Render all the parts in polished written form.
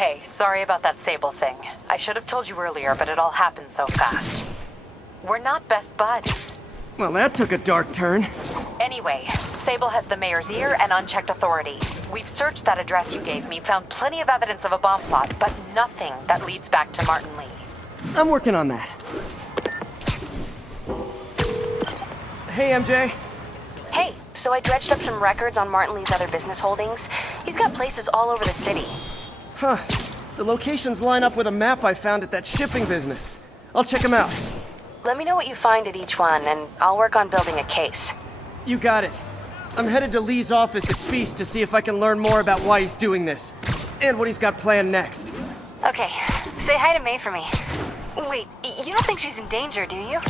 Hey, sorry about that Sable thing. I should have told you earlier, but it all happened so fast. We're not best buds. Well, that took a dark turn. Anyway, Sable has the mayor's ear and unchecked authority. We've searched that address you gave me, found plenty of evidence of a bomb plot, but nothing that leads back to Martin Lee. I'm working on that. Hey, MJ. Hey, so I dredged up some records on Martin Lee's other business holdings. He's got places all over the city. Huh. The locations line up with a map I found at that shipping business. I'll check them out. Let me know what you find at each one, and I'll work on building a case. You got it. I'm headed to Lee's office at Feast to see if I can learn more about why he's doing this. And what he's got planned next. Okay, say hi to May for me. Wait, you don't think she's in danger, do you?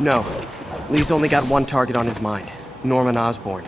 No. Lee's only got one target on his mind. Norman Osborn.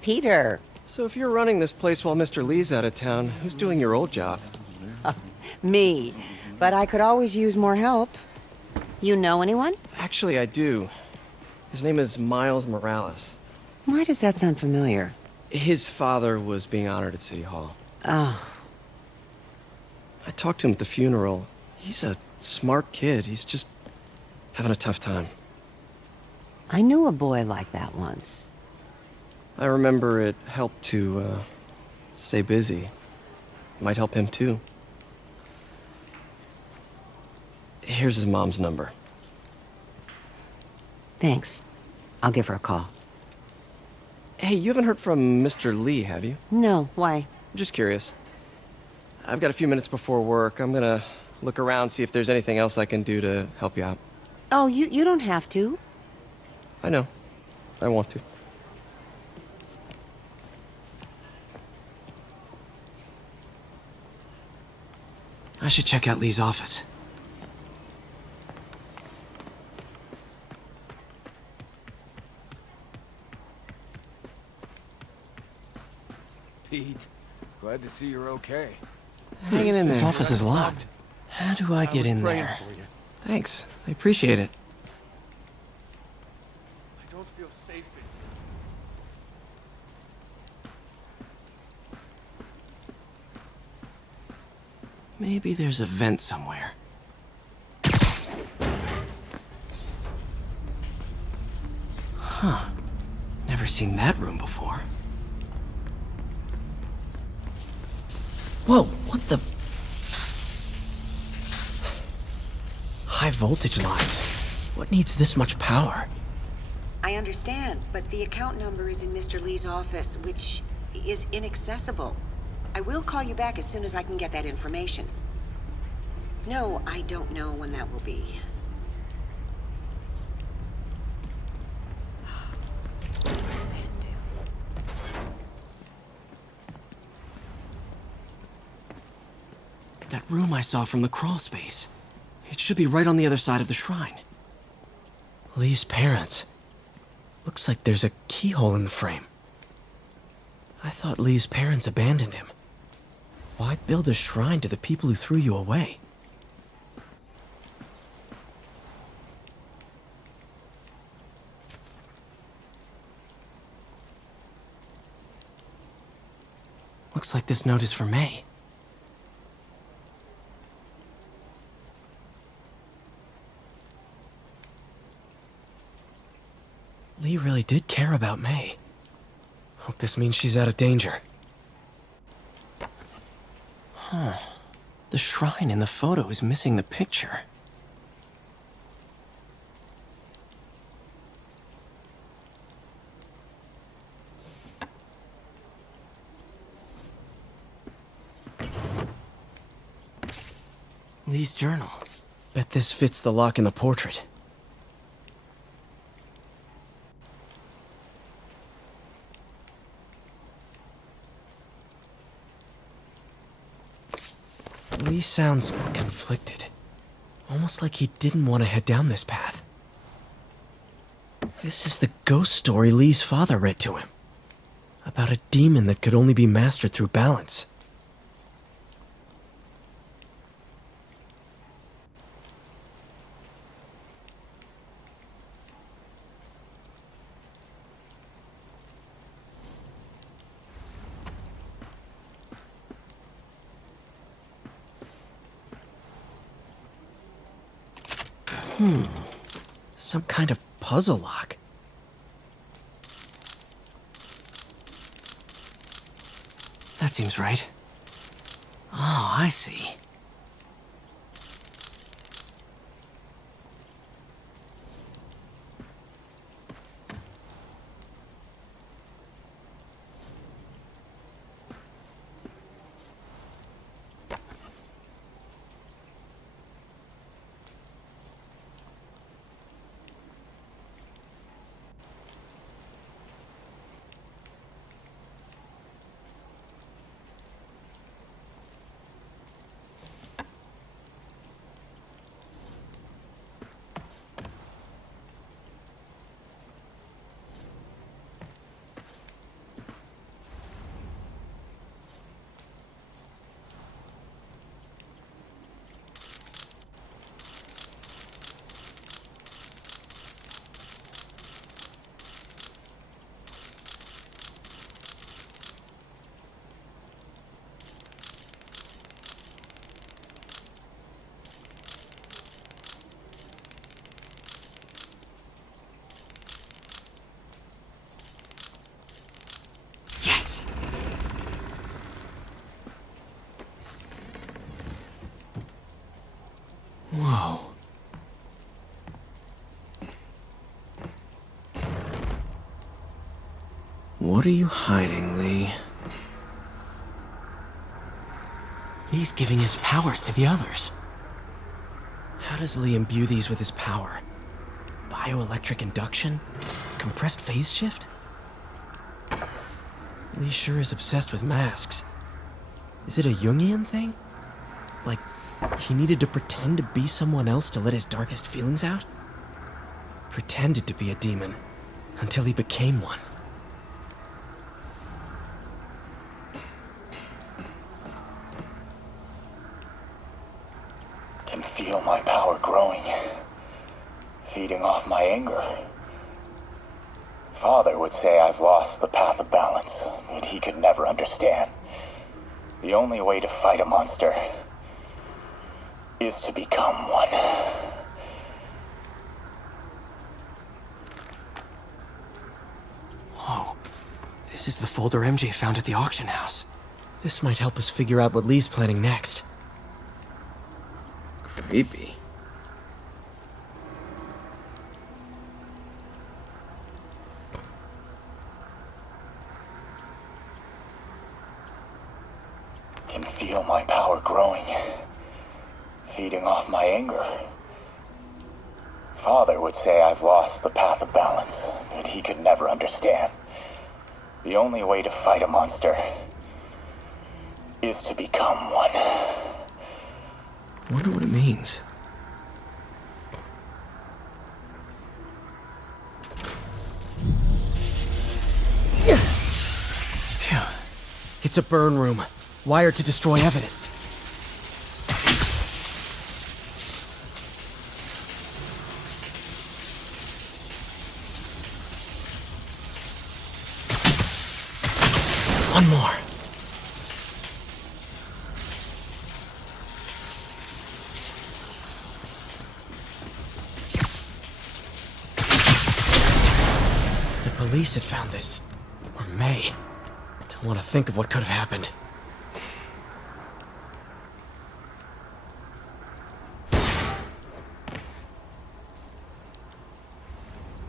Peter. So if you're running this place while Mr. Lee's out of town, who's doing your old job? Me. But I could always use more help. You know anyone? Actually, I do. His name is Miles Morales. Why does that sound familiar? His father was being honored at City Hall. Oh. I talked to him at the funeral. He's a smart kid. He's just having a tough time. I knew a boy like that once. I remember it helped to, stay busy. Might help him, too. Here's his mom's number. Thanks. I'll give her a call. Hey, you haven't heard from Mr. Lee, have you? No, why? I'm just curious. I've got a few minutes before work. I'm gonna look around, see if there's anything else I can do to help you out. Oh, you don't have to. I know. I want to. I should check out Lee's office. Pete, glad to see you're okay. Hanging in there. This office is locked. How do I get in there? Thanks. I appreciate it. I don't feel safe. Maybe there's a vent somewhere. Huh. Never seen that room before. Whoa, what the? High voltage lines. What needs this much power? I understand, but the account number is in Mr. Lee's office, which is inaccessible. I will call you back as soon as I can get that information. No, I don't know when that will be. That room I saw from the crawl space. It should be right on the other side of the shrine. Lee's parents. Looks like there's a keyhole in the frame. I thought Lee's parents abandoned him. Why build a shrine to the people who threw you away? Looks like this note is for May. Lee really did care about May. Hope this means she's out of danger. Huh. The shrine in the photo is missing the picture. Lee's journal. Bet this fits the lock in the portrait. Lee sounds conflicted. Almost like he didn't want to head down this path. This is the ghost story Lee's father read to him. About a demon that could only be mastered through balance. Some kind of puzzle lock. That seems right. Oh, I see. Yes! Whoa. What are you hiding, Lee? Lee's giving his powers to the others. How does Lee imbue these with his power? Bioelectric induction? Compressed phase shift? Lee sure is obsessed with masks. Is it a Jungian thing? Like, he needed to pretend to be someone else to let his darkest feelings out? Pretended to be a demon, until he became one. Can feel my power growing, feeding off my anger. Father would say I've lost the path of balance, but he could never understand. The only way to fight a monster is to become one. Whoa. This is the folder MJ found at the auction house. This might help us figure out what Lee's planning next. Creepy. Can feel my power growing, feeding off my anger. Father would say I've lost the path of balance, but he could never understand. The only way to fight a monster is to become one. Wonder what it means. Phew. It's a burn room, wired to destroy evidence. One more. The police had found this. Or may. Don't want to think of what could have happened.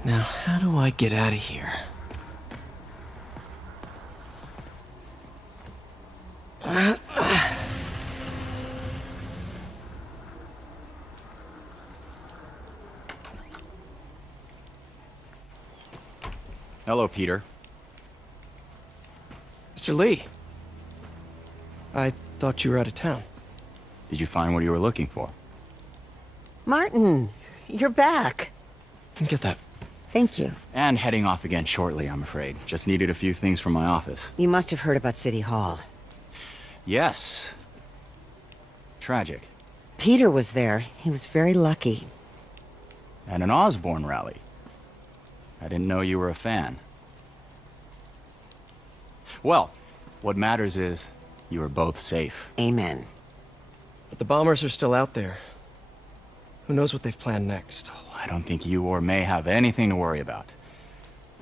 Now, how do I get out of here? Hello, Peter. Mr. Lee. I thought you were out of town. Did you find what you were looking for? Martin, you're back. Get that. Thank you. And heading off again shortly, I'm afraid. Just needed a few things from my office. You must have heard about City Hall. Yes. Tragic. Peter was there. He was very lucky. And an Osborn rally. I didn't know you were a fan. Well, what matters is you are both safe. Amen. But the bombers are still out there. Who knows what they've planned next? I don't think you or May have anything to worry about.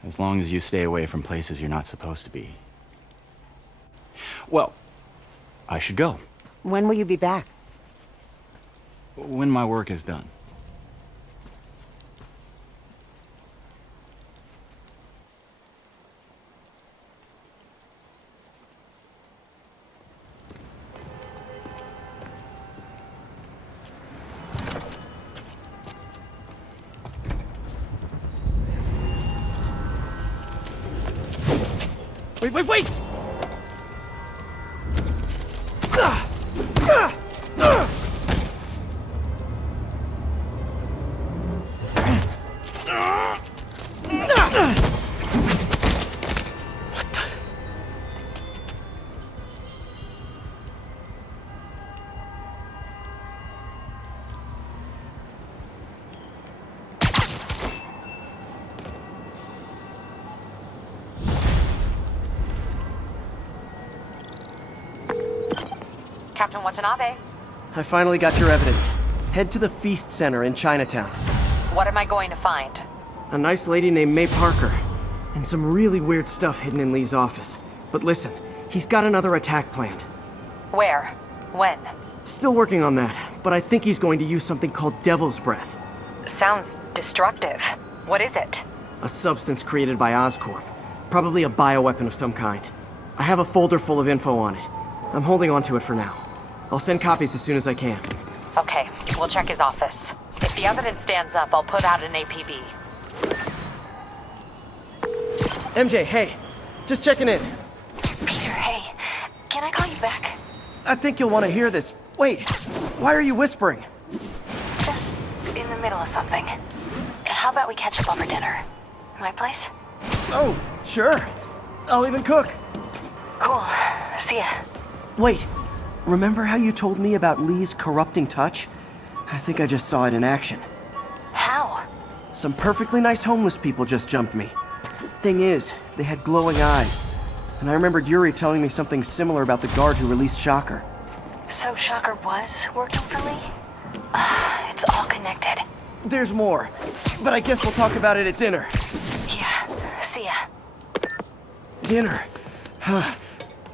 As long as you stay away from places you're not supposed to be. Well, I should go. When will you be back? When my work is done. Wait! Captain Watanabe, I finally got your evidence. Head to the Feast Center in Chinatown. what am I going to find? A nice lady named May Parker. And some really weird stuff hidden in Lee's office. But listen, he's got another attack planned. Where? When? Still working on that, but I think he's going to use something called Devil's Breath. Sounds destructive. What is it? A substance created by Oscorp. Probably a bioweapon of some kind. I have a folder full of info on it. I'm holding on to it for now. I'll send copies as soon as I can. Okay, we'll check his office. If the evidence stands up, I'll put out an APB. MJ, hey. Just checking in. Peter, hey. Can I call you back? I think you'll want to hear this. Wait, why are you whispering? Just in the middle of something. How about we catch up over dinner? My place? Oh, sure. I'll even cook. Cool. See ya. Wait, remember how you told me about Lee's corrupting touch? I think I just saw it in action. How? Some perfectly nice homeless people just jumped me. Thing is, they had glowing eyes. And I remembered Yuri telling me something similar about the guard who released Shocker. So Shocker was working for Lee? It's all connected. There's more, but I guess we'll talk about it at dinner. Yeah. See ya. Dinner?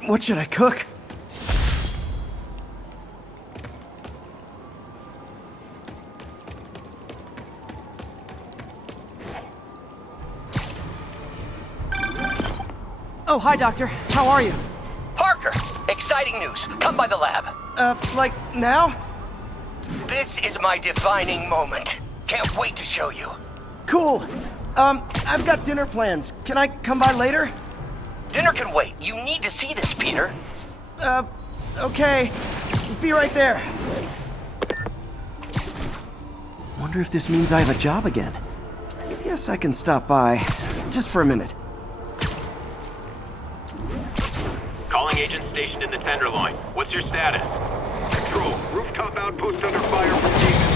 What should I cook? Oh, hi, Doctor. How are you? Parker, exciting news. Come by the lab. Like, now? This is my defining moment. Can't wait to show you. Cool. I've got dinner plans. Can I come by later? Dinner can wait. You need to see this, Peter. Okay. Be right there. Wonder if this means I have a job again. Guess I can stop by. Just for a minute. Calling agent stationed in the Tenderloin. What's your status? Control. Rooftop outpost under fire from demons.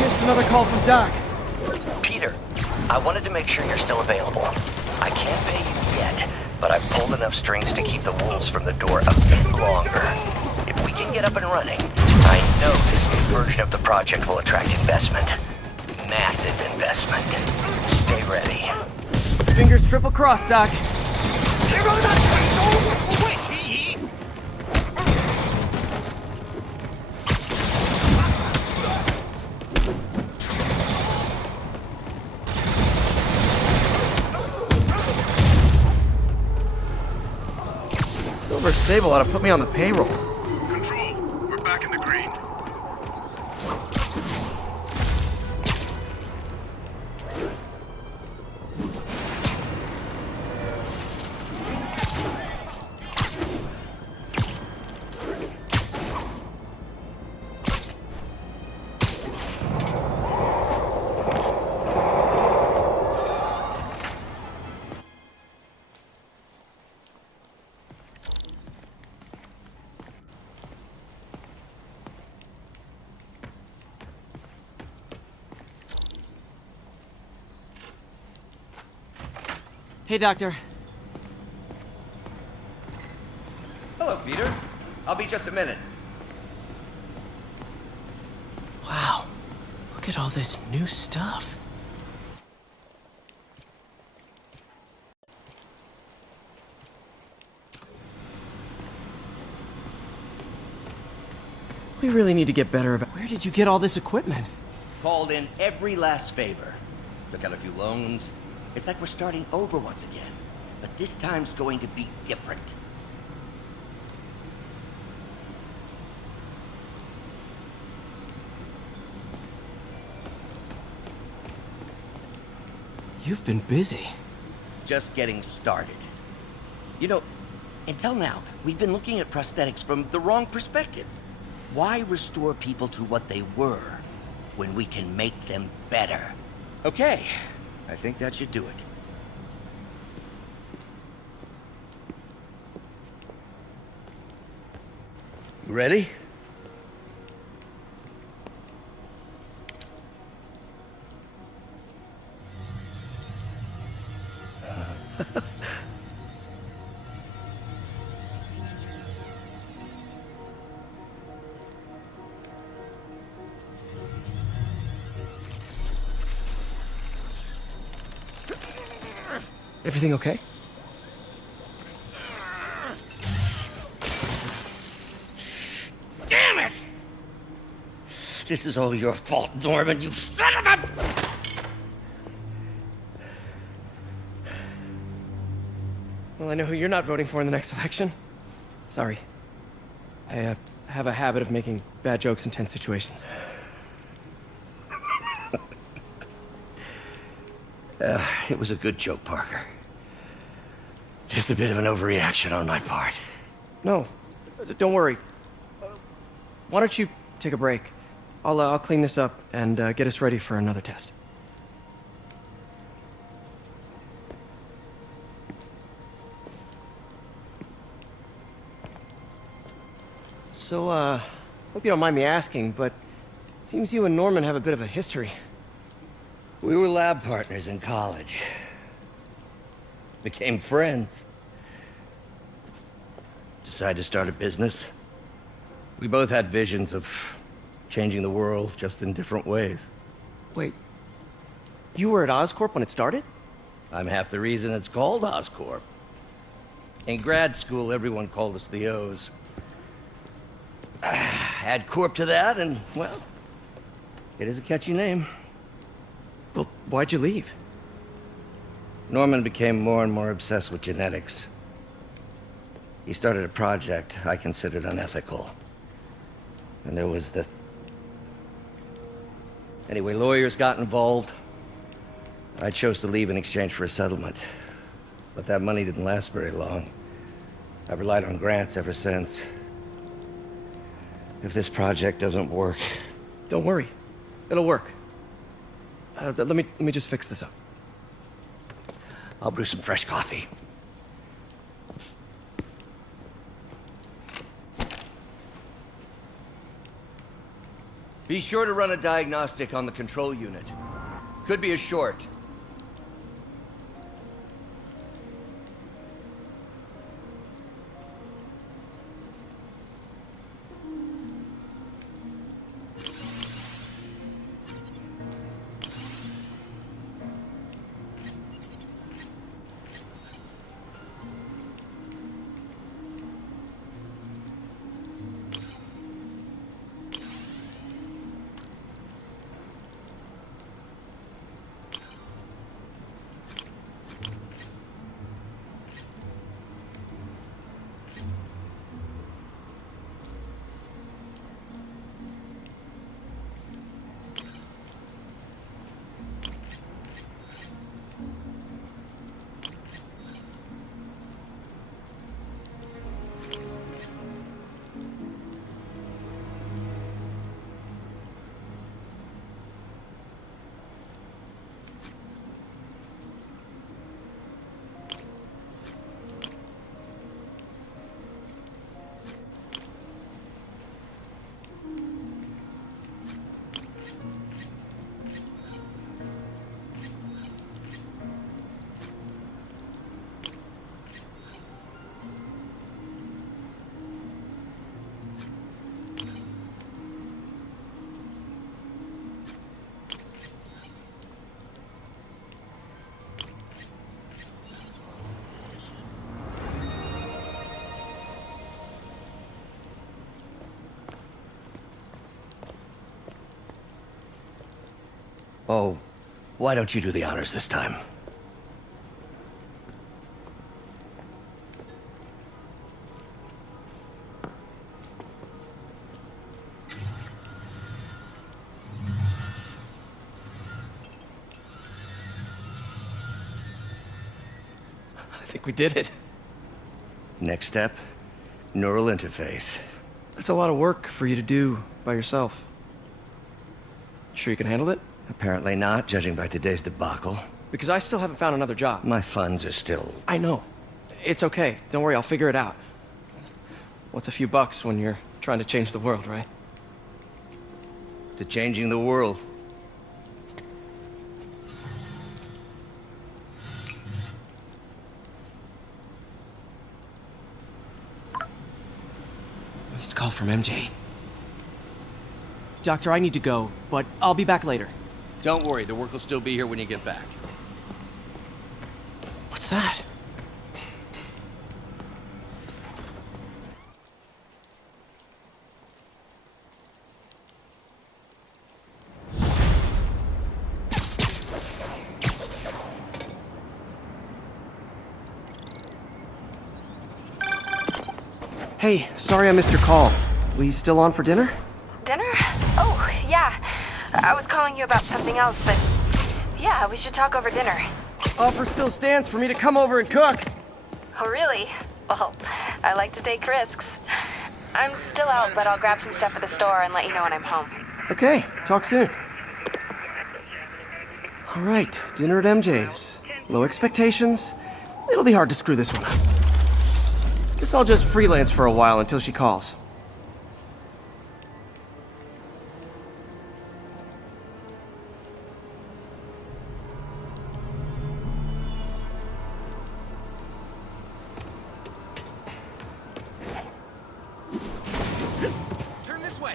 Missed another call from Doc. Peter, I wanted to make sure you're still available. I can't pay you yet, but I've pulled enough strings to keep the wolves from the door a bit longer. If we can get up and running, I know this new version of the project will attract investment. Massive investment. Stay ready. Fingers triple crossed, Doc. Silver Sable ought to put me on the payroll. Control. We're back in the green. Hey, Doctor. Hello, Peter. I'll be just a minute. Wow. Look at all this new stuff. We really need to get better about... Where did you get all this equipment? Called in every last favor. Took out a few loans. It's like we're starting over once again. But this time's going to be different. You've been busy. Just getting started. You know, until now, we've been looking at prosthetics from the wrong perspective. Why restore people to what they were when we can make them better? Okay, I think that should do it. You ready? Everything okay? Damn it! This is all your fault, Norman, you son of a... Well, I know who you're not voting for in the next election. Sorry. I have a habit of making bad jokes in tense situations. It was a good joke, Parker. Just a bit of an overreaction on my part. No, don't worry. Why don't you take a break? I'll clean this up and get us ready for another test. So, hope you don't mind me asking, but it seems you and Norman have a bit of a history. We were lab partners in college. Became friends. Decided to start a business. We both had visions of changing the world, just in different ways. Wait, you were at Oscorp when it started? I'm half the reason it's called Oscorp. In grad school, everyone called us the O's. Add Corp to that, and, well, it is a catchy name. Well, why'd you leave? Norman became more and more obsessed with genetics. He started a project I considered unethical. And there was this... Anyway, lawyers got involved. I chose to leave in exchange for a settlement. But that money didn't last very long. I've relied on grants ever since. If this project doesn't work... Don't worry. It'll work. Let me just fix this up. I'll brew some fresh coffee. Be sure to run a diagnostic on the control unit. Could be a short. Oh, why don't you do the honors this time? I think we did it. Next step, neural interface. That's a lot of work for you to do by yourself. Sure you can handle it? Apparently not, judging by today's debacle. Because I still haven't found another job. My funds are still... I know. It's okay. Don't worry, I'll figure it out. What's a few bucks when you're trying to change the world, right? to changing the world. Missed call from MJ. Doctor, I need to go, but I'll be back later. Don't worry, the work will still be here when you get back. What's that? Hey, sorry I missed your call. We still on for dinner? Dinner? Oh, yeah. I was calling you about something else, but yeah, we should talk over dinner. Offer still stands for me to come over and cook. Oh, really? Well, I like to take risks. I'm still out, but I'll grab some stuff at the store and let you know when I'm home. Okay, talk soon. All right, dinner at MJ's. Low expectations. It'll be hard to screw this one up. Guess I'll just freelance for a while until she calls. Turn this way.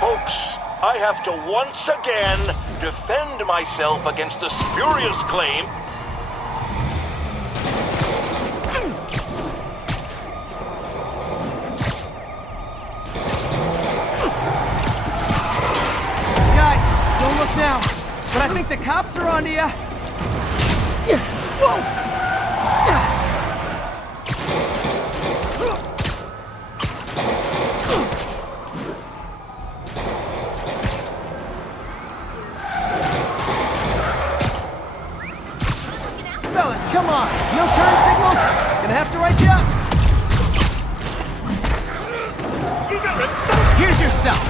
Folks, I have to once again defend myself against the spurious claim. Guys, don't look now, but I think the cops are onto ya. Whoa! Fellas, come on! No turn signals? Gonna have to write you up! Here's your stuff!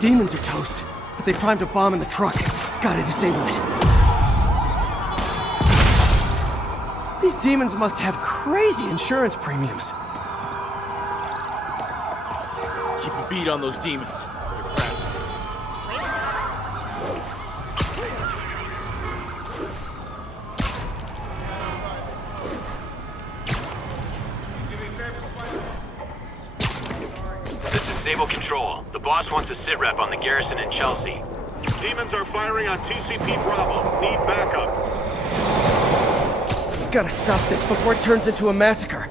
Demons are toast, but they primed a bomb in the truck. Gotta disable it. These demons must have crazy insurance premiums. Keep a beat on those demons. This is Stable Control. The boss wants a sit rep on the garrison in Chelsea. Demons are firing on TCP Bravo. Need backup. Gotta stop this before it turns into a massacre.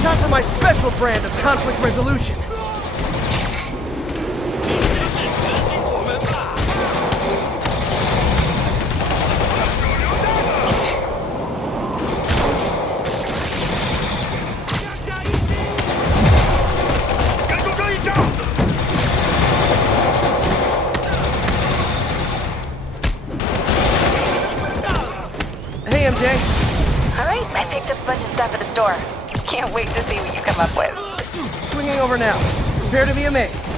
Time for my special brand of conflict resolution. Hey, MJ. All right, I picked up a bunch of stuff at the store. Can't wait to see what you come up with. Swinging over now. Prepare to be amazed.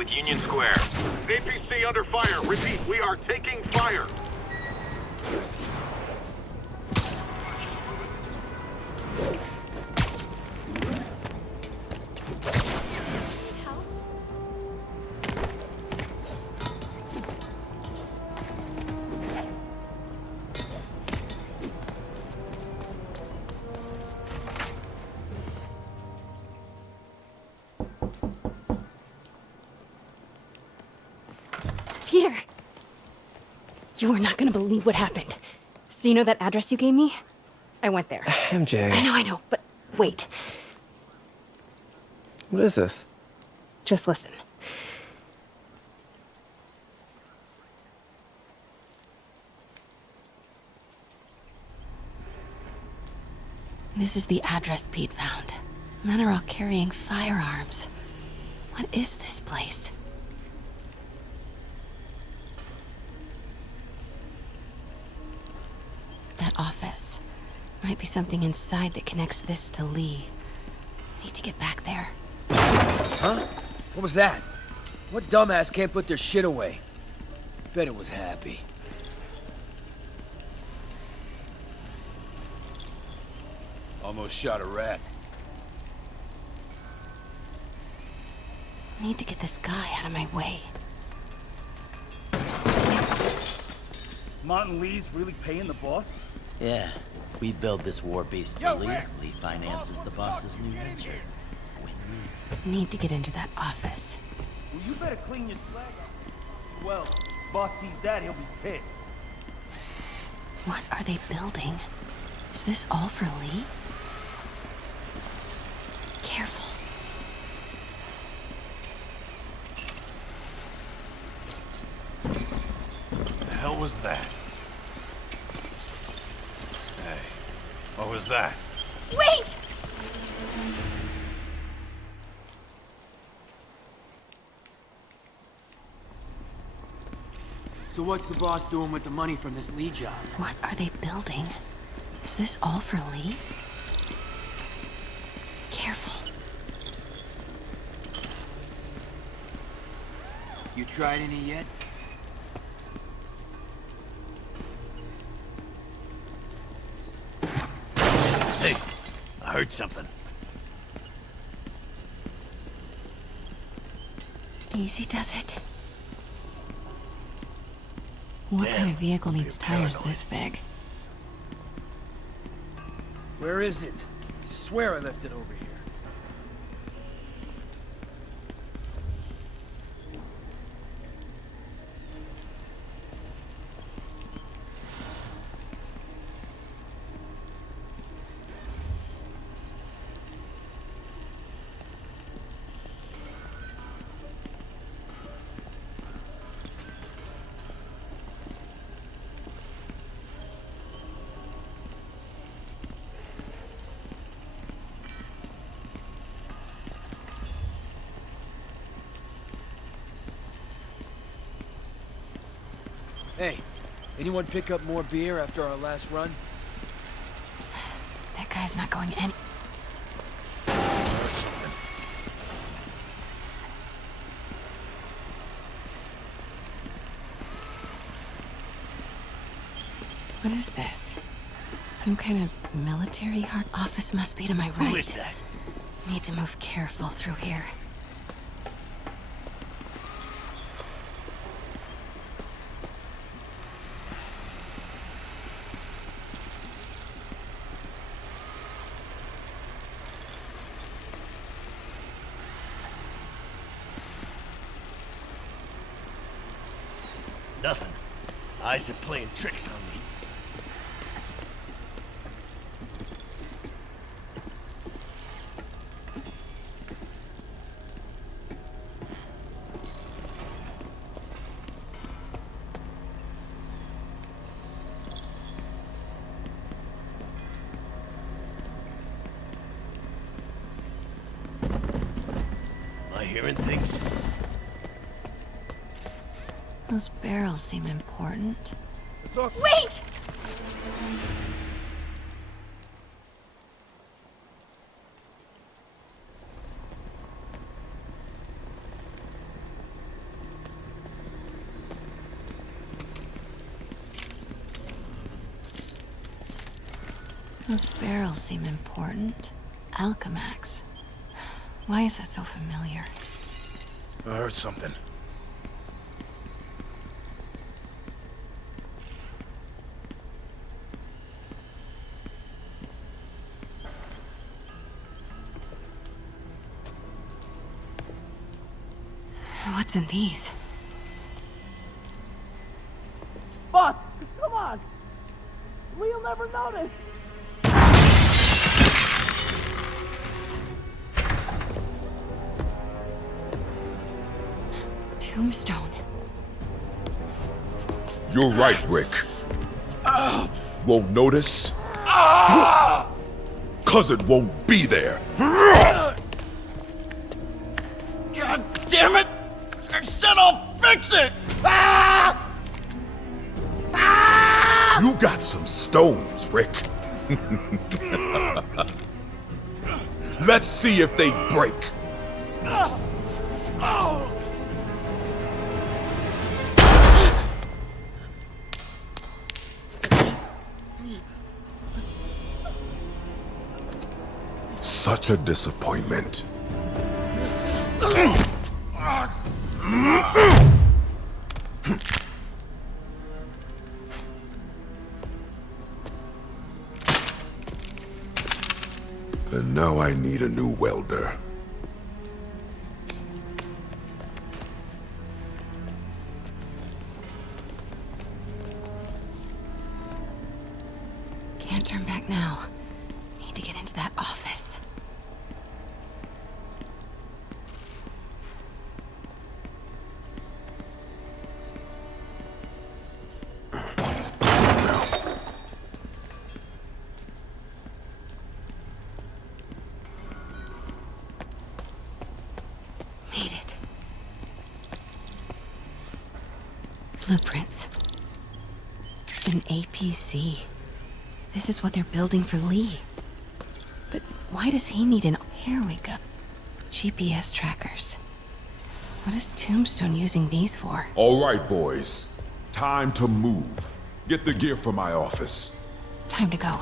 with Union Square. APC under fire. Repeat, we are taking fire. Peter! You are not gonna believe what happened. So you know that address you gave me? I went there. MJ. I know, but wait. What is this? Just listen. This is the address Pete found. Men are all carrying firearms. What is this place? That office. Might be something inside that connects this to Lee. Need to get back there. Huh? What was that? What dumbass can't put their shit away? Bet it was Happy. Almost shot a rat. Need to get this guy out of my way. Martin Lee's really paying the boss? Yeah, we build this war beast for Lee. Lee finances the boss's new venture. Win-win. Need to get into that office. Well, you better clean your slag up. Well, boss sees that, he'll be pissed. What are they building? Is this all for Lee? Careful. The hell was that? Hey, what was that? Wait! So what's the boss doing with the money from this Lee job? What are they building? Is this all for Lee? Careful. You tried any yet? Hey, I heard something. Easy does it. What kind of vehicle needs tires this big? Where is it? I swear I left it over here. Hey, anyone pick up more beer after our last run? That guy's not going any... What is this? Some kind of military hard office must be to my right. Who is that? Need to move careful through here. Nothing. Eyes are playing tricks on me. Am I hearing things? Those barrels seem important. Wait! Those barrels seem important. Alchemax. Why is that so familiar? I heard something. What's in these? Boss, come on! We'll never notice! Tombstone. You're right, Rick. Won't notice? Cause it won't be there. God damn it! I said I'll fix it! You got some stones, Rick. Let's see if they break. Such a disappointment. And now I need a new welder. Can't turn back now. Need to get into that office. Made it. Blueprints. An APC. This is what they're building for Lee. But why does he need an... Here we go. GPS trackers. What is Tombstone using these for? All right, boys. Time to move. Get the gear from my office. Time to go.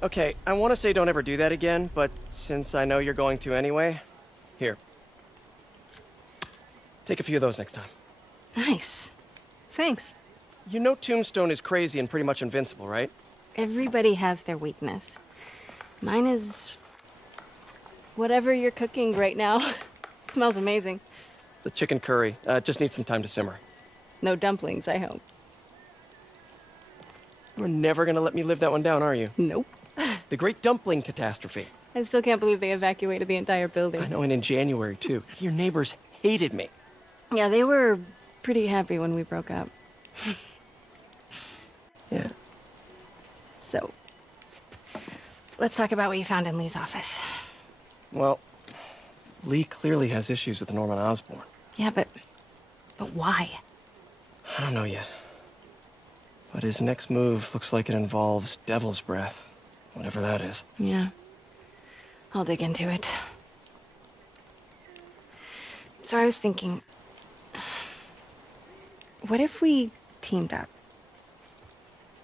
Okay, I want to say don't ever do that again, but since I know you're going to anyway, here. Take a few of those next time. Nice. Thanks. You know Tombstone is crazy and pretty much invincible, right? Everybody has their weakness. Mine is... whatever you're cooking right now. It smells amazing. The chicken curry. Just needs some time to simmer. No dumplings, I hope. You're never gonna let me live that one down, are you? Nope. The Great Dumpling Catastrophe. I still can't believe they evacuated the entire building. I know, and in January, too. Your neighbors hated me. Yeah, they were pretty happy when we broke up. Yeah. So, let's talk about what you found in Lee's office. Well, Lee clearly has issues with Norman Osborn. Yeah, but why? I don't know yet. But his next move looks like it involves Devil's Breath. Whatever that is. Yeah. I'll dig into it. So I was thinking... what if we teamed up?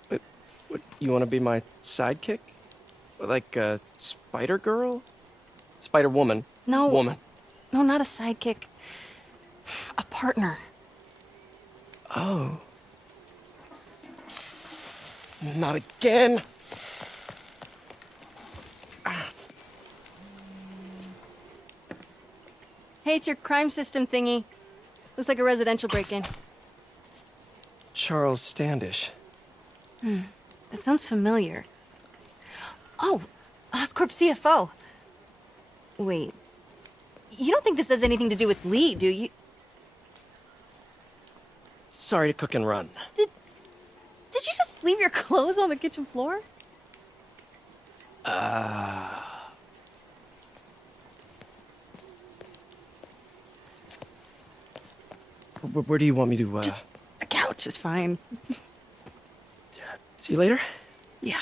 But, what, you want to be my sidekick? Like a Spider-Girl? Spider-Woman? No. Woman. No, not a sidekick. A partner. Oh. Not again. Hey, it's your crime system thingy. Looks like a residential break-in. Charles Standish. That sounds familiar. Oh, Oscorp CFO. Wait. You don't think this has anything to do with Lee, do you? Sorry to cook and run. Did you just leave your clothes on the kitchen floor? Where do you want me to, Just the couch is fine. See you later? Yeah.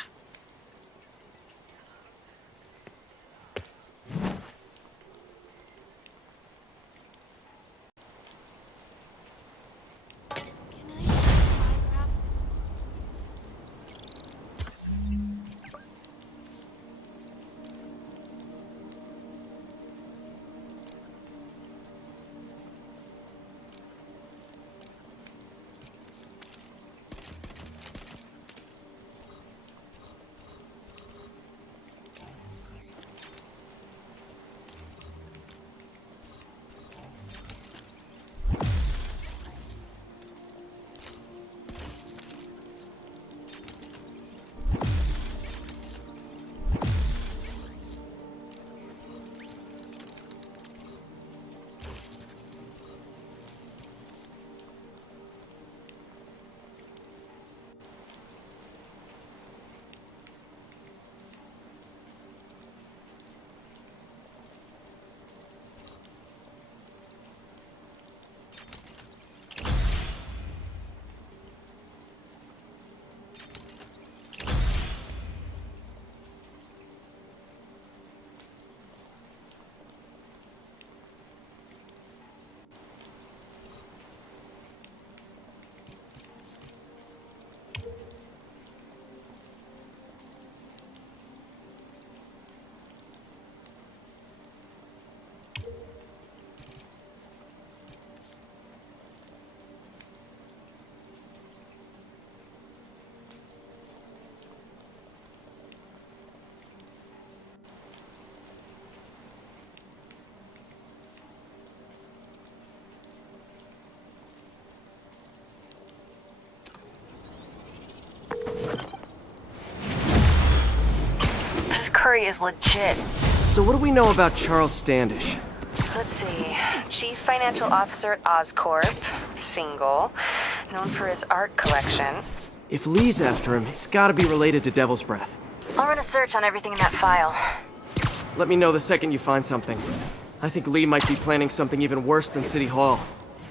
story is legit. So what do we know about Charles Standish? Let's see. Chief Financial Officer at Oscorp. Single. Known for his art collection. If Lee's after him, it's gotta be related to Devil's Breath. I'll run a search on everything in that file. Let me know the second you find something. I think Lee might be planning something even worse than City Hall.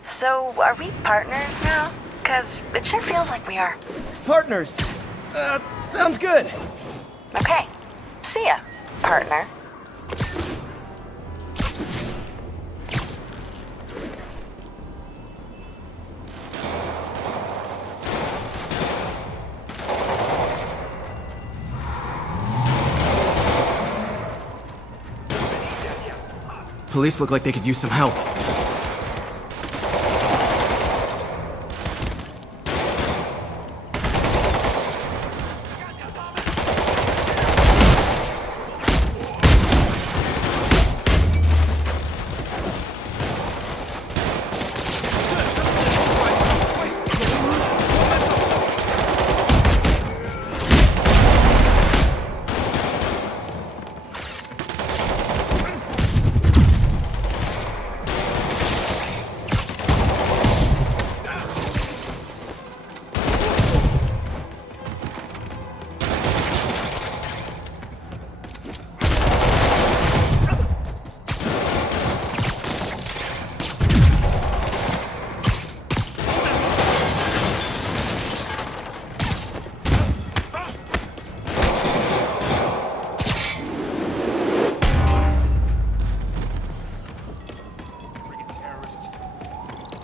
So, are we partners now? 'Cause it sure feels like we are. Partners! Sounds good! Okay. See ya, partner. Police look like they could use some help.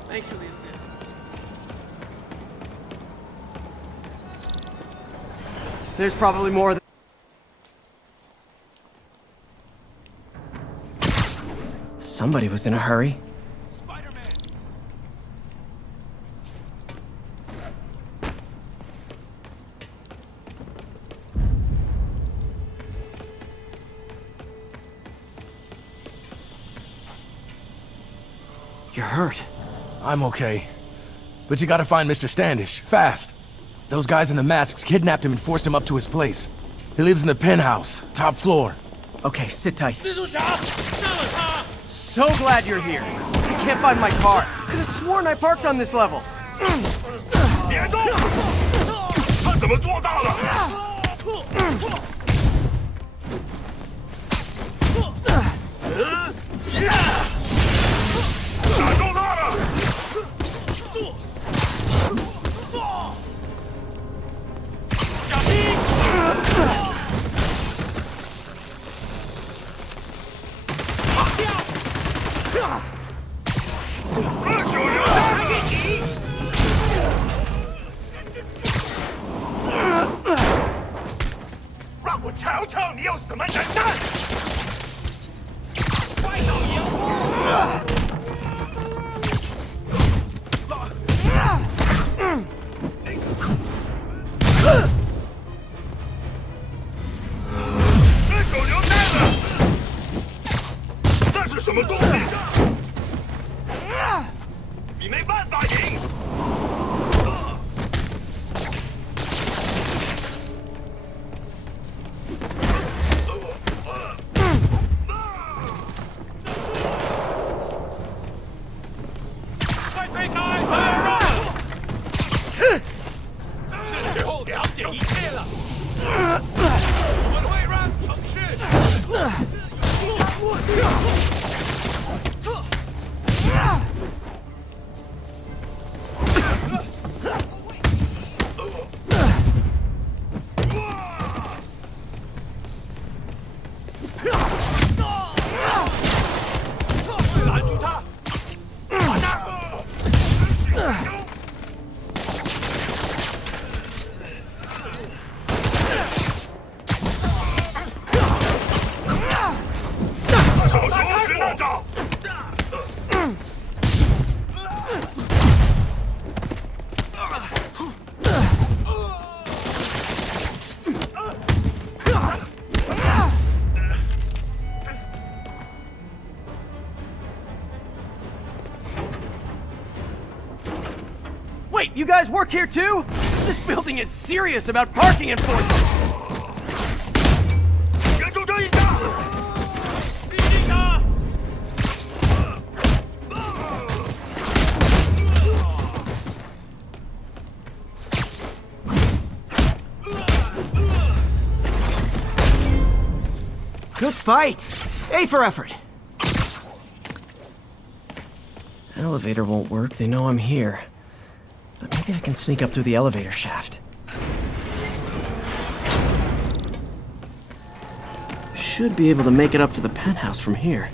Thanks for the assist. There's probably more than... Somebody was in a hurry. Spider-Man! You're hurt. I'm okay. But you gotta find Mr. Standish, fast. Those guys in the masks kidnapped him and forced him up to his place. He lives in the penthouse, top floor. Okay, sit tight. So glad you're here. I can't find my car. Could have sworn I parked on this level. 别动！他怎么做到了？ 打中他了！小心！跑掉！二手榴弹！让我瞧瞧你有什么能耐！快走烟雾！ 那手榴弹呢？那是什么东西？你没办法赢。快推开！快让！是时候了解一切了。我们会让城市。 拦住他！把他！ 小心石那招！Wait, you guys work here too? This building is serious about parking enforcement. 援助队！ Good fight! A for effort! Elevator won't work, they know I'm here. But maybe I can sneak up through the elevator shaft. Should be able to make it up to the penthouse from here.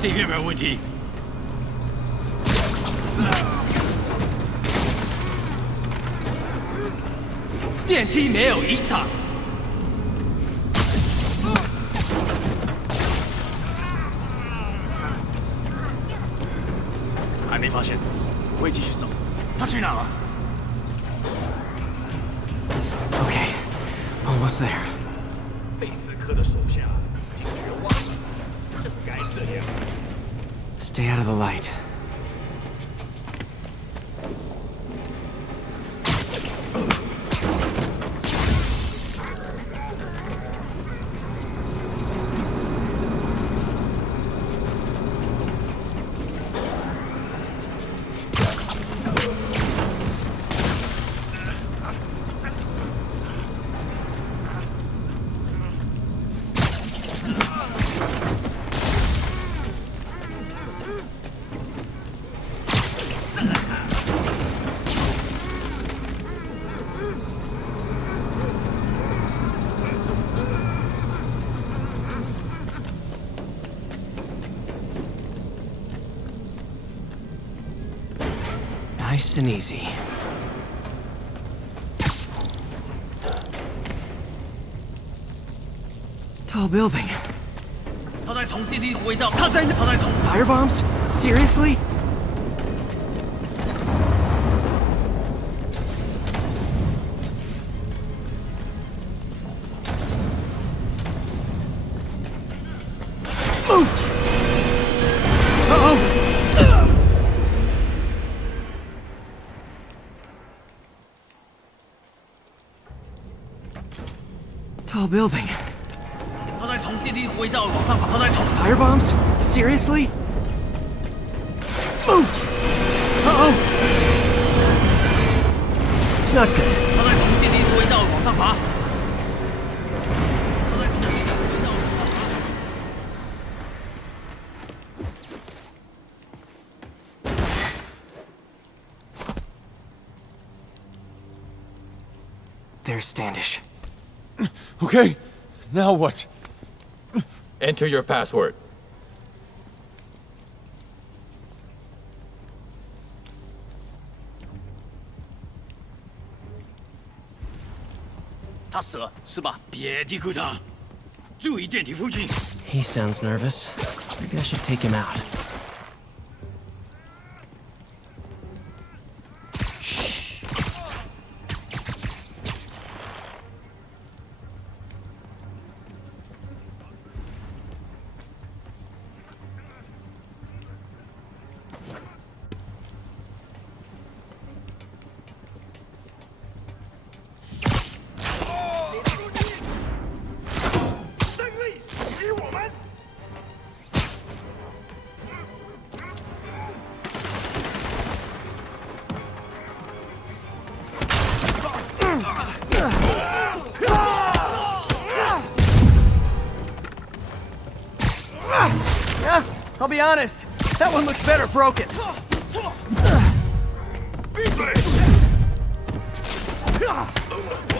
这边没有问题。电梯没有异常。还没发现，我会继续走。他去哪了 Okay, almost there. 贝斯科的手下已经绝望了，这不该这样。 Stay out of the light. Nice and easy. Tall building. 他在从电梯轨道，他在从 Firebombs? Seriously? Move! Uh-oh! Tall building. 他在从电梯轨道往上爬，他在从 Firebombs? Seriously? Move! Uh-oh! It's not good. 他在从电梯轨道往上爬。他在从电梯轨道往上爬。 There's Standish. Okay, now what? Enter your password. 他死了是吧？别低估他，注意电梯附近。 He sounds nervous. Maybe I should take him out. Yeah, I'll be honest. That one looks better broken. 闭嘴！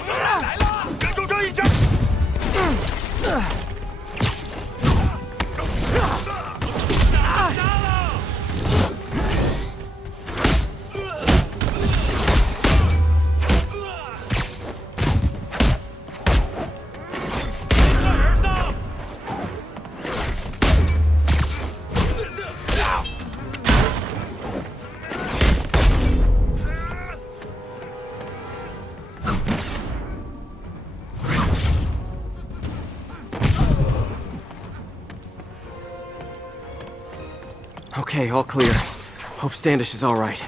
来了，跟住这一枪！ Okay, all clear. Hope Standish is all right.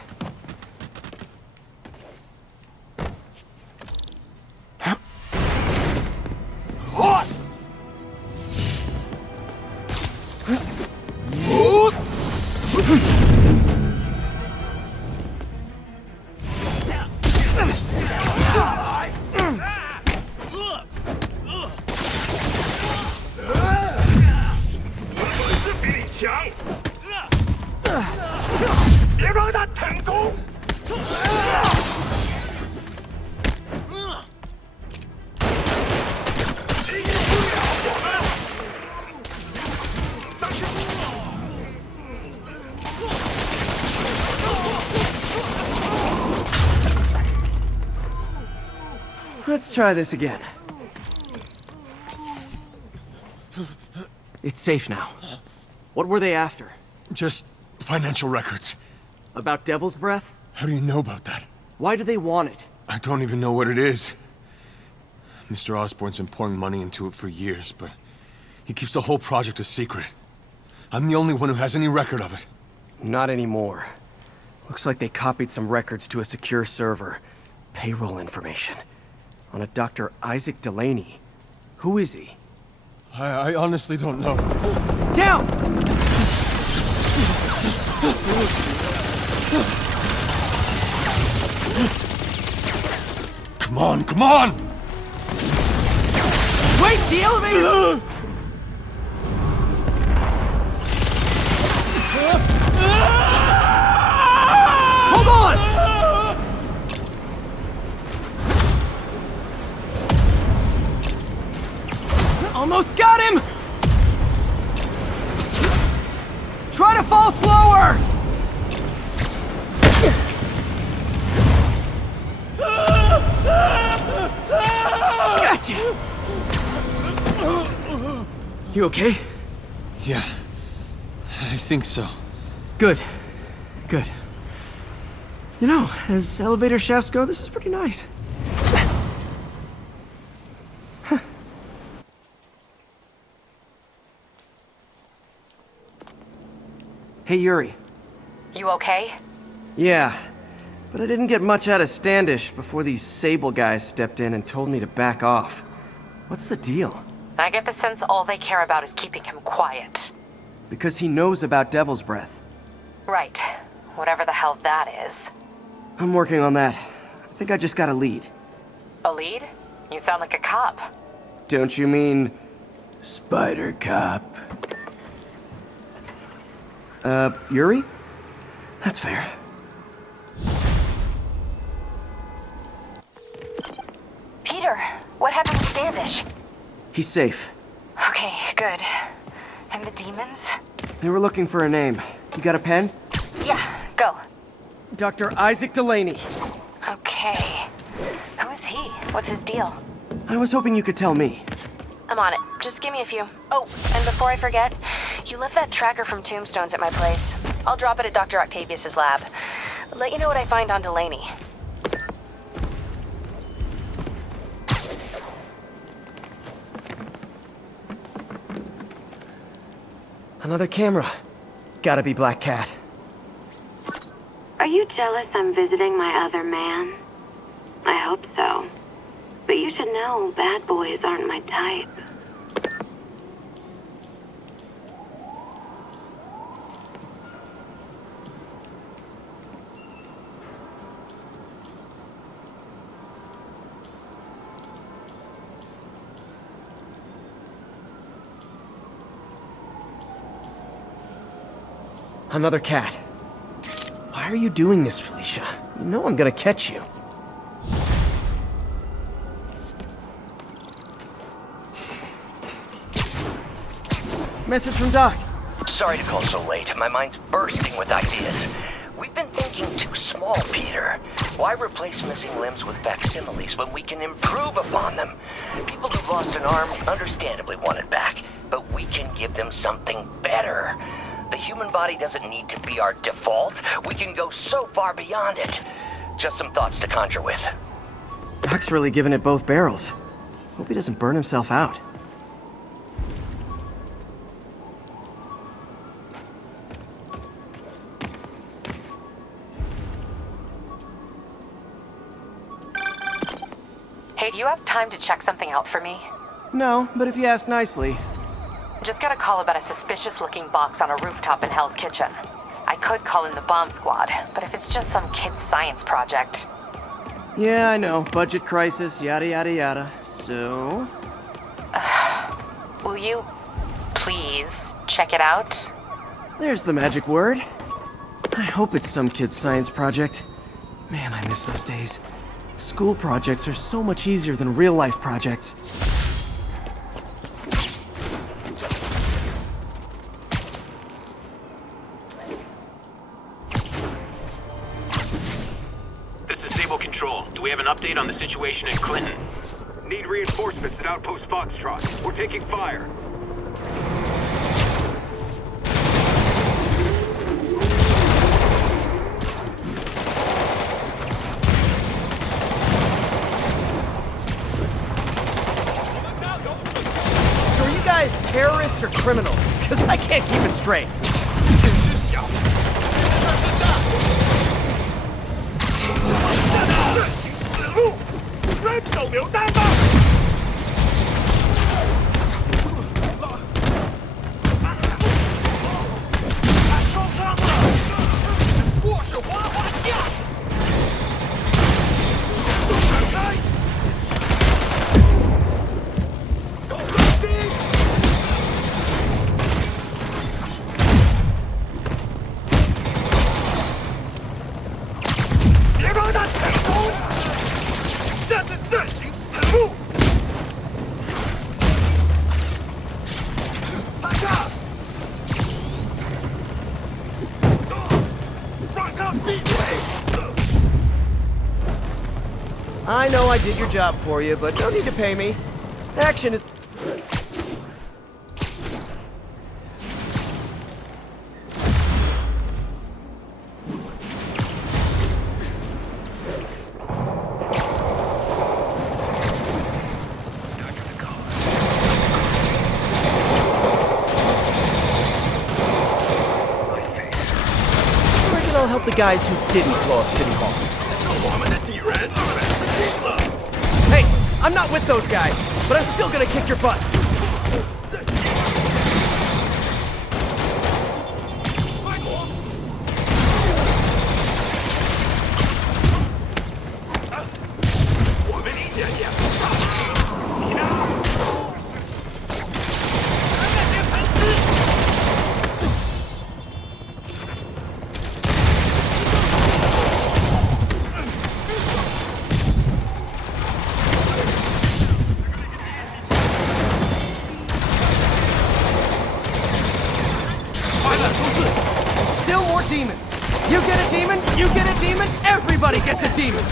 Let's try this again. It's safe now. What were they after? Just financial records. About Devil's Breath? How do you know about that? Why do they want it? I don't even know what it is. Mr. Osborn's been pouring money into it for years, but he keeps the whole project a secret. I'm the only one who has any record of it. Not anymore. Looks like they copied some records to a secure server. Payroll information. On a Dr. Isaac Delaney. Who is he? I honestly don't know. Down! Come on, come on! Wait, the elevator! Hold on! Almost got him! Try to fall slower! Gotcha! You okay? Yeah, I think so. Good. Good. You know, as elevator shafts go, this is pretty nice. Hey, Yuri. You okay? Yeah, but I didn't get much out of Standish before these Sable guys stepped in and told me to back off. What's the deal? I get the sense all they care about is keeping him quiet. Because he knows about Devil's Breath. Right. Whatever the hell that is. I'm working on that. I think I just got a lead. A lead? You sound like a cop. Don't you mean... Spider Cop? Yuri? That's fair. Peter, what happened to Standish? He's safe. Okay, good. And the demons? They were looking for a name. You got a pen? Yeah, go. Dr. Isaac Delaney. Okay. Who is he? What's his deal? I was hoping you could tell me. I'm on it. Just give me a few. Oh, and before I forget, you left that tracker from Tombstones at my place. I'll drop it at Dr. Octavius's lab. Let you know what I find on Delaney. Another camera. Gotta be Black Cat. Are you jealous I'm visiting my other man? I hope so. But you should know bad boys aren't my type. Another cat. Why are you doing this, Felicia? You know I'm gonna catch you. Message from Doc. Sorry to call so late. My mind's bursting with ideas. We've been thinking too small, Peter. Why replace missing limbs with facsimiles when we can improve upon them? People who've lost an arm understandably want it back, but we can give them something better. The human body doesn't need to be our default. We can go so far beyond it. Just some thoughts to conjure with. Doc's really giving it both barrels. Hope he doesn't burn himself out. Hey, do you have time to check something out for me? No, but if you ask nicely. Just got a call about a suspicious-looking box on a rooftop in Hell's Kitchen. I could call in the bomb squad, but if it's just some kid's science project... Yeah, I know. Budget crisis, yada yada yada. So... will you please check it out? There's the magic word. I hope it's some kid's science project. Man, I miss those days. School projects are so much easier than real-life projects. This is Sable Control. Do we have an update on the situation in Clinton? Need reinforcements at Outpost Foxtrot. We're taking fire. So are you guys terrorists or criminals? Because I can't keep it straight. I know I did your job for you, but no need to pay me. Action is... I reckon I'll help the guys who didn't blow up City Hall. Hey, I'm not with those guys, but I'm still gonna kick your butts. Still more demons. You get a demon, you get a demon, everybody gets a demon.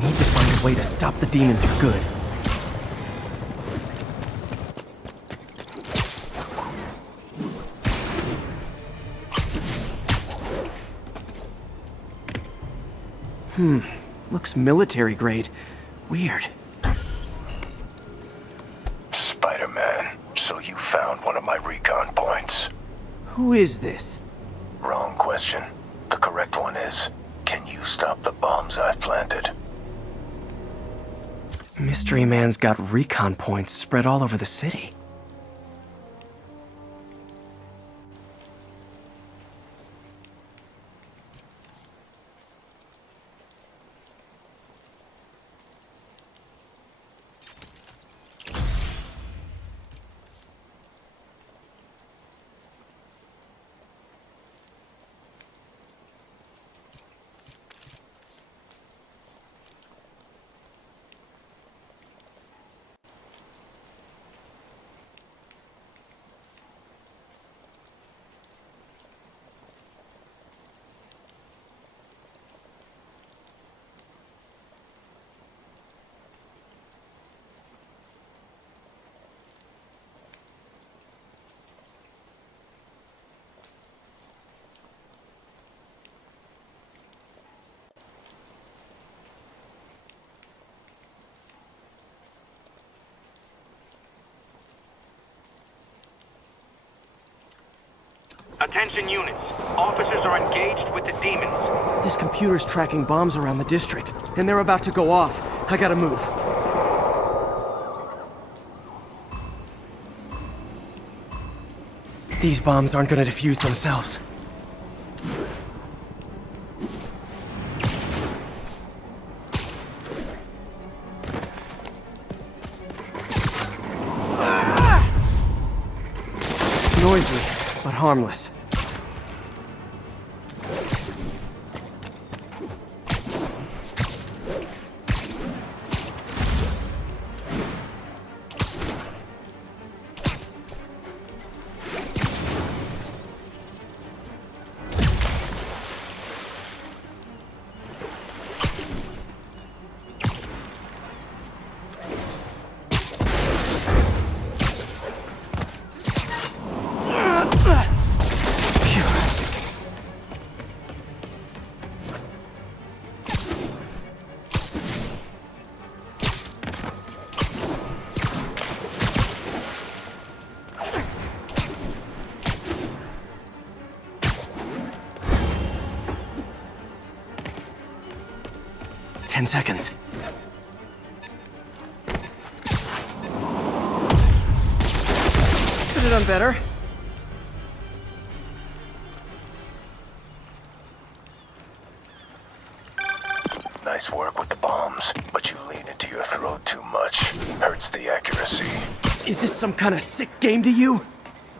Need to find a way to stop the demons for good. Looks military grade. Weird. Spider-Man, so you found one of my recon points. Who is this? Wrong question. The correct one is, can you stop the bombs I've planted? Mystery Man's got recon points spread all over the city. Attention units. Officers are engaged with the demons. This computer's tracking bombs around the district, and they're about to go off. I gotta move. These bombs aren't gonna defuse themselves. Noisy. but harmless. Ten seconds. Could have done better. Nice work with the bombs, but you lean into your throat too much. Hurts the accuracy. Is this some kind of sick game to you?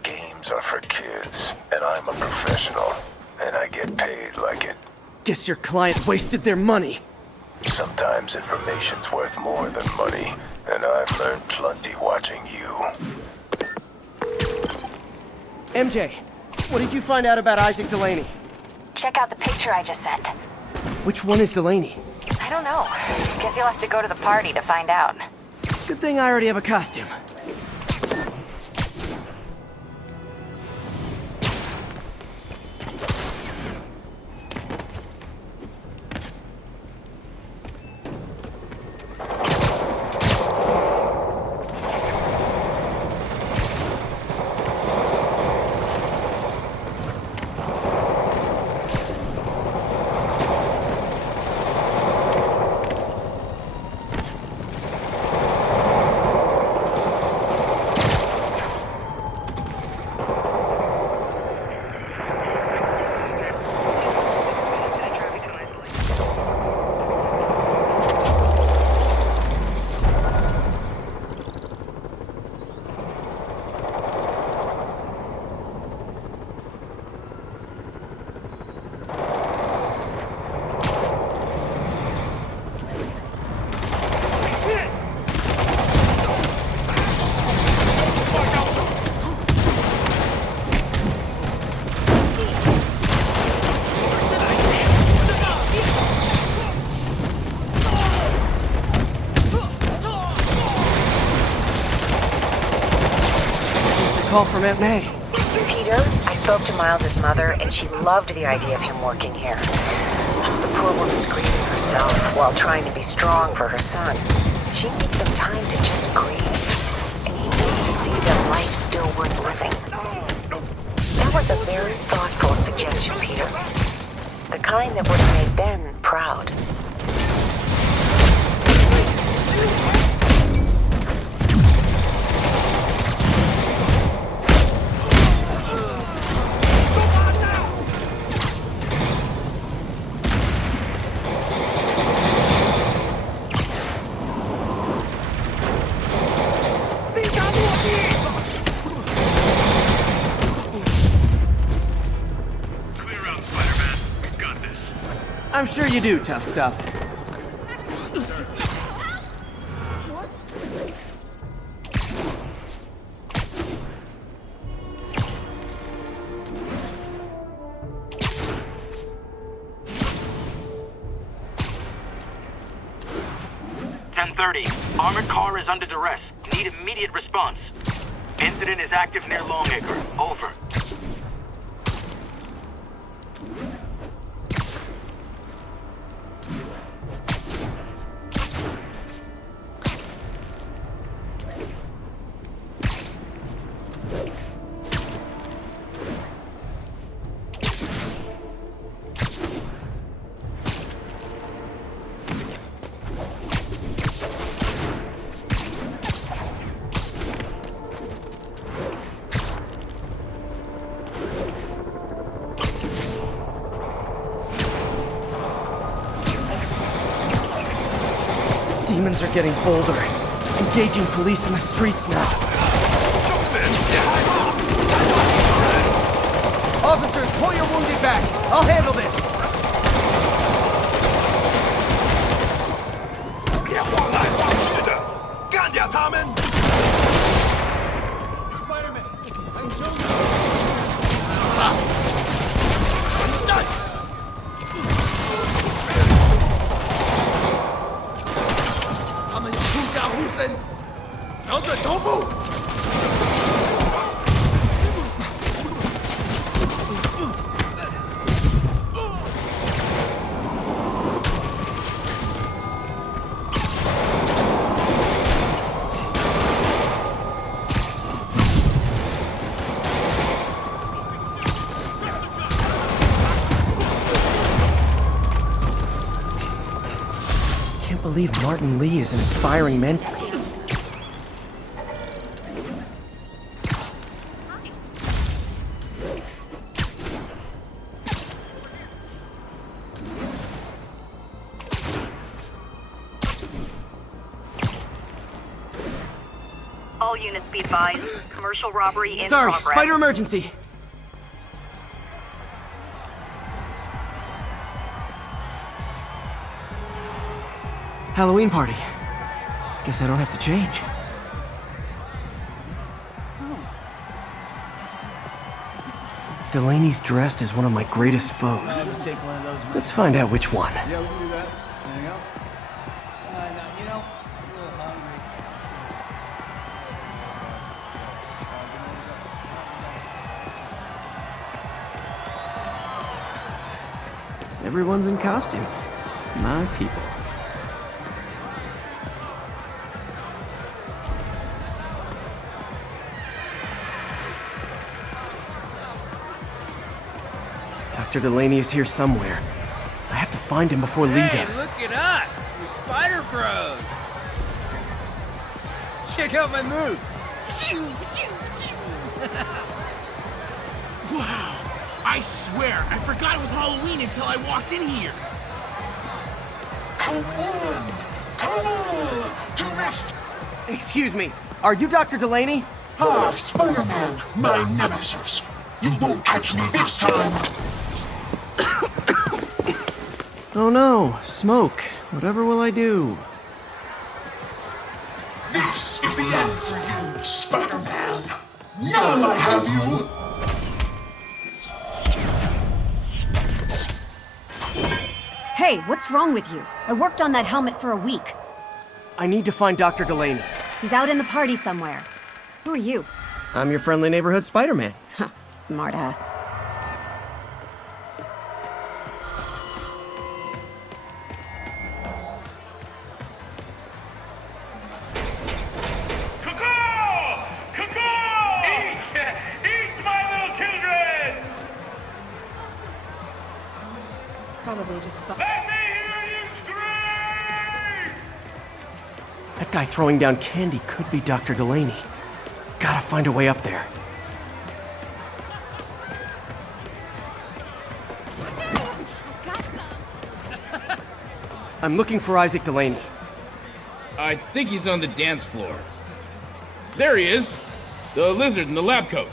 Games are for kids, and I'm a professional, and I get paid like it. Guess your client wasted their money. Sometimes information's worth more than money, and I've learned plenty watching you. MJ, what did you find out about Isaac Delaney? Check out the picture I just sent. Which one is Delaney? I don't know. Guess you'll have to go to the party to find out. Good thing I already have a costume. Call from Aunt May. Peter, I spoke to Miles's mother, and she loved the idea of him working here. The poor woman's grieving herself while trying to be strong for her son. She needs some time to just grieve, and he needs to see that life's still worth living. That was a very thoughtful suggestion, Peter. The kind that would have made Ben proud. I'm sure you do, tough stuff. Armored car is under duress. Need immediate response. Incident is active near Longacre. Over. Demons are getting bolder, engaging police in the streets now. back. I'll handle this. Spider-Man, I'm Joe. 他们出家护身，调整头部。Can't believe Martin Lee is inspiring men. All units be advised. Commercial robbery in Sorry, progress. spider emergency. Halloween party. Guess I don't have to change. Delaney's dressed as one of my greatest foes. Just take one of those. Let's find out which one. Yeah, we can do that. Anything else? No, you know, I'm a little hungry. Everyone's in costume. My people. Dr. Delaney is here somewhere. I have to find him before Lee does. Look at us! We're Spider Bros! Check out my moves! Wow! I swear, I forgot it was Halloween until I walked in here. Come on! To rest! Excuse me, are you Dr. Delaney? Ah, Spider-Man, my nemesis. You won't catch me this time. Oh no, smoke. Whatever will I do? This is the end for you, Spider-Man. Now I have you! Hey, what's wrong with you? I worked on that helmet for a week. I need to find Dr. Delaney. He's out in the party somewhere. Who are you? I'm your friendly neighborhood Spider-Man. Smartass. Probably just... Let me hear you scream! That guy throwing down candy could be Dr. Delaney. Gotta find a way up there. I'm looking for Isaac Delaney. I think he's on the dance floor. There he is! The lizard in the lab coat.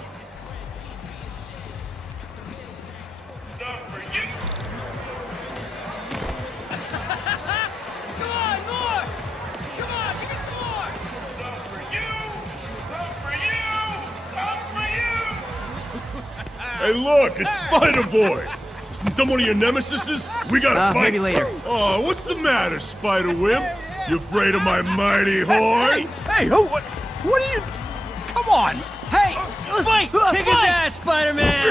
Hey, look, it's Spider-Boy! Isn't someone of your nemesises? We gotta fight! Maybe later. Oh, what's the matter, Spider-Wimp? You afraid of my mighty horn? Hey, what are you... Come on! Hey! Fight! Kick his ass, Spider-Man!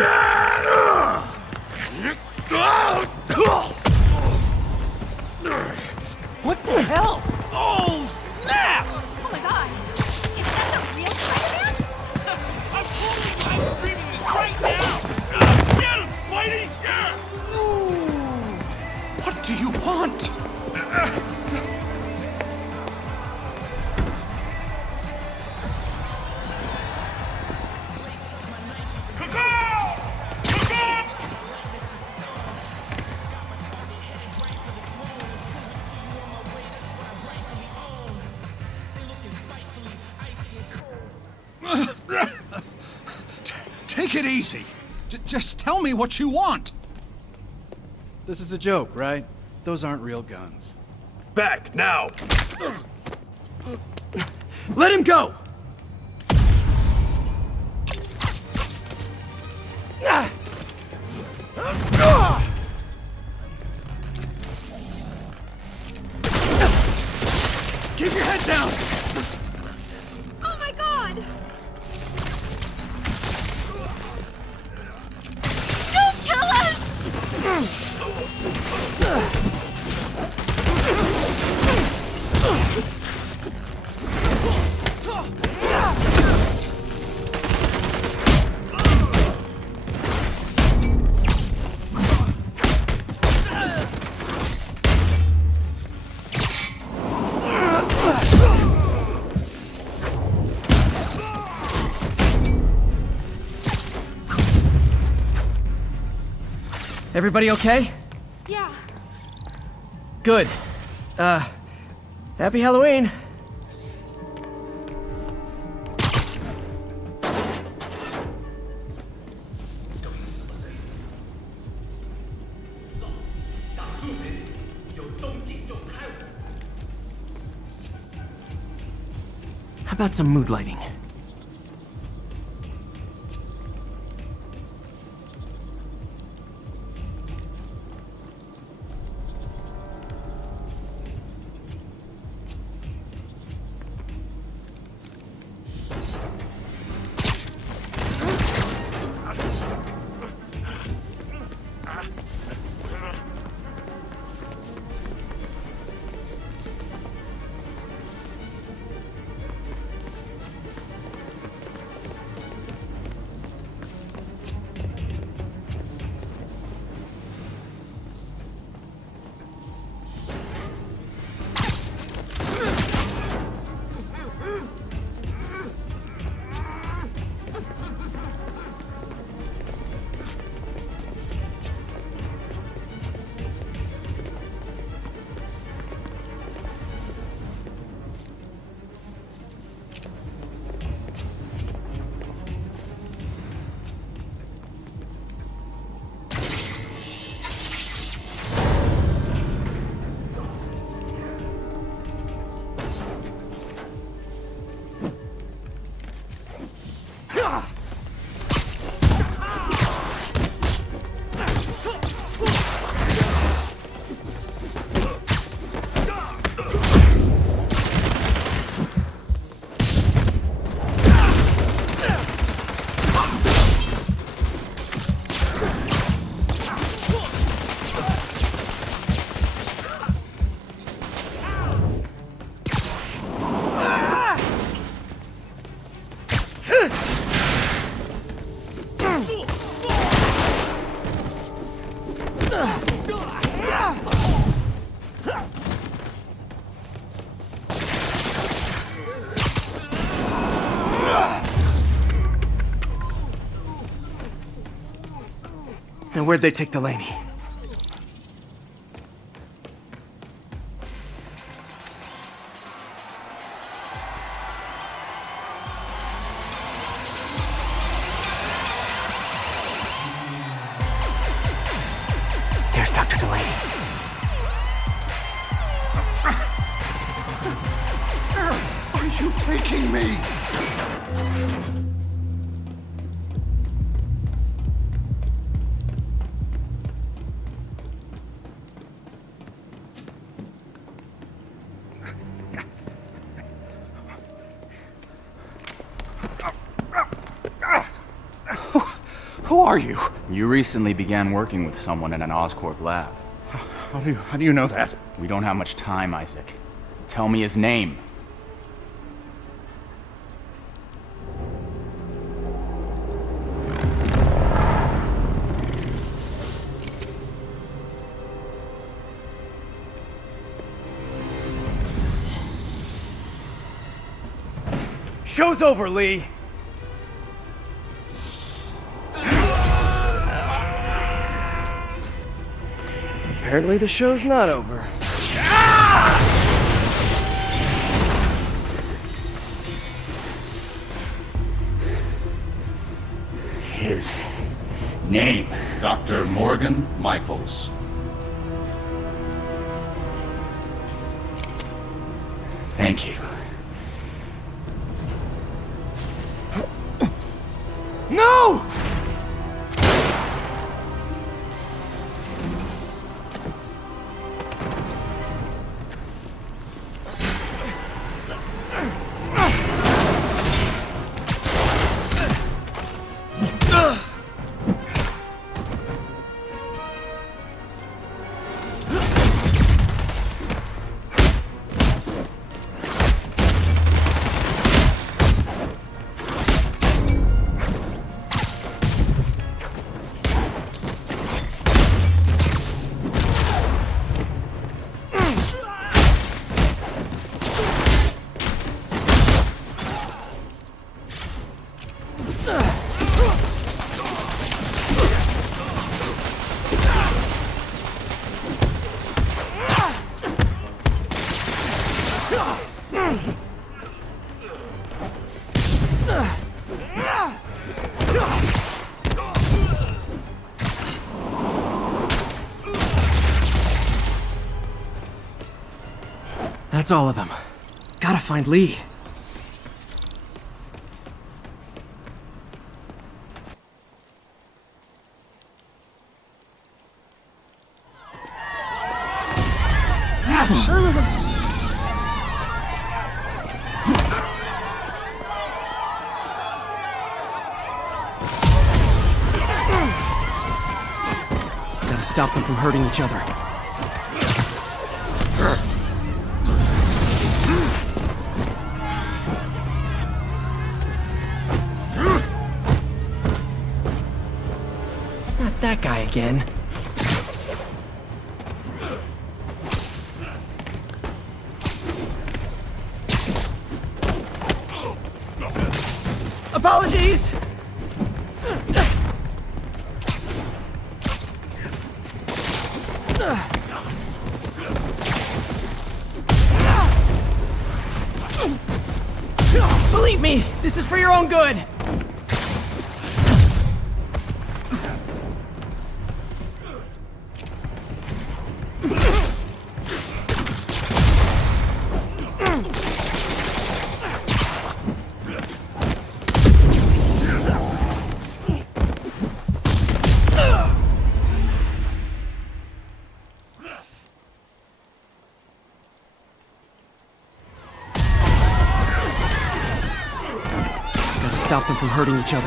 What the hell? Oh, snap! Oh my god! Is that the real Spider-Man? I'm totally live streaming this right now! Get him, Spidey! What do you want? Take it easy. Just tell me what you want. This is a joke, right? Those aren't real guns. Back, now! Let him go! Keep your head down! Oh my god! Don't kill us! Everybody okay? Yeah. Good. Happy Halloween. How about some mood lighting? And where'd they take Delaney? There's Dr. Delaney. Are you taking me? Who are you? You recently began working with someone in an Oscorp lab. How do you know that? We don't have much time, Isaac. Tell me his name. Show's over, Lee. Apparently the show's not over. His name. Dr. Morgan Michaels. Thank you. No! That's all of them. Gotta find Lee. Gotta stop them from hurting each other. Not that guy again. Apologies! Believe me, this is for your own good. Stop them from hurting each other.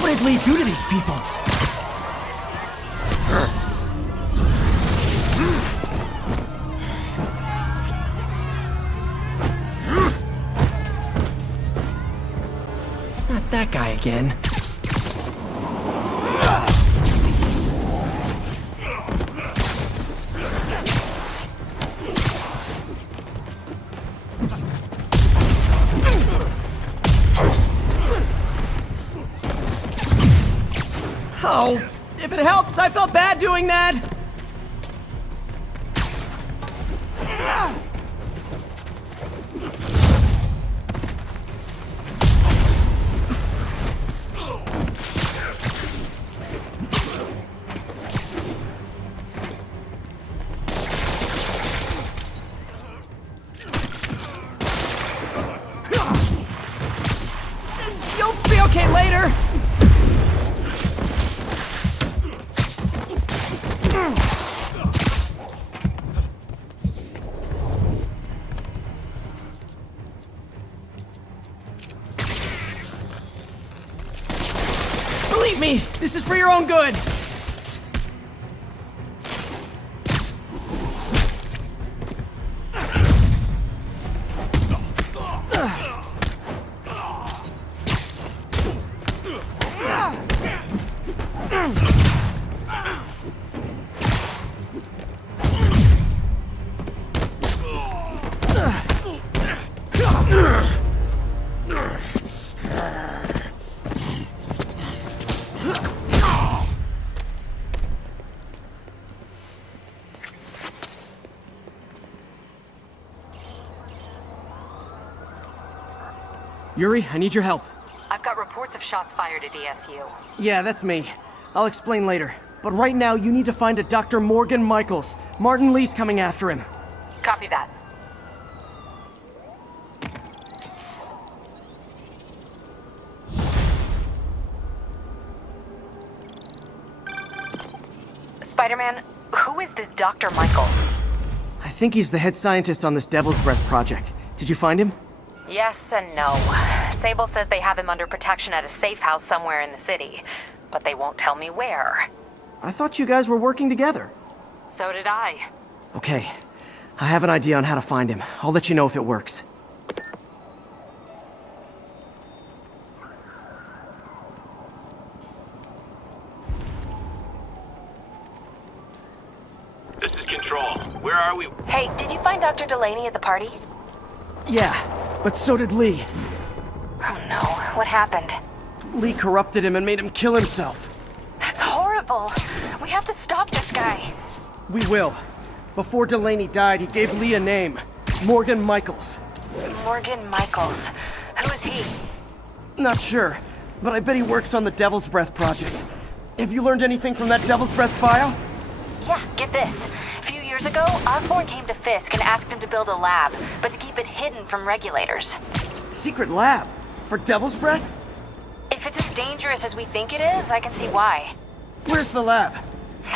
What did Lee do to these people? Not that guy again. Oh, if it helps, I felt bad doing that. You'll be okay later. Believe me, this is for your own good. Yuri, I need your help. I've got reports of shots fired at ESU. Yeah, that's me. I'll explain later. But right now, you need to find a Dr. Morgan Michaels. Martin Lee's coming after him. Copy that. Spider-Man, who is this Dr. Michaels? I think he's the head scientist on this Devil's Breath project. Did you find him? Yes and no. Sable says they have him under protection at a safe house somewhere in the city, but they won't tell me where. I thought you guys were working together. So did I. Okay. I have an idea on how to find him. I'll let you know if it works. This is Control. Where are we? Hey, did you find Dr. Delaney at the party? Yeah, but so did Lee. Oh no, what happened? Lee corrupted him and made him kill himself. That's horrible. We have to stop this guy. We will. Before Delaney died, he gave Lee a name. Morgan Michaels. Morgan Michaels. Who is he? Not sure, but I bet he works on the Devil's Breath project. Have you learned anything from that Devil's Breath file? Yeah, get this. A few years ago, Osborn came to Fisk and asked him to build a lab, but to keep it hidden from regulators. Secret lab? For Devil's Breath? If it's as dangerous as we think it is, I can see why. Where's the lab?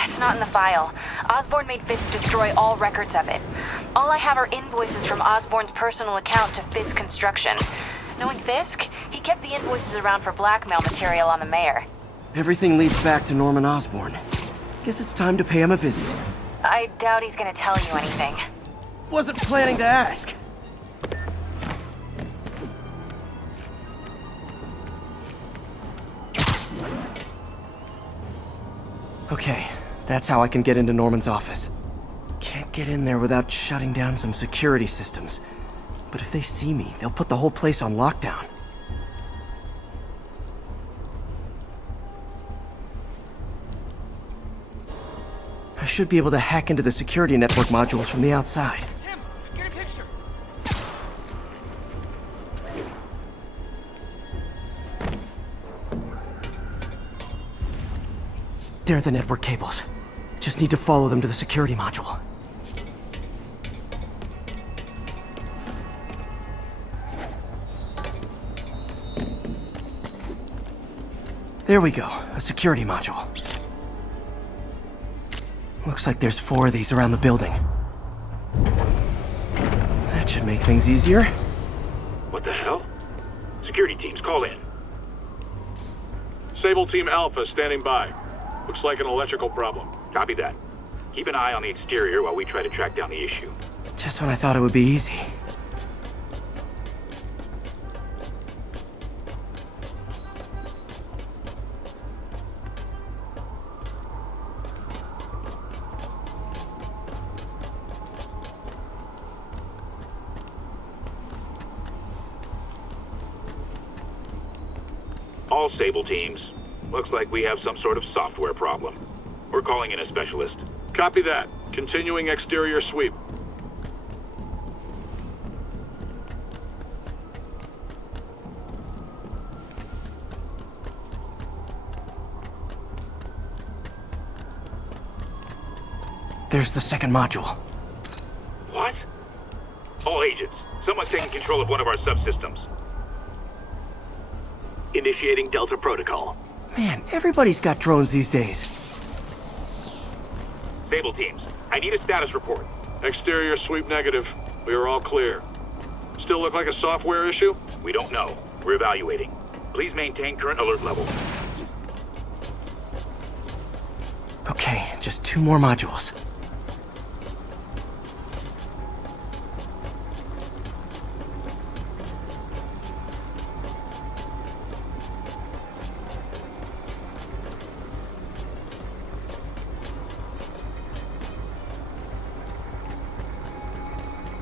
It's not in the file. Osborn made Fisk destroy all records of it. All I have are invoices from Osborn's personal account to Fisk Construction. Knowing Fisk, he kept the invoices around for blackmail material on the mayor. Everything leads back to Norman Osborn. Guess it's time to pay him a visit. I doubt he's gonna tell you anything. Wasn't planning to ask. Okay, that's how I can get into Norman's office. Can't get in there without shutting down some security systems. But if they see me, they'll put the whole place on lockdown. I should be able to hack into the security network modules from the outside. Tim, get a picture. There are the network cables. Just need to follow them to the security module. There we go, a security module. Looks like there's 4 of these around the building. That should make things easier. What the hell? Security teams, call in. Sable Team Alpha standing by. Looks like an electrical problem. Copy that. Keep an eye on the exterior while we try to track down the issue. Just when I thought it would be easy. All Sable teams. Looks like we have some sort of software problem. We're calling in a specialist. Copy that. Continuing exterior sweep. There's the second module. What? All agents, someone's taking control of one of our subsystems. Initiating Delta Protocol. Man, everybody's got drones these days. Sable teams, I need a status report. Exterior sweep negative. We are all clear. Still look like a software issue? We don't know. We're evaluating. Please maintain current alert level. Okay, just 2 more modules.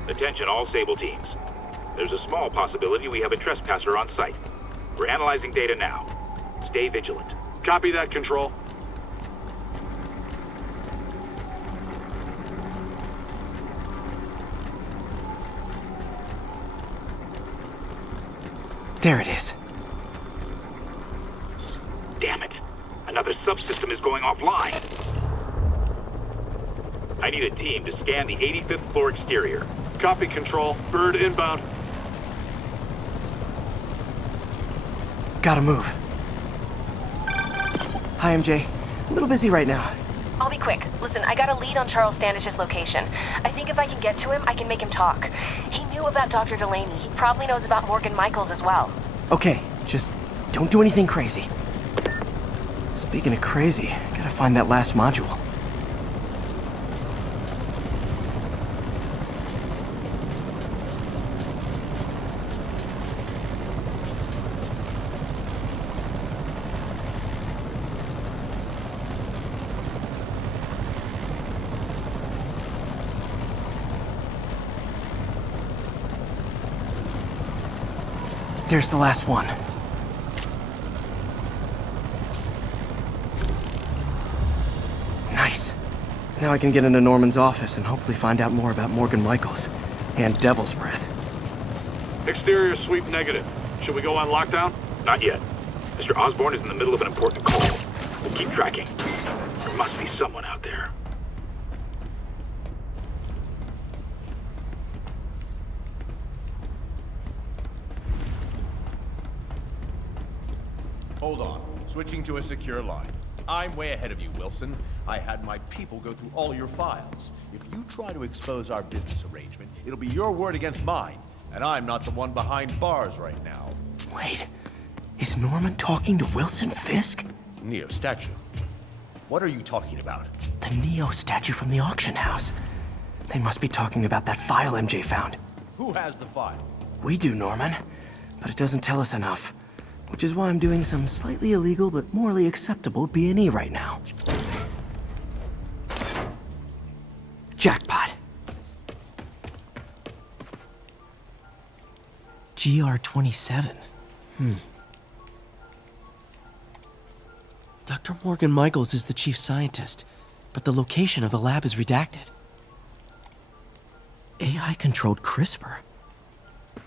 Attention all Sable teams. There's a small possibility we have a trespasser on site. We're analyzing data now. Stay vigilant. Copy that, Control. There it is. Damn it. Another the subsystem is going offline. I need a team to scan the 85th floor exterior. Copy, Control. Bird inbound. Gotta move. Hi, MJ. A little busy right now. I'll be quick. Listen, I got a lead on Charles Standish's location. I think if I can get to him, I can make him talk. He knew about Dr. Delaney. He probably knows about Morgan Michaels as well. Okay, just don't do anything crazy. Speaking of crazy, gotta find that last module. There's the last one. Nice. Now I can get into Norman's office and hopefully find out more about Morgan Michaels and Devil's Breath. Exterior sweep negative. Should we go on lockdown? Not yet. Mr. Osborn is in the middle of an important call. We'll keep tracking. There must be someone out there. Hold on. Switching to a secure line. I'm way ahead of you, Wilson. I had my people go through all your files. If you try to expose our business arrangement, it'll be your word against mine. And I'm not the one behind bars right now. Wait, is Norman talking to Wilson Fisk? Neo statue. What are you talking about? The Neo statue from the auction house. They must be talking about that file MJ found. Who has the file? We do, Norman. But it doesn't tell us enough. Which is why I'm doing some slightly illegal but morally acceptable B&E right now. Jackpot. GR27. Dr. Morgan Michaels is the chief scientist, but the location of the lab is redacted. AI-controlled CRISPR.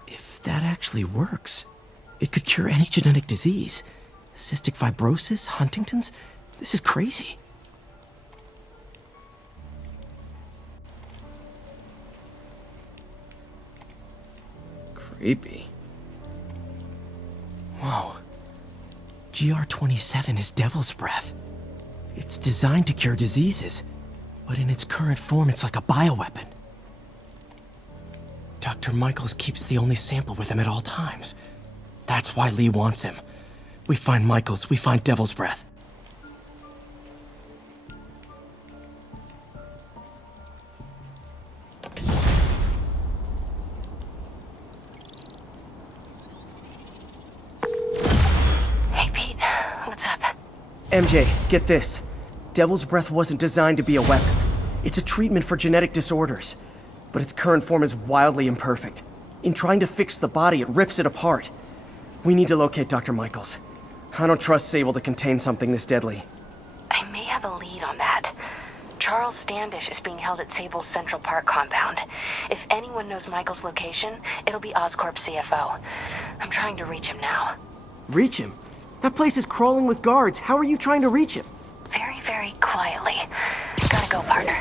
If that actually works, it could cure any genetic disease. Cystic fibrosis, Huntington's. This is crazy. Creepy. Whoa. GR27 is Devil's Breath. It's designed to cure diseases, but in its current form, it's like a bioweapon. Dr. Michaels keeps the only sample with him at all times. That's why Lee wants him. We find Michaels, we find Devil's Breath. Hey, Pete. What's up? MJ, get this. Devil's Breath wasn't designed to be a weapon. It's a treatment for genetic disorders. But its current form is wildly imperfect. In trying to fix the body, it rips it apart. We need to locate Dr. Michaels. I don't trust Sable to contain something this deadly. I may have a lead on that. Charles Standish is being held at Sable's Central Park compound. If anyone knows Michael's location, it'll be Oscorp's CFO. I'm trying to reach him now. Reach him? That place is crawling with guards. How are you trying to reach him? Very, very quietly. Gotta go, partner.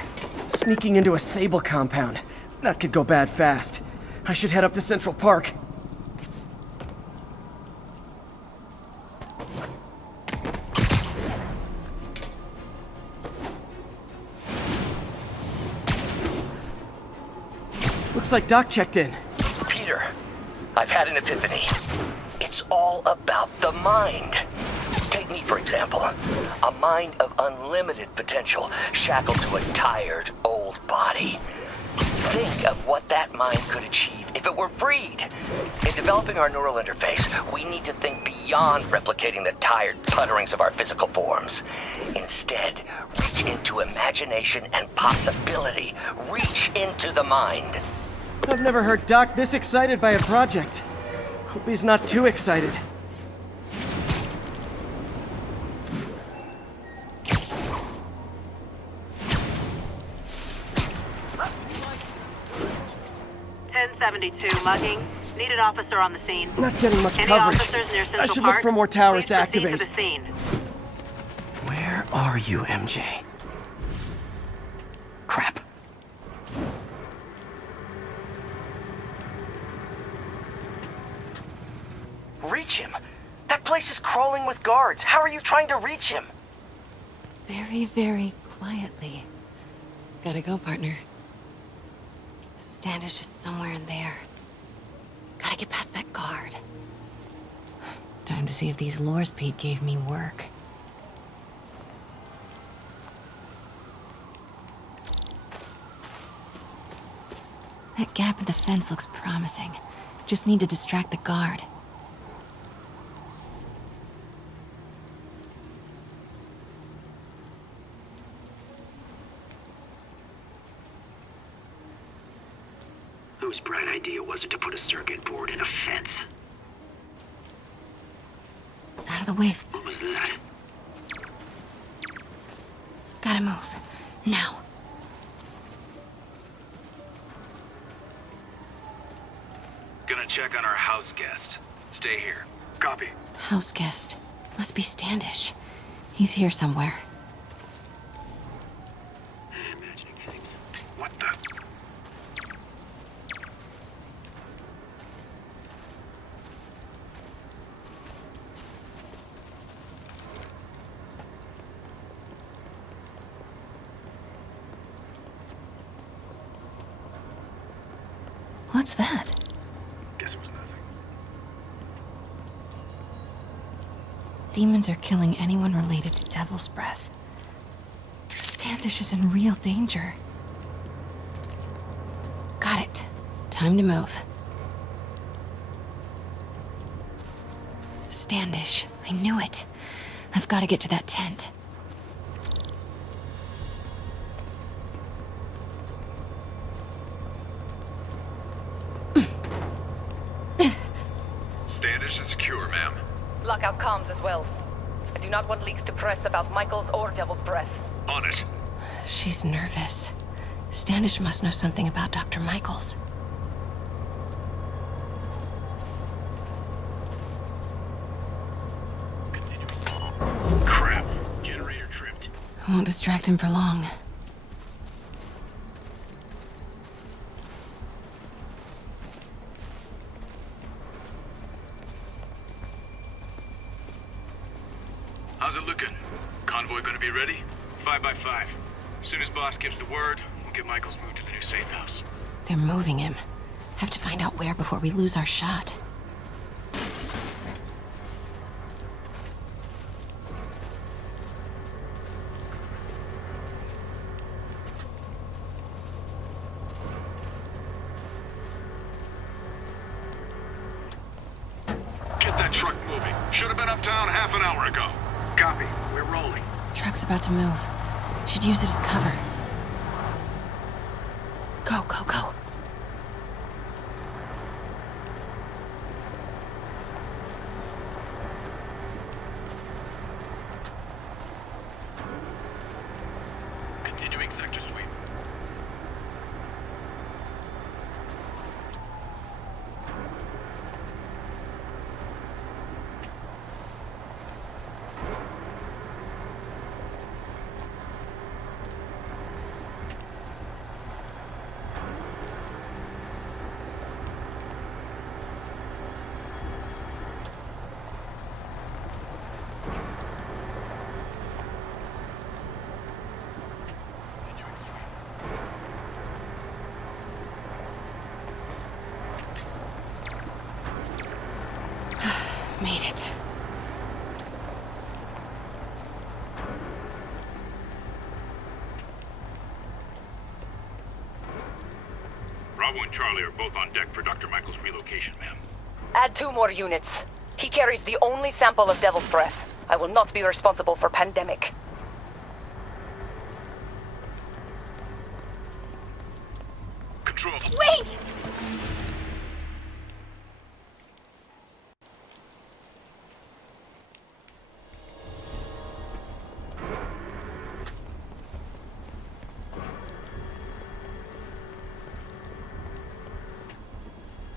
Sneaking into a Sable compound. That could go bad fast. I should head up to Central Park. Looks like Doc checked in. Peter, I've had an epiphany. It's all about the mind. Take me, for example. A mind of unlimited potential, shackled to a tired, old body. Think of what that mind could achieve if it were freed. In developing our neural interface, we need to think beyond replicating the tired putterings of our physical forms. Instead, reach into imagination and possibility. Reach into the mind. I've never heard Doc this excited by a project. Hope he's not too excited. Mugging. Need an officer on the scene. Not getting much Any coverage. officers near Central I should Park? look for more towers Please to proceed activate. to the scene. Where are you, MJ? Crap. Reach him? That place is crawling with guards. How are you trying to reach him? Very, very quietly. Gotta go, partner. Standish is somewhere in there. Gotta get past that guard. Time to see if these lures Pete gave me work. That gap in the fence looks promising. Just need to distract the guard. Whose bright idea was it to put a circuit board in a fence? Out of the way. What was that? Gotta move. Now. Gonna check on our house guest. Stay here. Copy. House guest. Must be Standish. He's here somewhere. Imagining things. What the? What's that? Guess it was nothing. Demons are killing anyone related to Devil's Breath. Standish is in real danger. Got it. Time to move. Standish. I knew it. I've got to get to that tent. Standish is secure, ma'am. Lockout comms as well. I do not want leaks to press about Michaels or Devil's Breath. On it. She's nervous. Standish must know something about Dr. Michaels. Crap. Generator tripped. I won't distract him for long. How's it looking? Convoy gonna be ready? 5 by 5. As soon as boss gives the word, we'll get Michaels moved to the new safe house. They're moving him. Have to find out where before we lose our shot. Get that truck moving. Should have been uptown half an hour ago. Copy. We're rolling. Truck's about to move. Should use it as cover. Go, go, go. Continuing sector sweep. Made it. Bravo and Charlie are both on deck for Dr. Michaels' relocation, ma'am. Add 2 more units. He carries the only sample of Devil's Breath. I will not be responsible for pandemic. Control. Wait!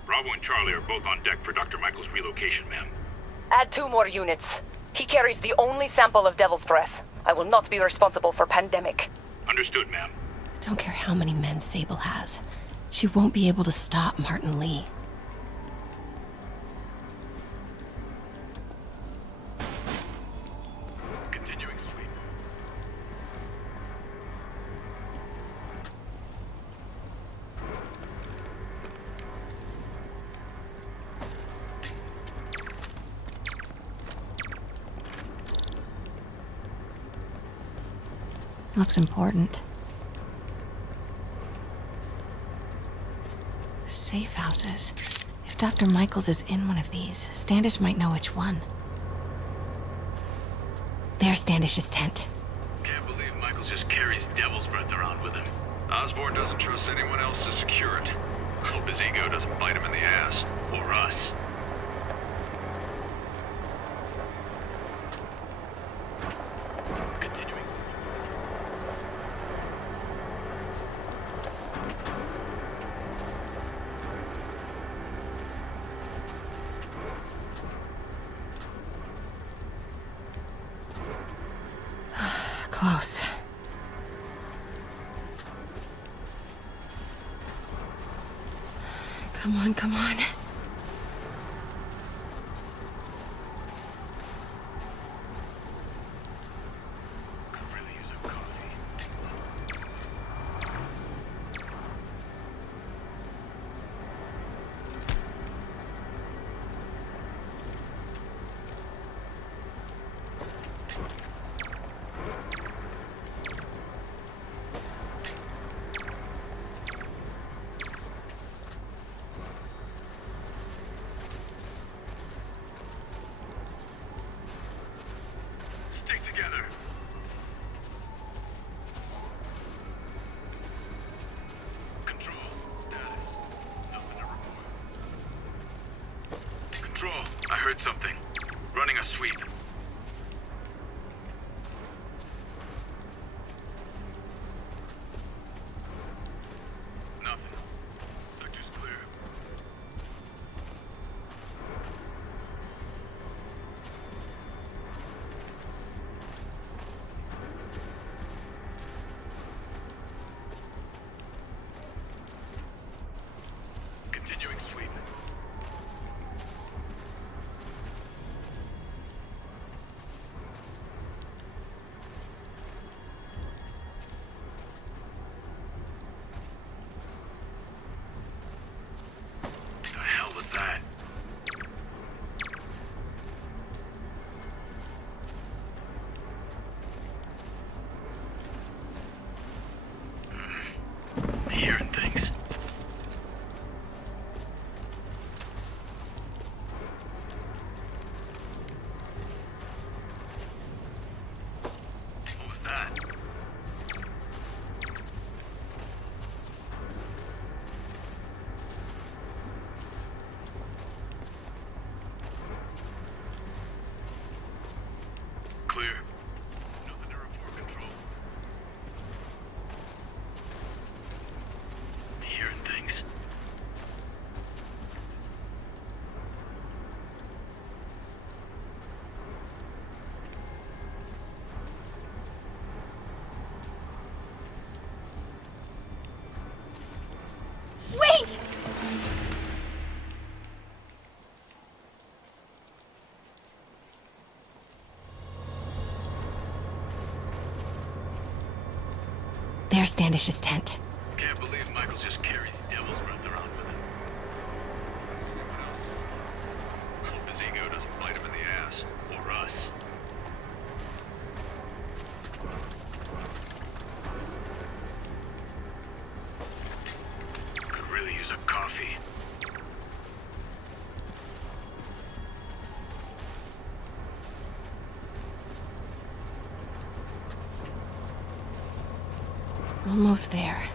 Bravo and Charlie are both on deck for Dr. Michaels' relocation, ma'am. Add 2 more units. He carries the only sample of Devil's Breath. I will not be responsible for pandemic. Understood, ma'am. Don't care how many men Sable has. She won't be able to stop Martin Lee. Continuing sweep. Looks important. Safe houses. If Dr. Michaels is in one of these, Standish might know which one. There's Standish's tent. Can't believe Michaels just carries devil's breath around with him. Osborn doesn't trust anyone else to secure it. Hope his ego doesn't bite him in the ass. Or us. Continuing. Close. Come on, come on. Stick together. Control. Status. Nothing to report. Control. I heard something. Running a sweep. Nothing. Sector's clear. Continuing sweep. The hell was that? Hearing things. What was that? Clear. Nothing to report, Control. Hearing things. Wait! There's Standish's tent. Can't believe Michaels just carries devil's breath around with him. Hope his ego doesn't bite him in the ass. Or us. Could really use a coffee. Almost there.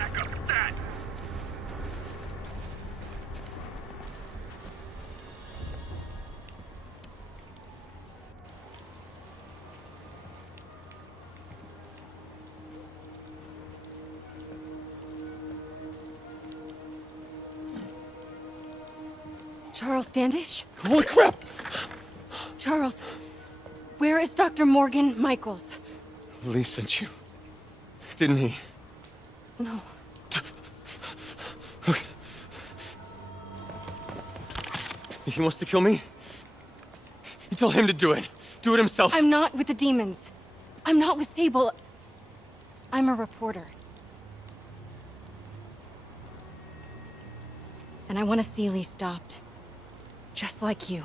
backup. That. Charles Standish? Holy crap! Charles, where is Dr. Morgan Michaels? Lee sent you. Didn't he? No. He wants to kill me? You tell him to do it. Do it himself. I'm not with the demons. I'm not with Sable. I'm a reporter. And I want to see Lee stopped. Just like you.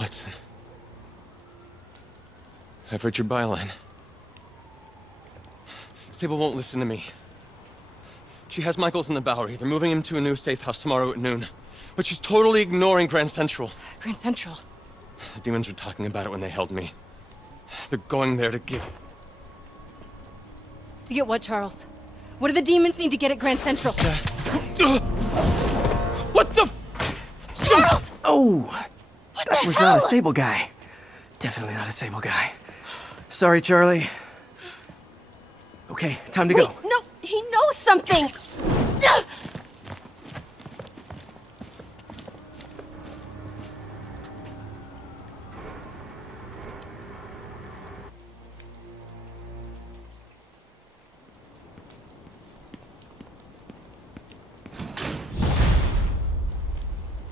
Watson. I've read your byline. Sable won't listen to me. She has Michaels in the Bowery. They're moving him to a new safe house tomorrow at noon. But she's totally ignoring Grand Central. Grand Central? The demons were talking about it when they held me. They're going there to get... To get what, Charles? What do the demons need to get at Grand Central? What the... Charles! Oh! What That the was hell? not a Sable guy. Definitely not a Sable guy. Sorry, Charlie. Okay, time to go. Wait, no, he knows something!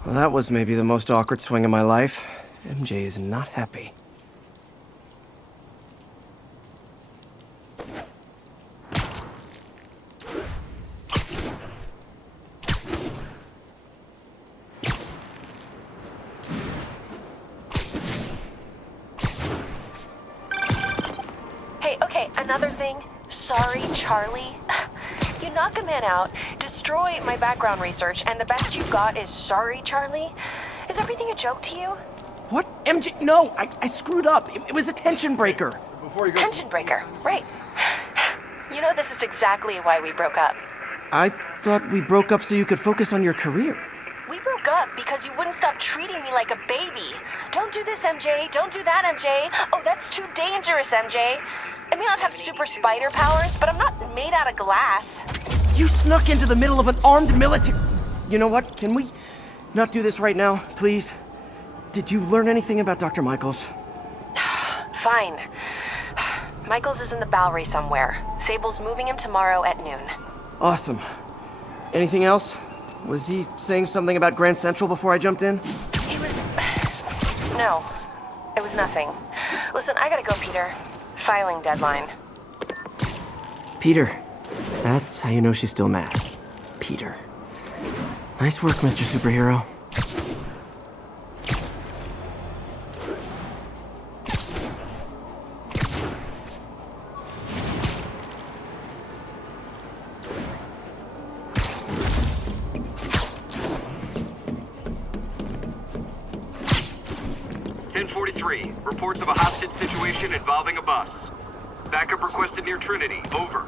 Well, that was maybe the most awkward swing of my life. MJ is not happy. Hey, okay, another thing. Sorry, Charlie. You knock a man out, destroy my background research, and the best you got is sorry, Charlie? Is everything a joke to you? What? MJ? No, I screwed up. It was a tension breaker. Before you go... Tension breaker, right. You know, this is exactly why we broke up. I thought we broke up so you could focus on your career. We broke up because you wouldn't stop treating me like a baby. Don't do this, MJ. Don't do that, MJ. Oh, that's too dangerous, MJ. I may not have super spider powers, but I'm not made out of glass. You snuck into the middle of an armed military... You know what? Can we not do this right now, please? Did you learn anything about Dr. Michaels? Fine. Michaels is in the Bowery somewhere. Sable's moving him tomorrow at noon. Awesome. Anything else? Was he saying something about Grand Central before I jumped in? He was... No. It was nothing. Listen, I gotta go, Peter. Filing deadline. Peter. That's how you know she's still mad. Peter. Nice work, Mr. Superhero. Reports of a hostage situation involving a bus. Backup requested near Trinity. Over.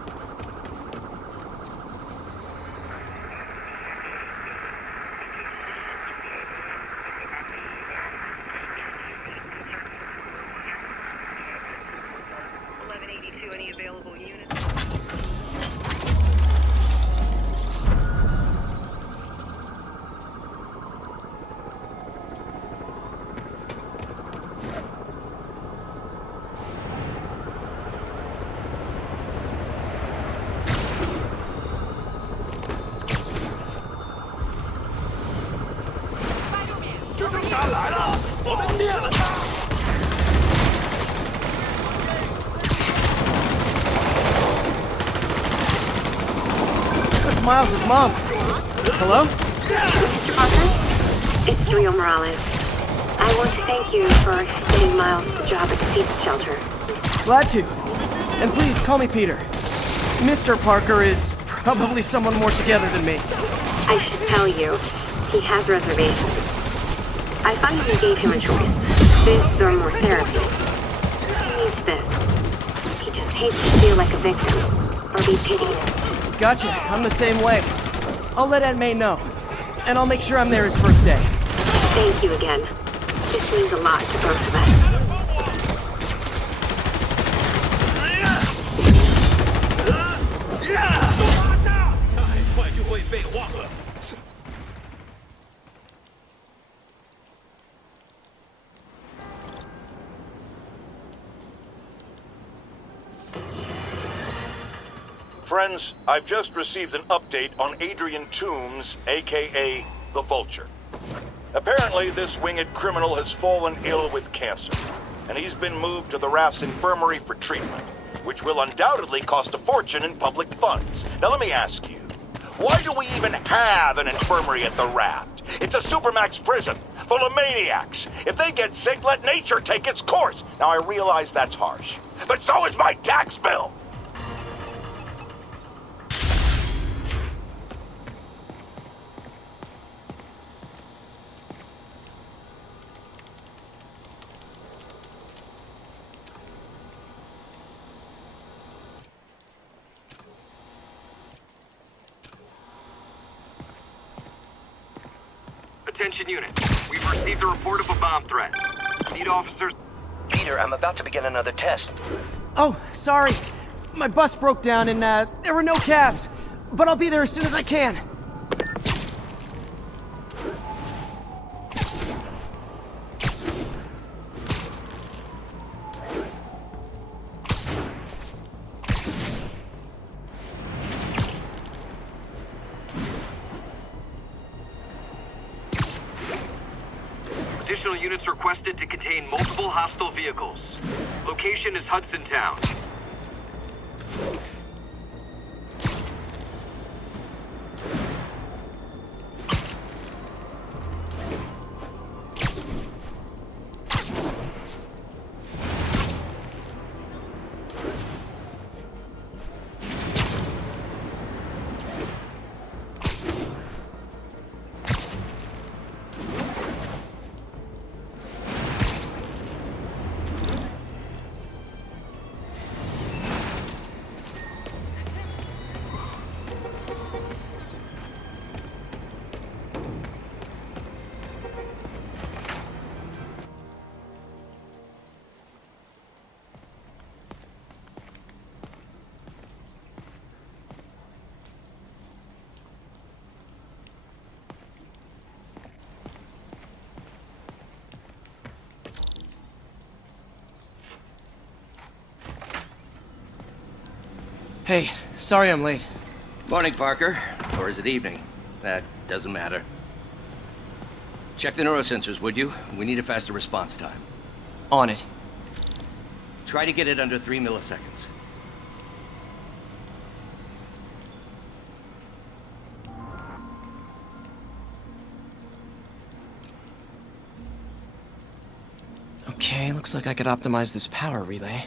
That's Miles' mom. Hello? Mr. Parker? It's Rio Morales. I want to thank you for getting Miles the job at the pizza shelter. Glad to. And please, call me Peter. Mr. Parker is probably someone more together than me. I should tell you, he has reservations. I finally gave him a choice. This or more therapy. He needs this. He just hates to feel like a victim, or be pitied. Gotcha. I'm the same way. I'll let Aunt May know. And I'll make sure I'm there his first day. Thank you again. This means a lot to both of us. Friends, I've just received an update on Adrian Toombs, aka the Vulture. Apparently, this winged criminal has fallen ill with cancer, and he's been moved to the Raft's infirmary for treatment, which will undoubtedly cost a fortune in public funds. Now let me ask you, why do we even have an infirmary at the Raft? It's a supermax prison, full of maniacs. If they get sick, let nature take its course. Now I realize that's harsh, but so is my tax bill. Attention unit. We've received a report of a bomb threat. Need officers... Peter, I'm about to begin another test. Oh, sorry. My bus broke down and there were no cabs. But I'll be there as soon as I can. Additional units requested to contain multiple hostile vehicles. Location is Hudson Town. Hey, sorry I'm late. Morning, Parker. Or is it evening? That doesn't matter. Check the neurosensors, would you? We need a faster response time. On it. Try to get it under 3 milliseconds. Okay, looks like I could optimize this power relay.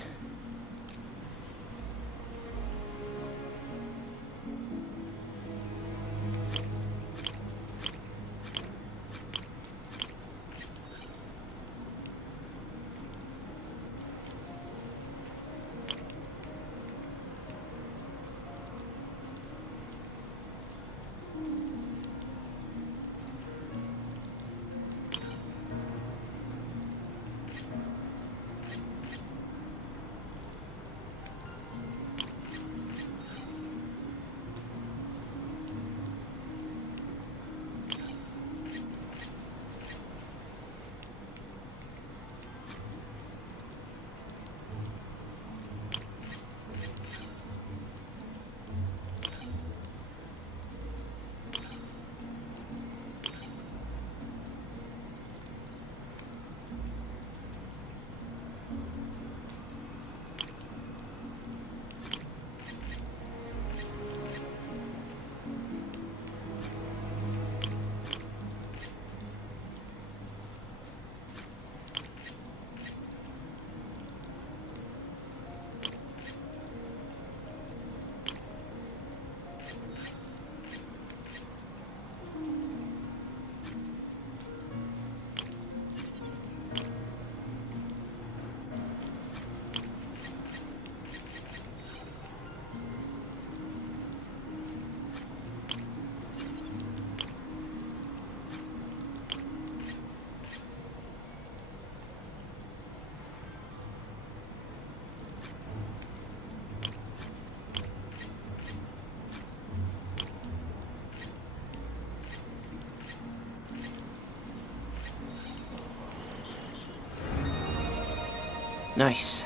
Nice.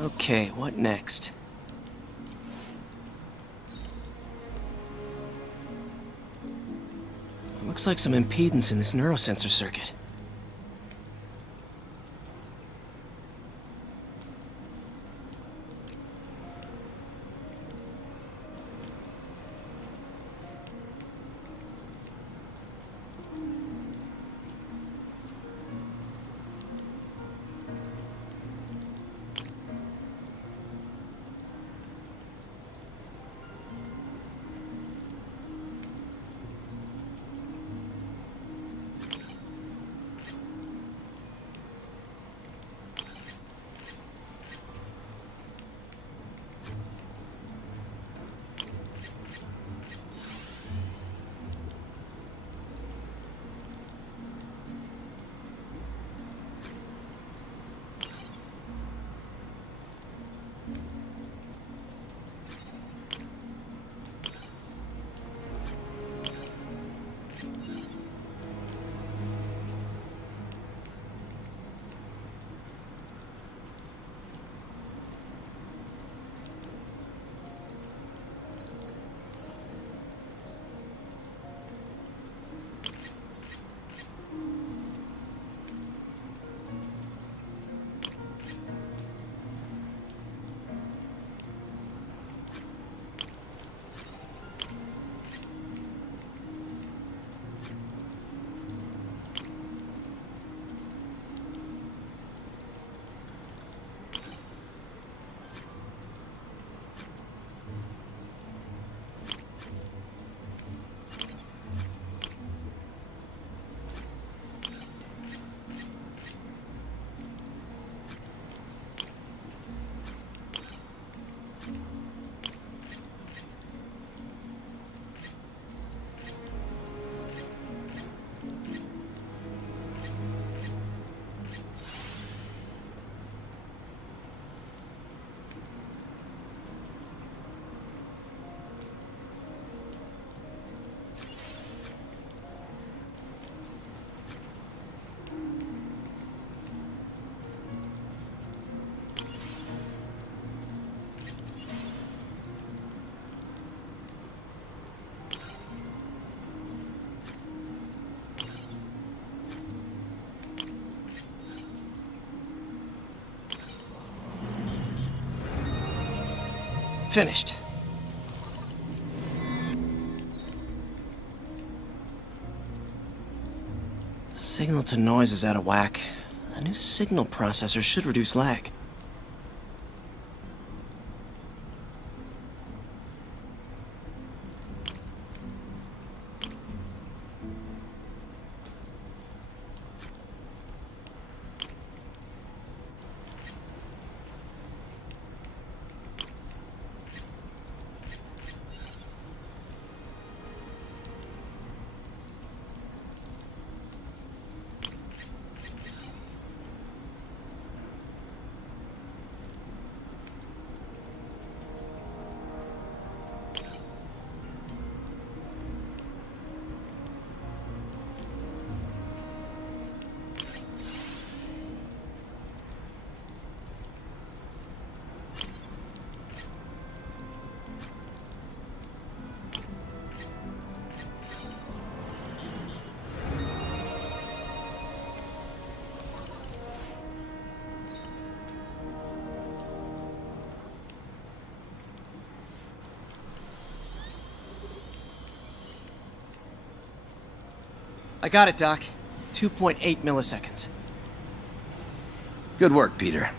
Okay, what next? Looks like some impedance in this neurosensor circuit. Finished. The signal to noise is out of whack. A new signal processor should reduce lag. I got it, Doc. 2.8 milliseconds. Good work, Peter.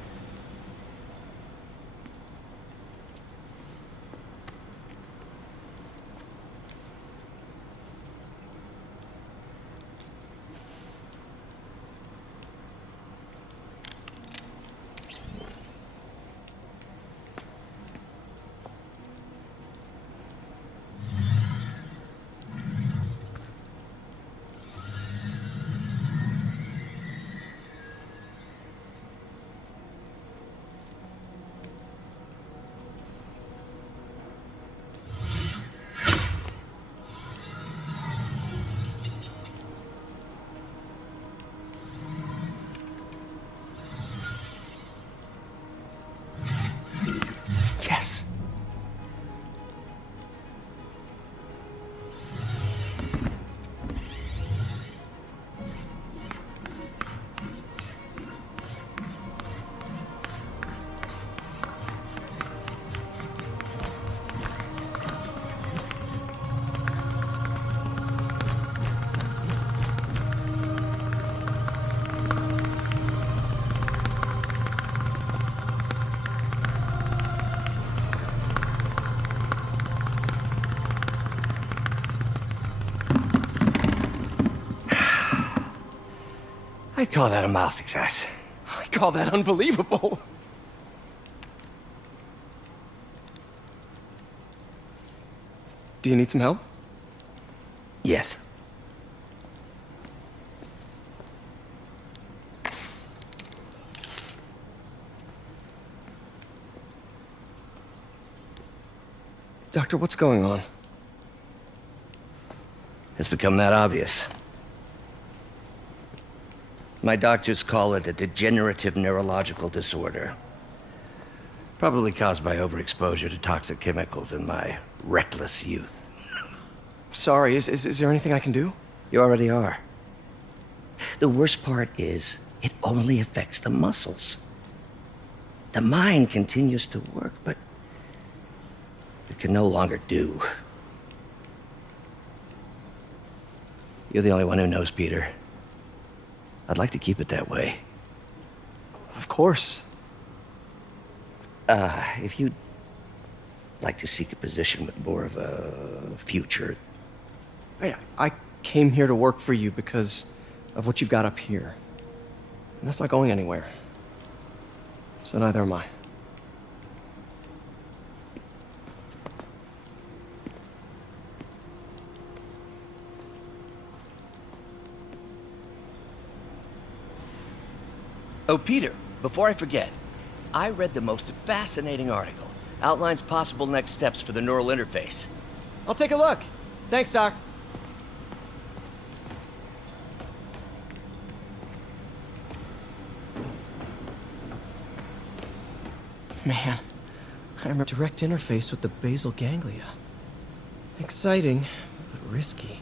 I'd call that a mild success. I call that unbelievable. Do you need some help? Yes. Doctor, what's going on? It's become that obvious. My doctors call it a degenerative neurological disorder. Probably caused by overexposure to toxic chemicals in my reckless youth. Sorry, is there anything I can do? You already are. The worst part is, it only affects the muscles. The mind continues to work, but it can no longer do. You're the only one who knows, Peter. I'd like to keep it that way. Of course. If you'd like to seek a position with more of a future. I came here to work for you because of what you've got up here. And that's not going anywhere. So neither am I. Oh, Peter, before I forget, I read the most fascinating article. Outlines possible next steps for the neural interface. I'll take a look. Thanks, Doc. Man, I'm a direct interface with the basal ganglia. Exciting, but risky.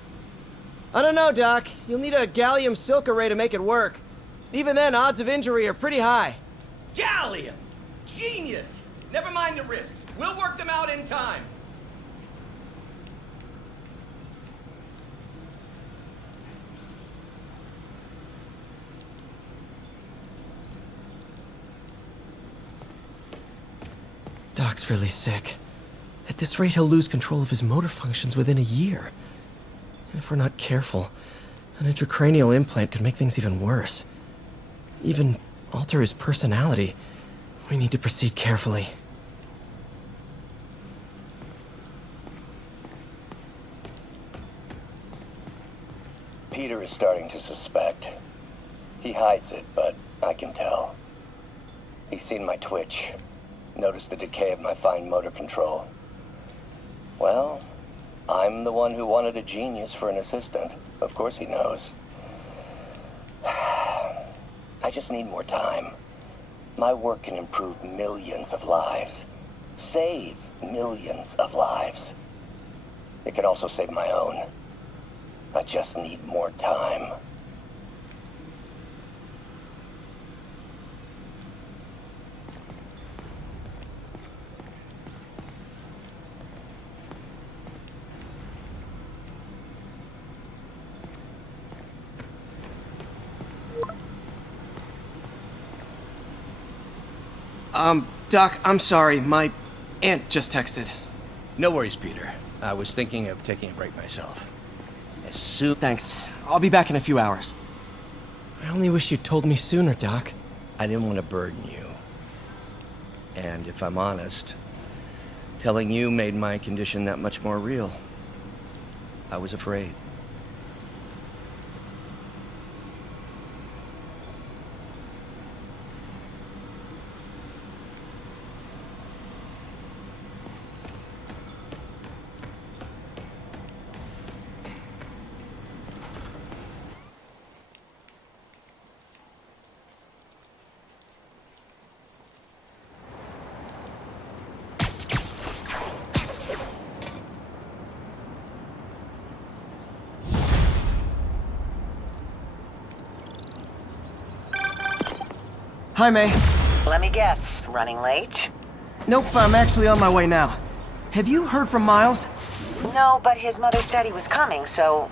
I don't know, Doc. You'll need a gallium silk array to make it work. Even then, odds of injury are pretty high. Gallium! Genius! Never mind the risks. We'll work them out in time. Doc's really sick. At this rate, he'll lose control of his motor functions within a year. And if we're not careful, an intracranial implant could make things even worse. Even alter his personality. We need to proceed carefully. Peter is starting to suspect. He hides it, but I can tell. He's seen my twitch, noticed the decay of my fine motor control. Well, I'm the one who wanted a genius for an assistant. Of course he knows. I just need more time. My work can improve millions of lives. Save millions of lives. It can also save my own. I just need more time. Doc, I'm sorry. My aunt just texted. No worries, Peter. I was thinking of taking a break myself. As soon... Thanks. I'll be back in a few hours. I only wish you'd told me sooner, Doc. I didn't want to burden you. And if I'm honest, telling you made my condition that much more real. I was afraid. Hi, May. Let me guess, running late? Nope, I'm actually on my way now. Have you heard from Miles? No, but his mother said he was coming, so...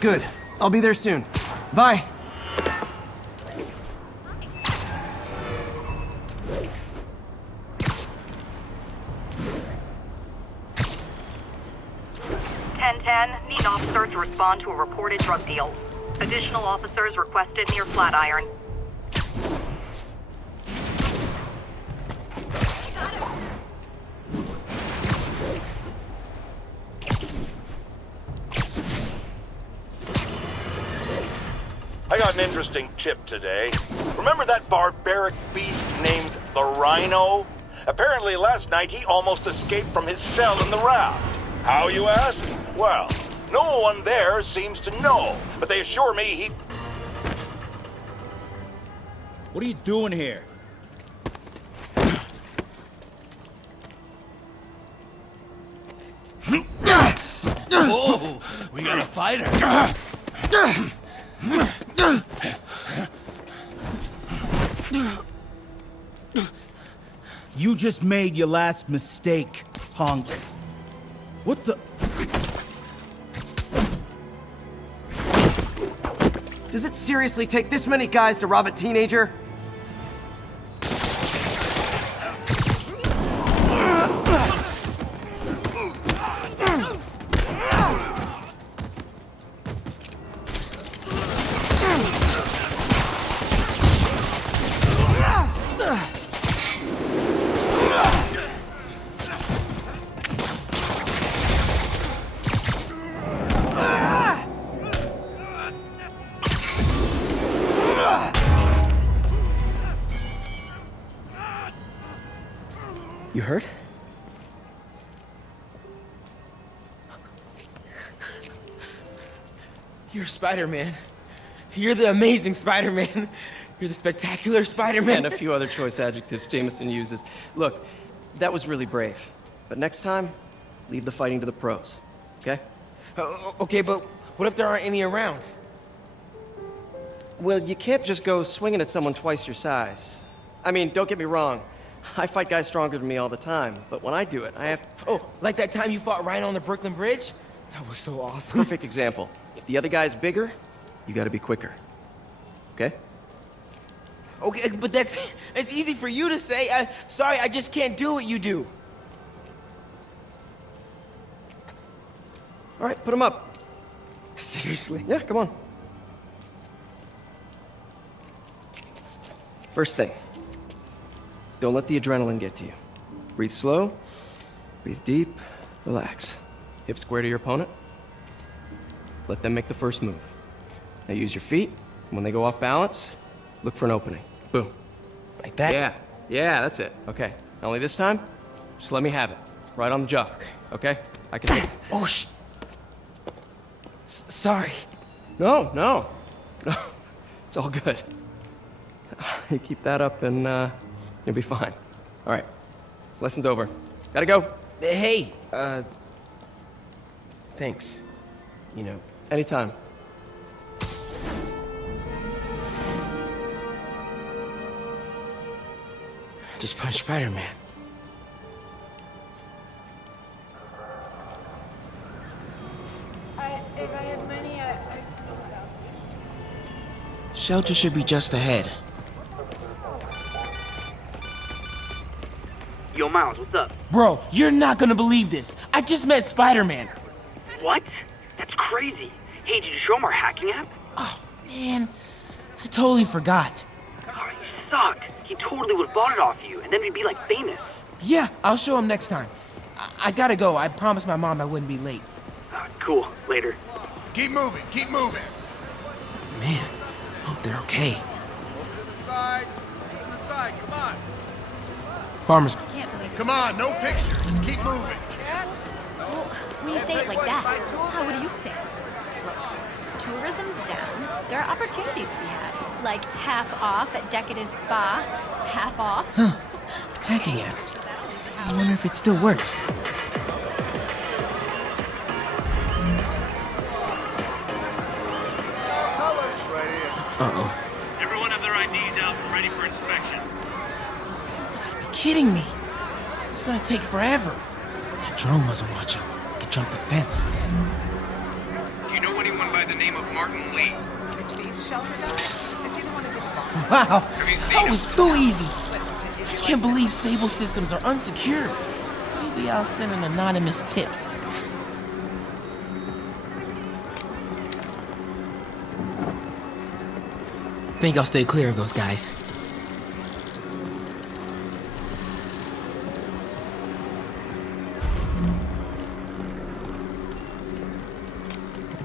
Good. I'll be there soon. Bye. Need officers to respond to a reported drug deal. Additional officers requested near Flatiron. I got an interesting tip today. Remember that barbaric beast named the Rhino? Apparently last night he almost escaped from his cell in the raft. How, you ask? Well, no one there seems to know, but they assure me he... What are you doing here? Whoa, we got a fighter. You just made your last mistake, punk. What the... Does it seriously take this many guys to rob a teenager? You hurt? You're Spider-Man. You're the amazing Spider-Man. You're the spectacular Spider-Man. And a few other choice adjectives Jameson uses. Look, that was really brave. But next time, leave the fighting to the pros, okay? Okay, but what if there aren't any around? Well, you can't just go swinging at someone twice your size. I mean, don't get me wrong. I fight guys stronger than me all the time, but when I do it, I have... Oh, like that time you fought Rhino on the Brooklyn Bridge? That was so awesome. Perfect example. If the other guy's bigger, you gotta be quicker. Okay? Okay, but that's easy for you to say. Sorry, I just can't do what you do. All right, put him up. Seriously? Yeah, come on. First thing. Don't let the adrenaline get to you. Breathe slow, breathe deep, relax. Hip square to your opponent. Let them make the first move. Now use your feet, and when they go off balance, look for an opening. Boom. Like that? Yeah, that's it. Okay, only this time, just let me have it. Right on the jaw, okay? I can take it. Oh, sorry. No. It's all good. You keep that up and, you'll be fine. All right, lesson's over. Gotta go. Hey, thanks. You know. Anytime. Just punch Spider-Man. If I had money, Shelter should be just ahead. Yo, Miles, what's up? Bro, you're not gonna believe this. I just met Spider-Man. What? That's crazy. Hey, did you show him our hacking app? Oh, man. I totally forgot. Oh, you suck. He totally would have bought it off you, and then we'd be, like, famous. Yeah, I'll show him next time. I gotta go. I promised my mom I wouldn't be late. Cool. Later. Keep moving, keep moving. Man, hope they're okay. To the side, come on. Farmers. Come on, no pictures. Keep moving. Well, when you say it like that, how would you say it? Look, tourism's down. There are opportunities to be had. Like half off at Decadent Spa. Half off. Huh. Hacking app. I wonder if it still works. Uh-oh. Everyone have their IDs out and ready for inspection. You're kidding me. It's gonna take forever. That drone wasn't watching. I could jump the fence. Do you know anyone by the name of Martin Lee? Wow, that was too easy. I can't believe Sable systems are unsecured. Maybe I'll send an anonymous tip. Think I'll stay clear of those guys.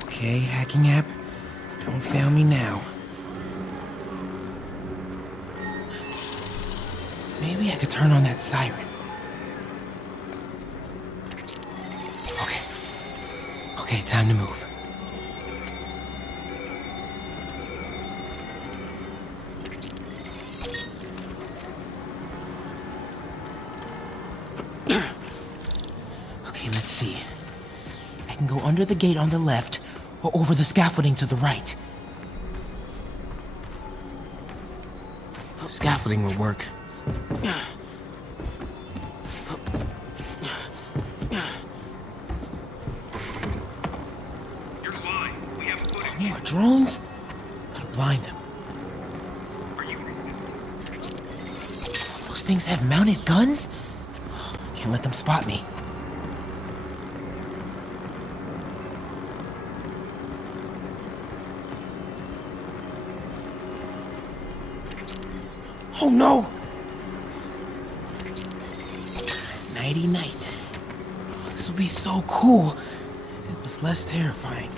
Okay, hacking app. Don't fail me now. Maybe I could turn on that siren. Okay. Okay, time to move. Okay, let's see. I can go under the gate on the left, or over the scaffolding to the right. Scaffolding will work. More drones? Gotta blind them. Those things have mounted guns? Can't let them spot me. Oh no! Nighty night. This would be so cool if it was less terrifying.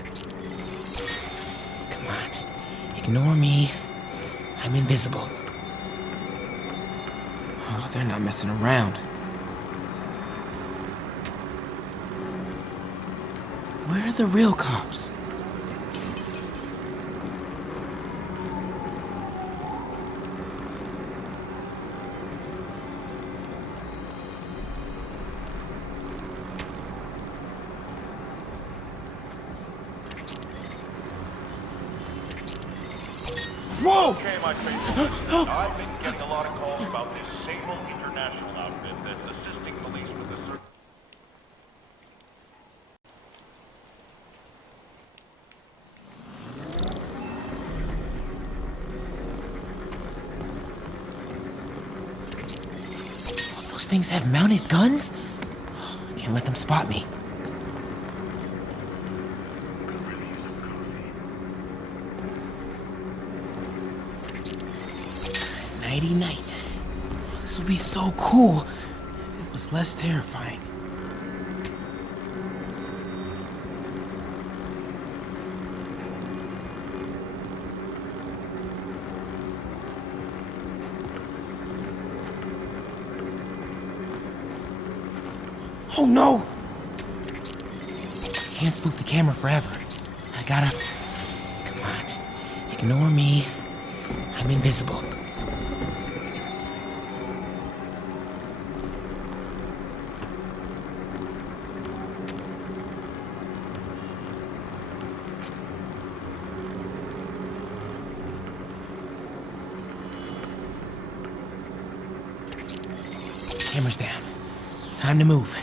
Come on, ignore me. I'm invisible. Oh, they're not messing around. Where are the real cops? Whoa! Okay, my favorite. I've been getting a lot of calls about this Sable International outfit that's assisting police with the search. Those things have mounted guns? Can't let them spot me. Nighty night. This would be so cool if it was less terrifying. Oh no! Can't spook the camera forever. I gotta... Come on. Ignore me. I'm invisible. Camera's down. Time to move.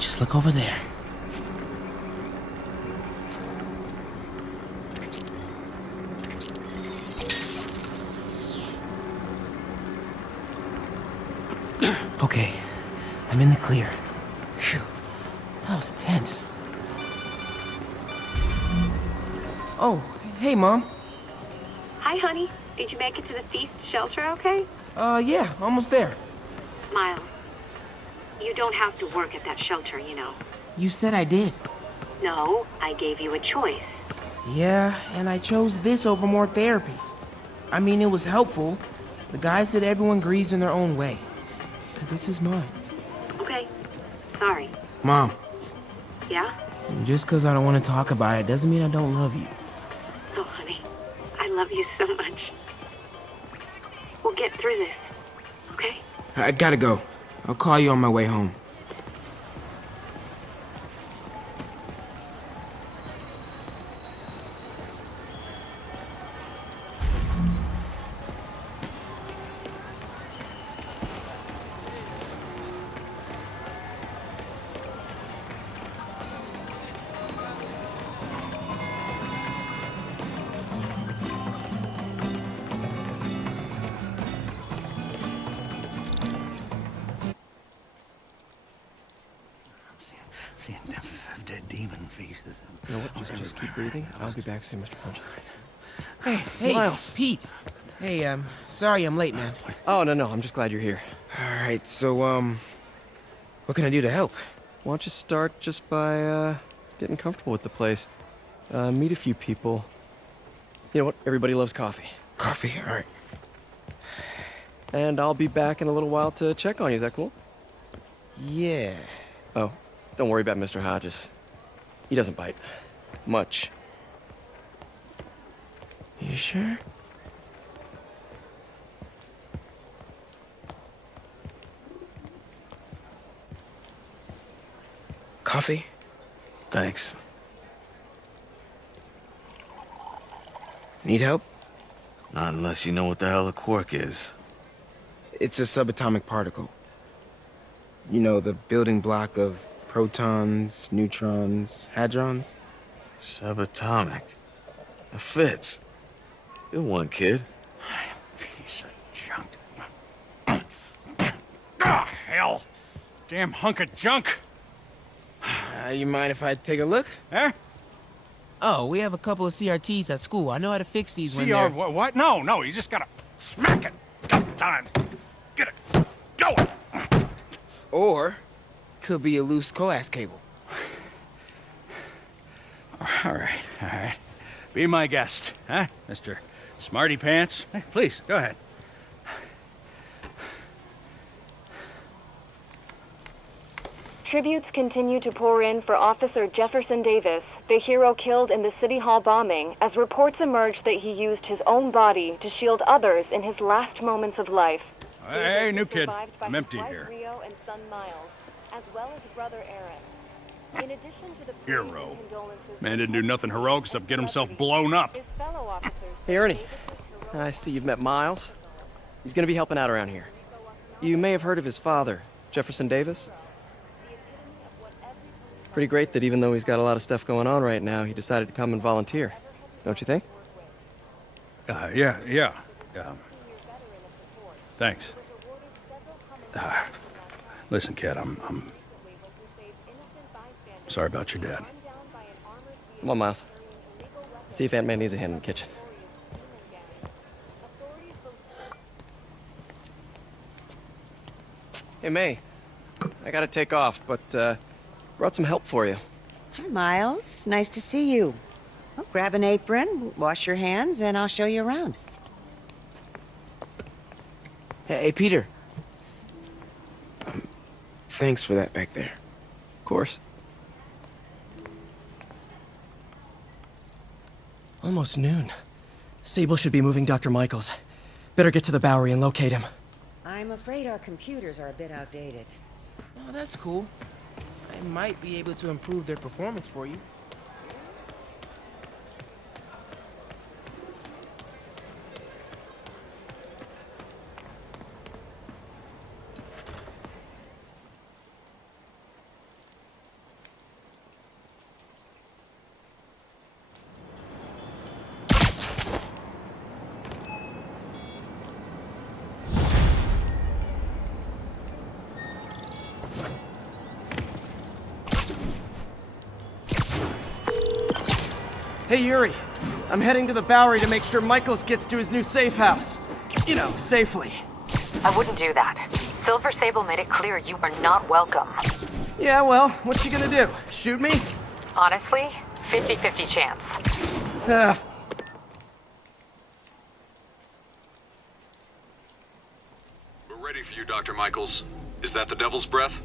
Just look over there. Okay, I'm in the clear. Phew, that was intense. Oh, hey, Mom. Hi, honey. Did you make it to the feast shelter okay? Yeah, almost there. Miles, you don't have to work at that shelter, you know. You said I did. No, I gave you a choice. Yeah, and I chose this over more therapy. I mean, it was helpful. The guy said everyone grieves in their own way. This is mine. Okay. Sorry. Mom. Yeah? Just because I don't want to talk about it doesn't mean I don't love you. Oh, honey. I love you so much. We'll get through this. Okay? I gotta go. I'll call you on my way home. The demon faces. You know what? Just keep breathing. I'll be back soon, Mr. Punch. Hey, Miles. Pete. Hey, sorry I'm late, man. Oh, no, I'm just glad you're here. Alright, so, what can I do to help? Why don't you start just by, getting comfortable with the place. Meet a few people. You know what? Everybody loves coffee. Coffee? Alright. And I'll be back in a little while to check on you. Is that cool? Yeah. Oh, don't worry about Mr. Hodges. He doesn't bite. Much. You sure? Coffee? Thanks. Need help? Not unless you know what the hell a quark is. It's a subatomic particle. You know, the building block of protons, neutrons, hadrons? Subatomic. It fits. Good one, kid. Piece of junk. Ah, hell. Damn hunk of junk. You mind if I take a look? Huh? Oh, we have a couple of CRTs at school. I know how to fix these when CR they're... what? No, you just gotta smack it. Got time. Get it. Going. Or, could be a loose coax cable. All right. Be my guest, huh, Mr. Smarty Pants? Hey, please, go ahead. Tributes continue to pour in for Officer Jefferson Davis, the hero killed in the City Hall bombing, as reports emerge that he used his own body to shield others in his last moments of life. Hey, new kid. Survived by I'm empty his wife, here. Rio and son Miles, as well as brother Aaron. In addition to the Hero. Man didn't do nothing heroic except get himself blown up. his fellow officers, Hey, Ernie. I see you've met Miles. He's gonna be helping out around here. You may have heard of his father, Jefferson Davis. Pretty great that even though he's got a lot of stuff going on right now, he decided to come and volunteer. Don't you think? Yeah. Thanks. Listen, kid, I'm sorry about your dad. Come on, Miles. Let's see if Aunt May needs a hand in the kitchen. Hey, May. I gotta take off, but, brought some help for you. Hi, Miles. Nice to see you. Well, grab an apron, wash your hands, and I'll show you around. Hey, Peter. Thanks for that back there. Of course. Almost noon. Sable should be moving Dr. Michaels. Better get to the Bowery and locate him. I'm afraid our computers are a bit outdated. Oh, that's cool. I might be able to improve their performance for you. Hey, Yuri. I'm heading to the Bowery to make sure Michaels gets to his new safe house. You know, safely. I wouldn't do that. Silver Sable made it clear you are not welcome. Yeah, well, what's she gonna do? Shoot me? Honestly, 50-50 chance. We're ready for you, Dr. Michaels. Is that the Devil's Breath?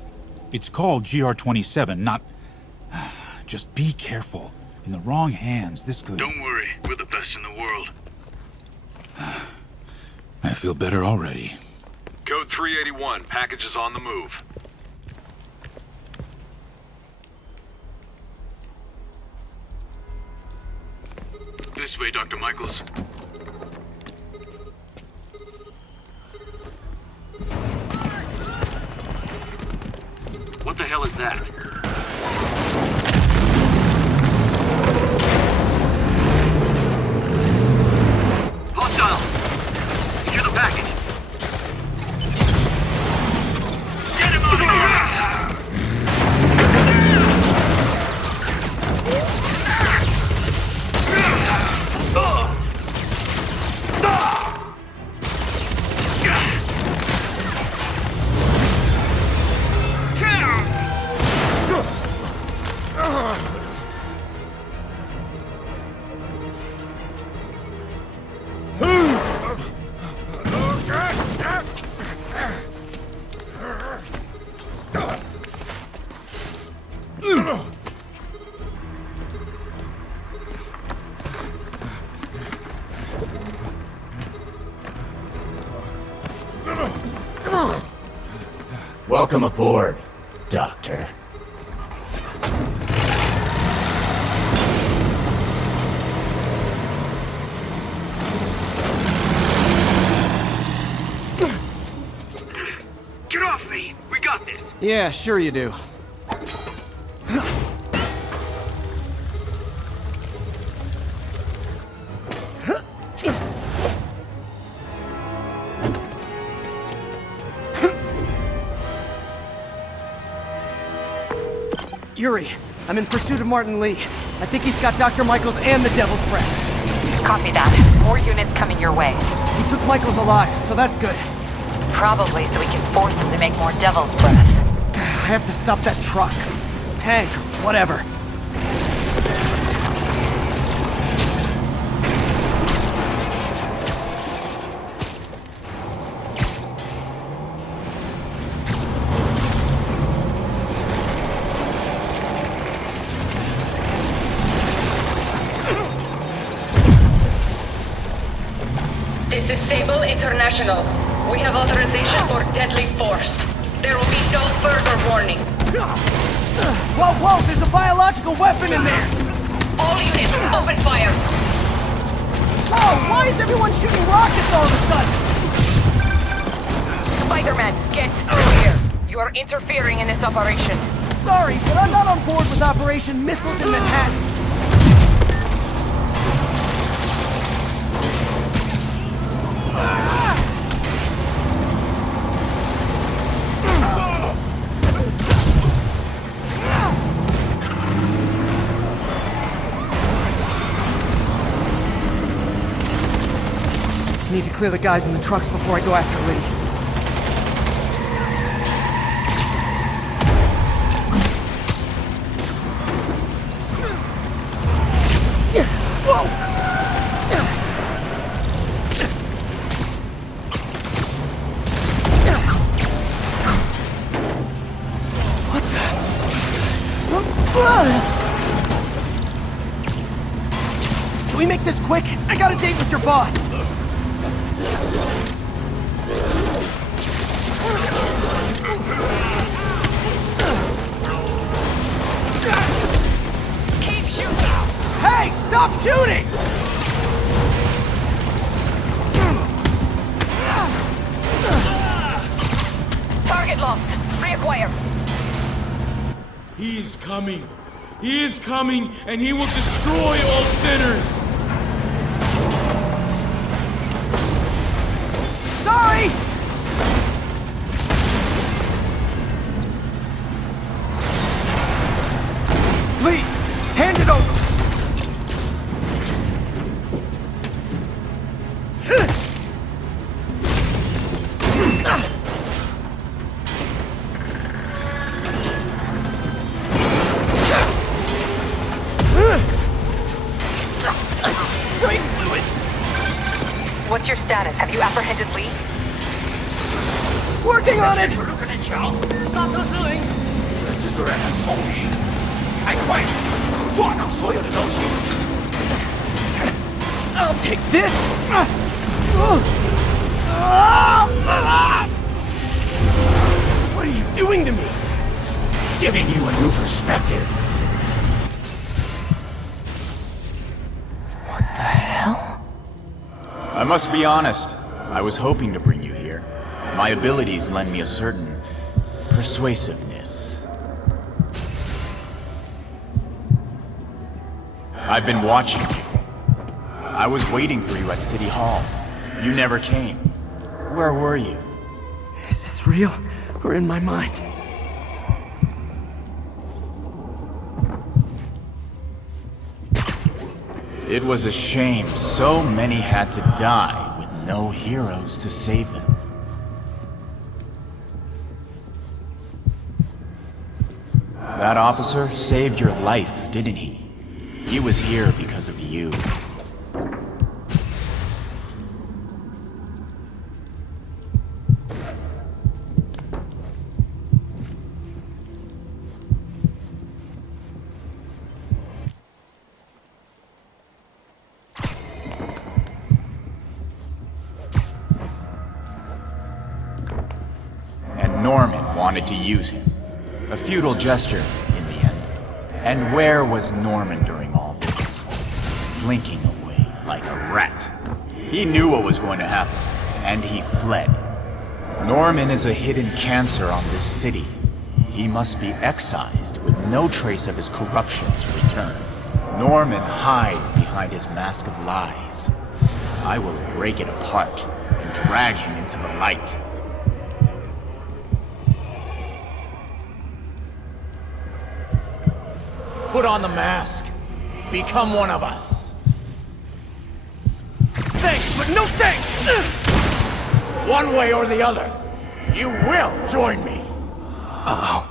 It's called GR-27, not... Just be careful. In the wrong hands, this could... Don't worry, we're the best in the world. I feel better already. Code 381, package is on the move. This way, Dr. Michaels. What the hell is that? Hostile! Secure the package! Get him out of here! Welcome aboard, Doctor. Get off me! We got this! Yeah, sure you do. Yuri, I'm in pursuit of Martin Lee. I think he's got Dr. Michaels and the Devil's Breath. Copy that. More units coming your way. He took Michaels alive, so that's good. Probably so we can force him to make more Devil's Breath. I have to stop that truck. Tank, whatever. This is Sable International. We have authorization for deadly force. There will be no further warning. Whoa, whoa, there's a biological weapon in there! All units, open fire! Whoa, why is everyone shooting rockets all of a sudden? Spider-Man, get through here. You are interfering in this operation. Sorry, but I'm not on board with Operation Missiles in Manhattan. Need to clear the guys in the trucks before I go after Lee. Whoa! Can we make this quick? I got a date with your boss. Keep shooting! Hey, stop shooting! Target lost. Reacquire. He is coming. He is coming, and he will destroy all sinners. Sorry! Lee, hand it over! What's your status? Have you apprehended Lee? Working on it! I'll take this! What are you doing to me? Giving you a new perspective. What the hell? I must be honest. I was hoping to bring you here. My abilities lend me a certain persuasiveness. I've been watching you. I was waiting for you at City Hall. You never came. Where were you? Is this real or in my mind? It was a shame so many had to die with no heroes to save them. That officer saved your life, didn't he? He was here because of you. Norman wanted wanted to use him. A futile gesture, in the end. And where was Norman during all this? Slinking away like a rat. He knew what was going to happen, and he fled. Norman is a hidden cancer on this city. He must be excised with no trace of his corruption to return. Norman hides behind his mask of lies. I will break it apart and drag him into the light. Put on the mask. Become one of us. Thanks, but no thanks! One way or the other, you will join me. Uh-oh.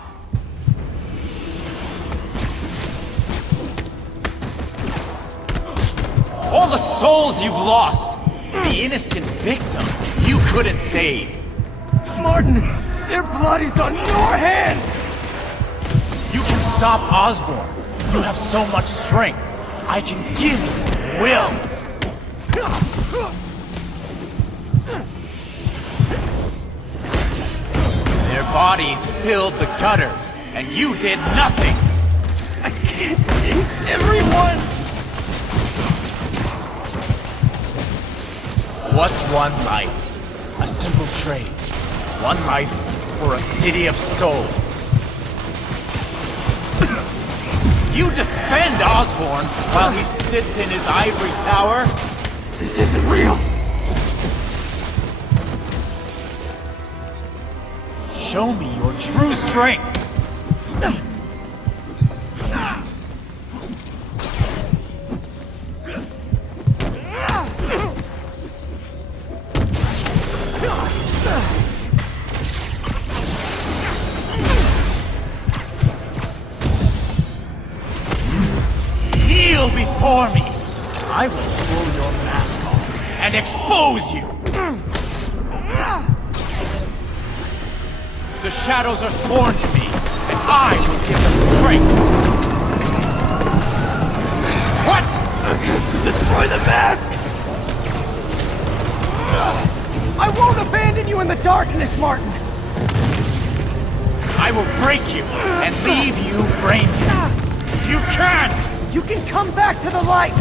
All the souls you've lost, the innocent victims you couldn't save. Martin, their blood is on your hands! You can stop Osborn. You have so much strength. I can give you will. Their bodies filled the gutters, and you did nothing. I can't save everyone. What's one life? A simple trade. One life for a city of souls. You defend Osborn while he sits in his ivory tower? This isn't real. Show me your true strength. Kneel before me. I will pull your mask off and expose you. The shadows are sworn to me, and I will give them strength. What? Destroy the mask! I won't abandon you in the darkness, Martin! I will break you and leave you brain dead. You can't! You can come back to the light!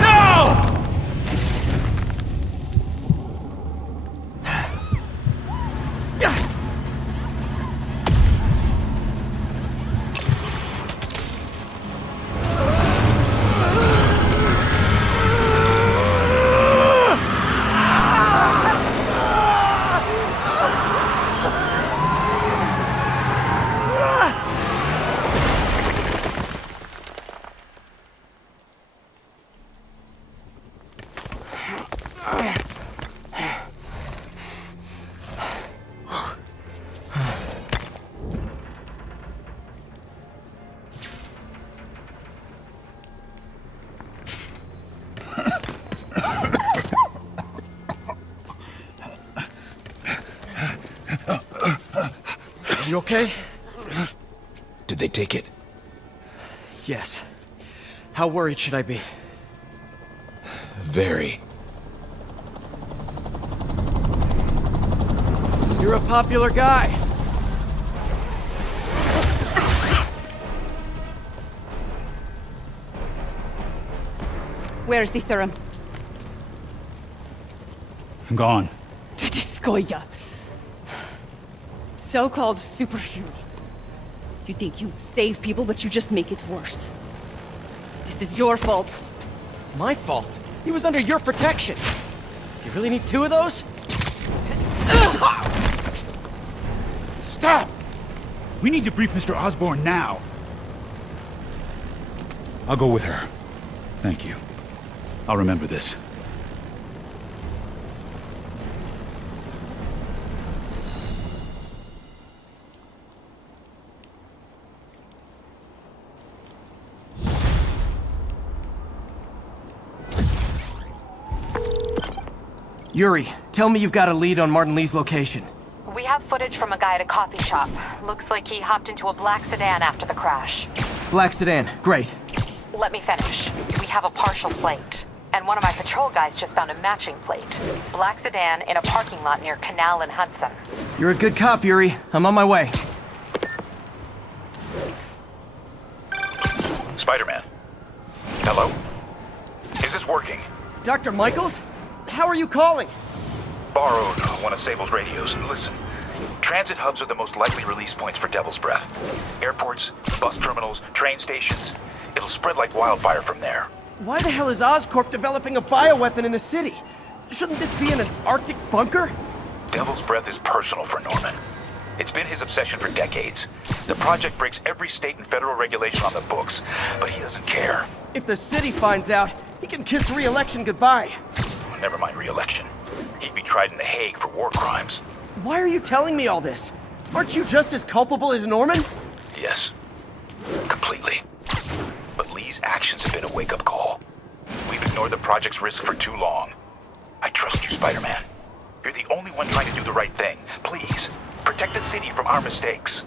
No! You okay? Did they take it? Yes. How worried should I be? Very. You're a popular guy. Where's the serum? Gone. Skoya. So-called superhero. You think you save people, but you just make it worse. This is your fault. My fault? He was under your protection. Do you really need two of those? Stop! We need to brief Mr. Osborn now. I'll go with her. Thank you. I'll remember this. Yuri, tell me you've got a lead on Martin Lee's location. We have footage from a guy at a coffee shop. Looks like he hopped into a black sedan after the crash. Black sedan, great. Let me finish. We have a partial plate. And one of my patrol guys just found a matching plate. Black sedan in a parking lot near Canal and Hudson. You're a good cop, Yuri. I'm on my way. Spider-Man. Hello? Is this working? Dr. Michaels? How are you calling? Borrowed one of Sable's radios. Listen, transit hubs are the most likely release points for Devil's Breath. Airports, bus terminals, train stations. It'll spread like wildfire from there. Why the hell is Oscorp developing a bioweapon in the city? Shouldn't this be in an Arctic bunker? Devil's Breath is personal for Norman. It's been his obsession for decades. The project breaks every state and federal regulation on the books, but he doesn't care. If the city finds out, he can kiss re-election goodbye. Never mind re-election. He'd be tried in The Hague for war crimes. Why are you telling me all this? Aren't you just as culpable as Norman? Yes. Completely. But Lee's actions have been a wake-up call. We've ignored the project's risk for too long. I trust you, Spider-Man. You're the only one trying to do the right thing. Please, protect the city from our mistakes.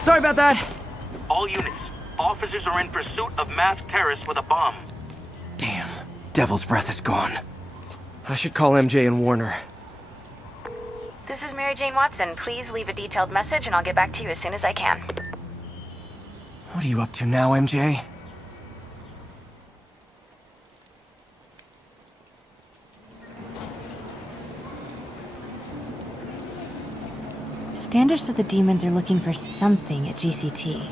Sorry about that. All units, officers are in pursuit of masked terrorists with a bomb. Damn, Devil's Breath is gone. I should call MJ and Warner. This is Mary Jane Watson. Please leave a detailed message and I'll get back to you as soon as I can. What are you up to now, MJ? Standish said the demons are looking for something at GCT.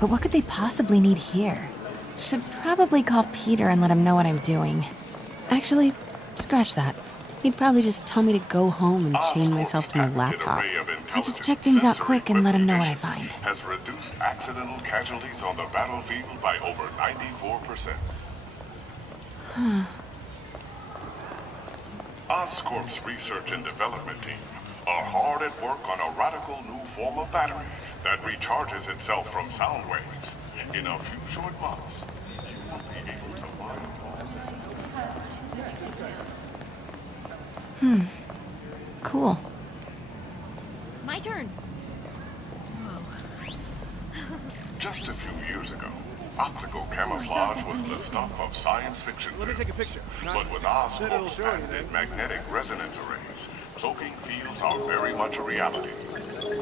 But what could they possibly need here? Should probably call Peter and let him know what I'm doing. Actually, scratch that. He'd probably just tell me to go home and chain myself to my laptop. I just check things out quick and let him know what I find. Has reduced accidental casualties on the battlefield by over 94%. Huh. Oscorp's research and development team are hard at work on a radical new form of battery that recharges itself from sound waves. In a few short months, you will be able to find Cool. My turn. Just a few years ago, optical camouflage was the stuff of science fiction. Let me take a picture. But with Oscorp's patented magnetic resonance arrays, cloaking fields are very much a reality.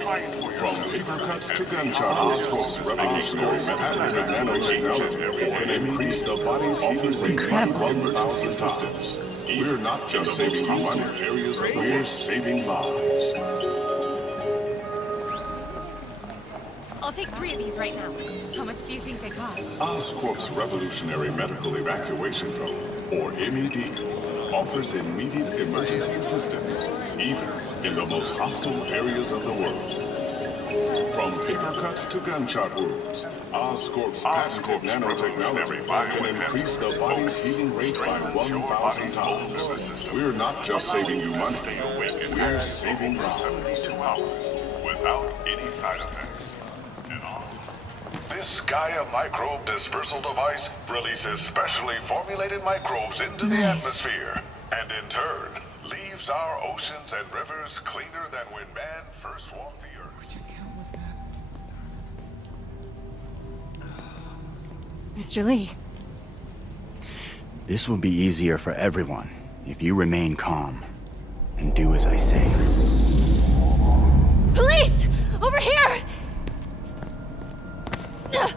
Try it for yourself. From paper cuts to gunshot, Oscorp's revolutionary patented nanotechnology can increase the body's heating rate by 1,000 times. We're not just saving money, we're saving lives. I'll take 3 of these right now. How much do you think they cost? Oscorp's revolutionary medical evacuation drone, or MED, offers immediate emergency assistance, even in the most hostile areas of the world. From paper cuts to gunshot wounds, Oscorp's patented nanotechnology can increase the body's heating rate by 1,000 times. We're not just saving you money, we're saving lives. Without any side effects. This Gaia microbe dispersal device releases specially formulated microbes into the atmosphere, and in turn, leaves our oceans and rivers cleaner than when man first walked the earth. Which account was that? Mr. Lee. This will be easier for everyone if you remain calm and do as I say. Police! Over here! No!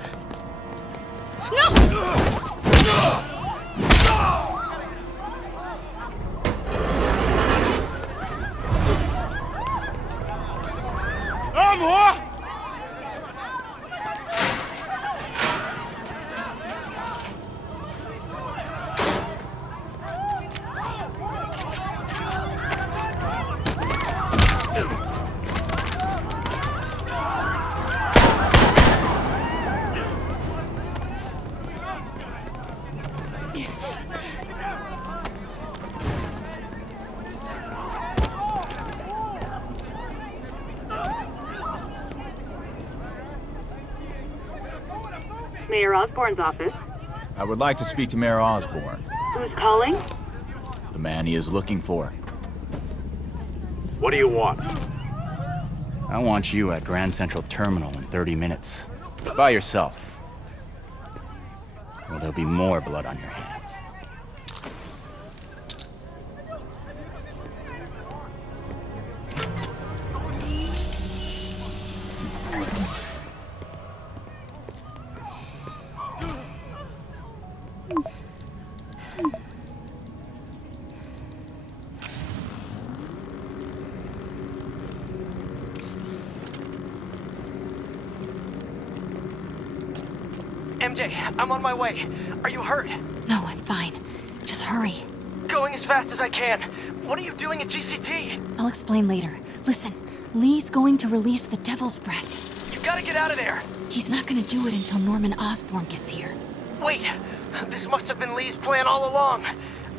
Mayor Osborn's office. I would like to speak to Mayor Osborn, Who's calling? the man he is looking for. What do you want? I want you at Grand Central Terminal in 30 minutes. By yourself. Or there'll be more blood on your hands. MJ, I'm on my way. Are you hurt? No, I'm fine. Just hurry. Going as fast as I can. What are you doing at GCT? I'll explain later. Listen, Lee's going to release the Devil's Breath. You gotta get out of there. He's not gonna do it until Norman Osborn gets here. Wait, this must have been Lee's plan all along.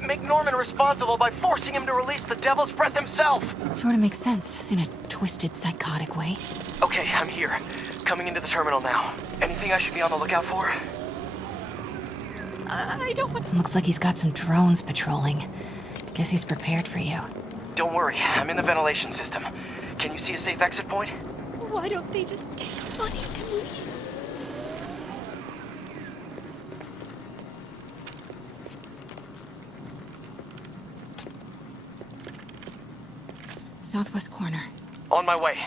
Make Norman responsible by forcing him to release the Devil's Breath himself. Sort of makes sense, in a twisted, psychotic way. Okay, I'm here. Coming into the terminal now. Anything I should be on the lookout for? I don't want... Looks like he's got some drones patrolling. Guess he's prepared for you. Don't worry, I'm in the ventilation system. Can you see a safe exit point? Why don't they just take the money and leave? Southwest corner. On my way.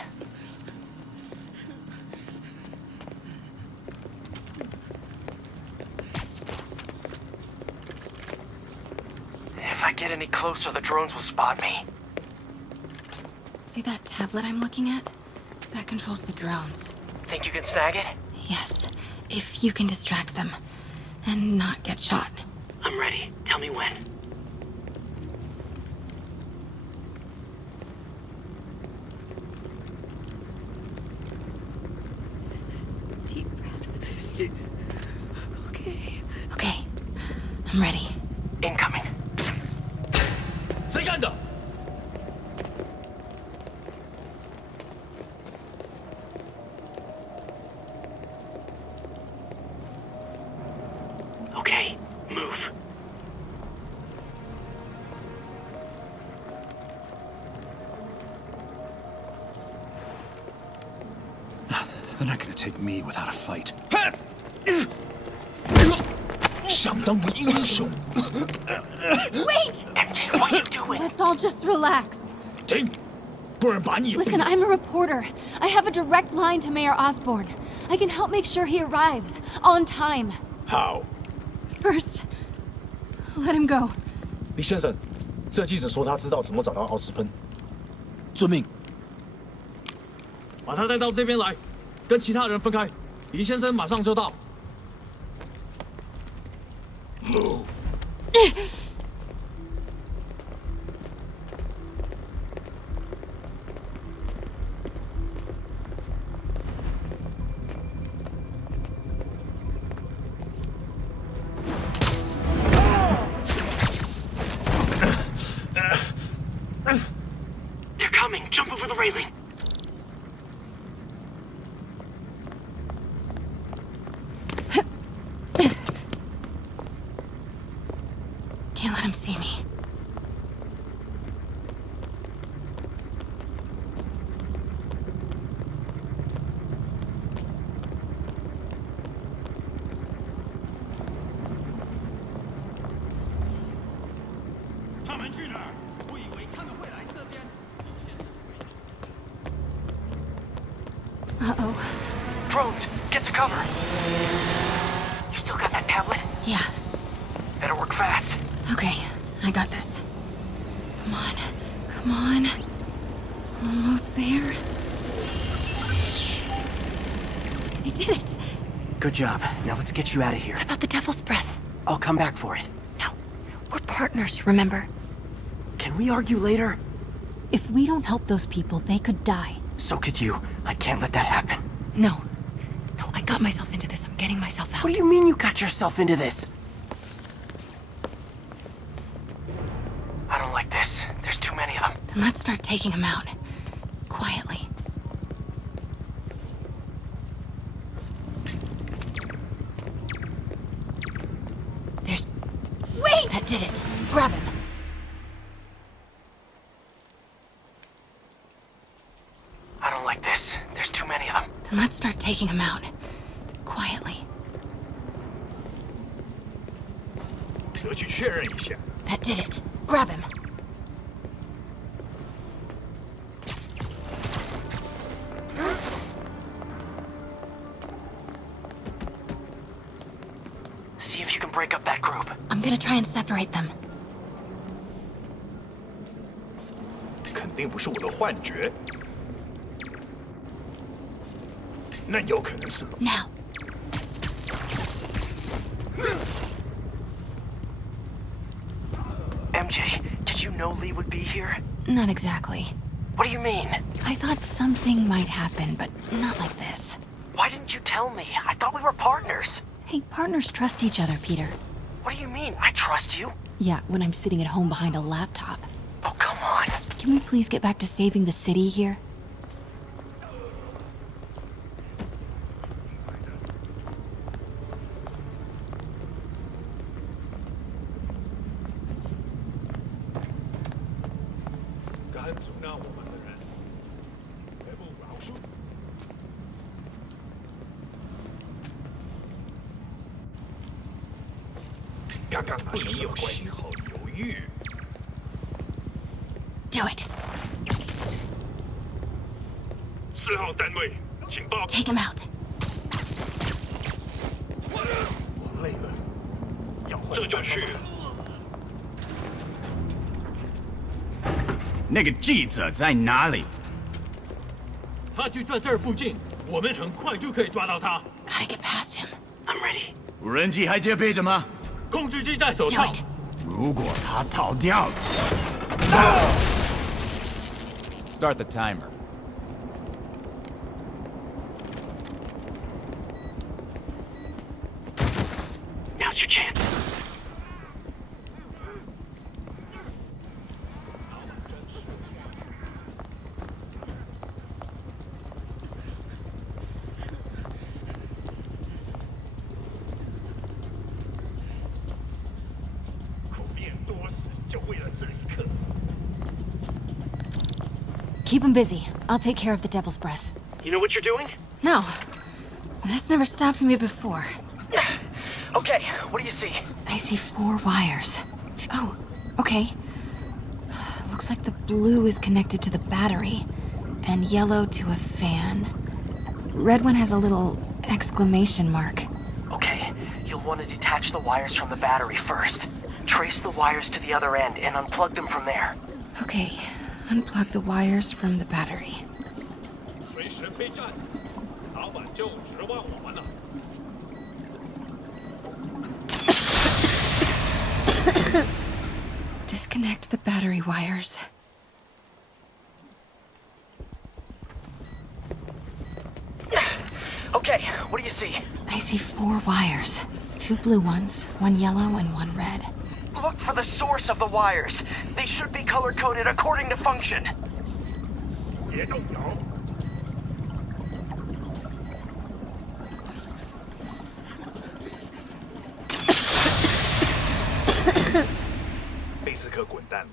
If I get any closer, the drones will spot me. See that tablet I'm looking at? That controls the drones. Think you can snag it? Yes, if you can distract them and not get shot. I'm ready. Tell me when. Deep breaths. Okay. Okay, I'm ready. Incoming. 谁干的？ Okay, move. They're not gonna take me without a fight. 想当英雄。 Wait! MJ, what are you doing? Let's all just relax. 停，不然把你也 Listen, I'm a reporter. I have a direct line to Mayor Osborn. I can help make sure he arrives on time. How? First, let him go. 李先生，这记者说他知道怎么找到奥斯喷。遵命。把他带到这边来，跟其他人分开。李先生马上就到。Move. They're coming. Jump over the railing. Can't let him see me. Uh-oh. Drones, get to cover. You still got that tablet? Yeah. Better work fast. Okay, I got this. Come on. Come on. Almost there. I did it. Good job. Now let's get you out of here. What about the Devil's Breath? I'll come back for it. No. We're partners, remember? Can we argue later? If we don't help those people, they could die. So could you. I can't let that happen. No. No, I got myself into this. I'm getting myself out. What do you mean you got yourself into this? I don't like this. There's too many of them. Then let's start taking them out. Quietly. There's... Wait! That did it. Grab him. I don't like this. taking him out. Quietly. 得去确认一下。 That did it. Grab him. See if you can break up that group. I'm gonna try and separate them. 肯定不是我的幻觉。那有可能是。 Now. MJ, did you know Lee would be here? Not exactly. What do you mean? I thought something might happen, but not like this. Why didn't you tell me? I thought we were partners. Hey, partners trust each other, Peter. What do you mean? I trust you. Yeah, when I'm sitting at home behind a laptop. Oh, come on. Can we please get back to saving the city here? Do it. 4号单位，请报。 Take him out. 我累了，要换。这就去。那个记者在哪里？他就在这儿附近，我们很快就可以抓到他。 Gotta get past him. I'm ready. 无人机还戒备着吗？控制机在手上。如果他逃掉了。 Start the timer. Now's your chance. Keep him busy. I'll take care of the Devil's Breath. You know what you're doing? No. That's never stopped me before. Okay, what do you see? I see 4 wires. Oh, okay. Looks like the blue is connected to the battery, and yellow to a fan. Red one has a little exclamation mark. Okay, you'll want to detach the wires from the battery first. Trace the wires to the other end and unplug them from there. Okay, unplug the wires from the battery. 随时备战，老板就指望我们了。 Disconnect the battery wires. Okay, what do you see? I see 4 wires. 2 blue ones, 1 yellow, and 1 red. Look for the source of the wires. They should be color-coded according to function. 别动摇。贝斯克滚蛋！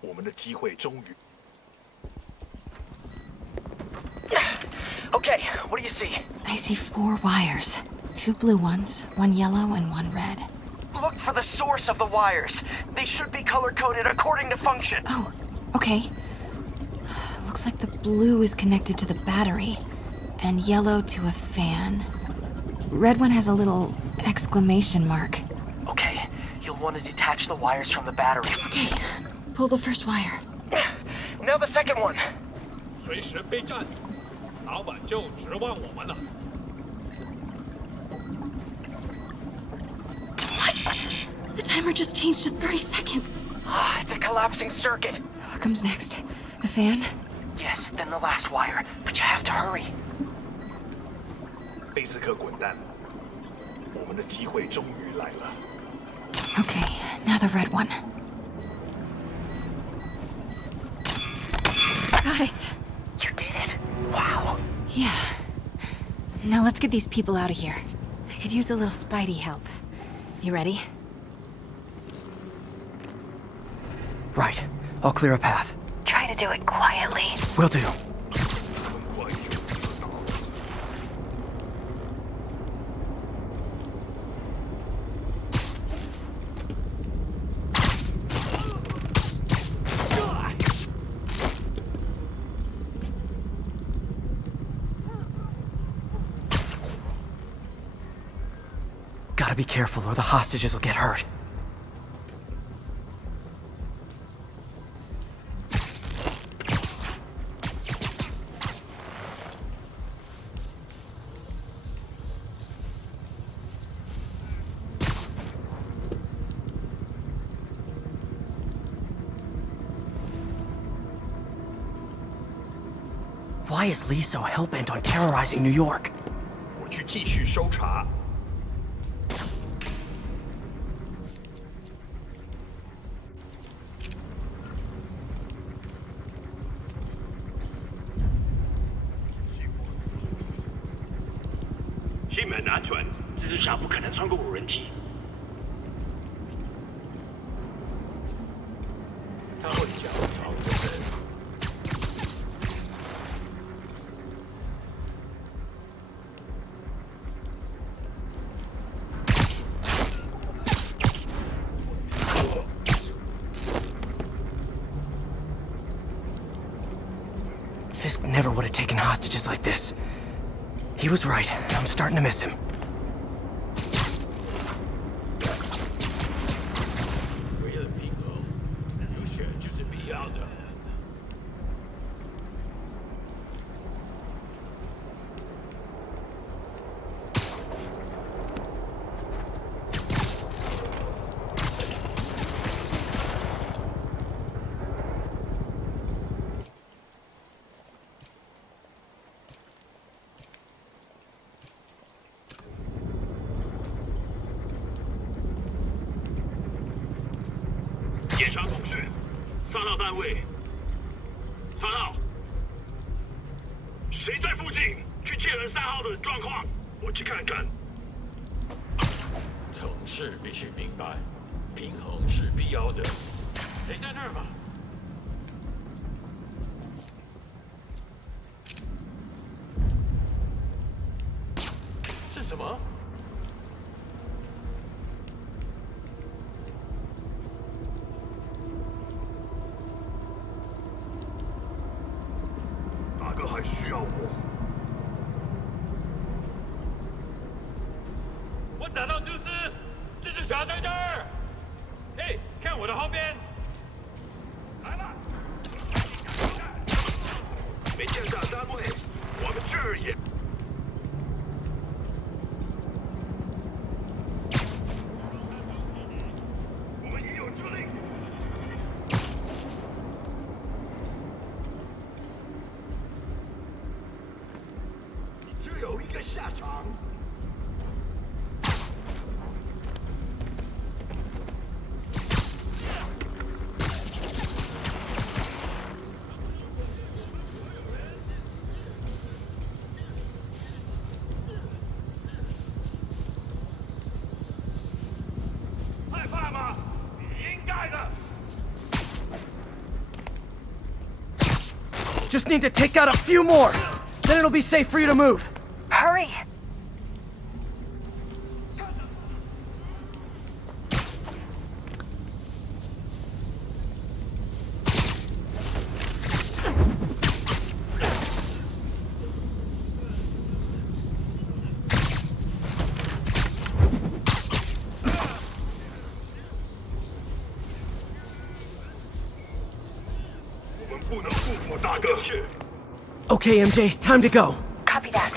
我们的机会终于。 Okay, what do you see? I see 4 wires. 2 blue ones, 1 yellow, and 1 red. Look for the source of the wires. They should be color-coded according to function. Oh, okay. Looks like the blue is connected to the battery, and yellow to a fan. Red one has a little exclamation mark. Okay, you'll want to detach the wires from the battery. Okay, pull the first wire. Now the second one. 随时备战，老板就指望我们了。 The timer just changed to 30 seconds. Ah, it's a collapsing circuit. What comes next? The fan? Yes, then the last wire. But you have to hurry. 贝斯克滚蛋！我们的机会终于来了。 Okay, now the red one. Got it. You did it. Wow. Yeah. Now let's get these people out of here. I could use a little Spidey help. You ready? Right. I'll clear a path. Try to do it quietly. Will do. gotta be careful or the hostages will get hurt. Why is Lee so hell-bent on terrorizing New York? 我去继续搜查。新门安全，蜘蛛侠不可能穿过无人机。他会脚草的人。 Fisk never would have taken hostages like this. He was right. I'm starting to miss him. Just need to take out a few more. Then it'll be safe for you to move. Hurry! Okay, MJ, time to go. Copy that.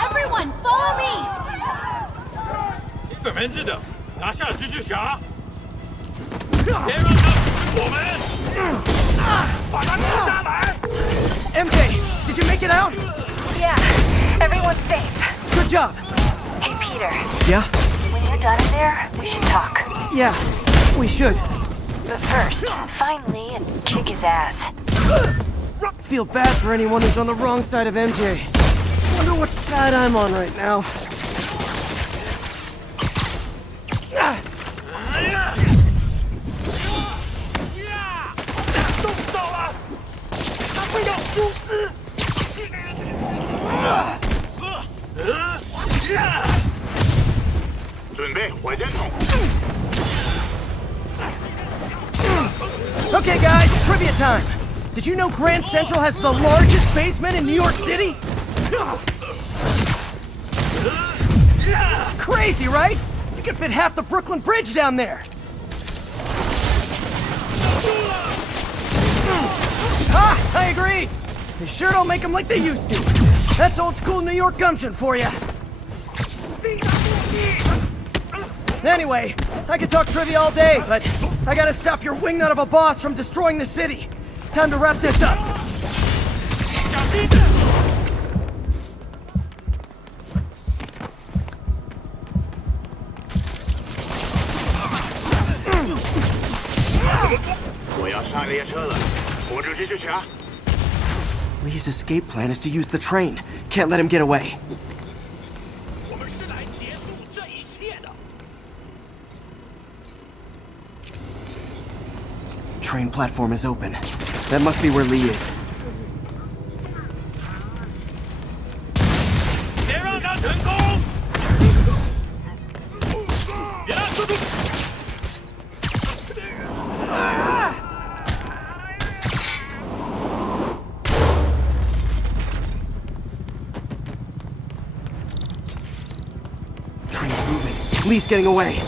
Everyone, follow me! 一个人质的，拿下蜘蛛侠。别让他，我们把他打下来。MJ, did you make it out? Yeah, everyone's safe. Good job. Hey, Peter. Yeah? When you're done in there, we should talk. Yeah, we should. But first, find Lee and kick his ass. Feel bad for anyone who's on the wrong side of MJ. Wonder what side I'm on right now. Okay, guys, trivia time. Did you know Grand Central has the largest basement in New York City? crazy, right? You could fit half the Brooklyn Bridge down there. Ah, I agree. They sure don't make them like they used to. That's old school New York gumption for you. Anyway, I could talk trivia all day, but I gotta stop your wingnut of a boss from destroying the city. Time to wrap this up. Lee's escape plan is to use the train. Can't let him get away. Train platform is open. That must be where Lee is. Train's moving. Lee's getting away.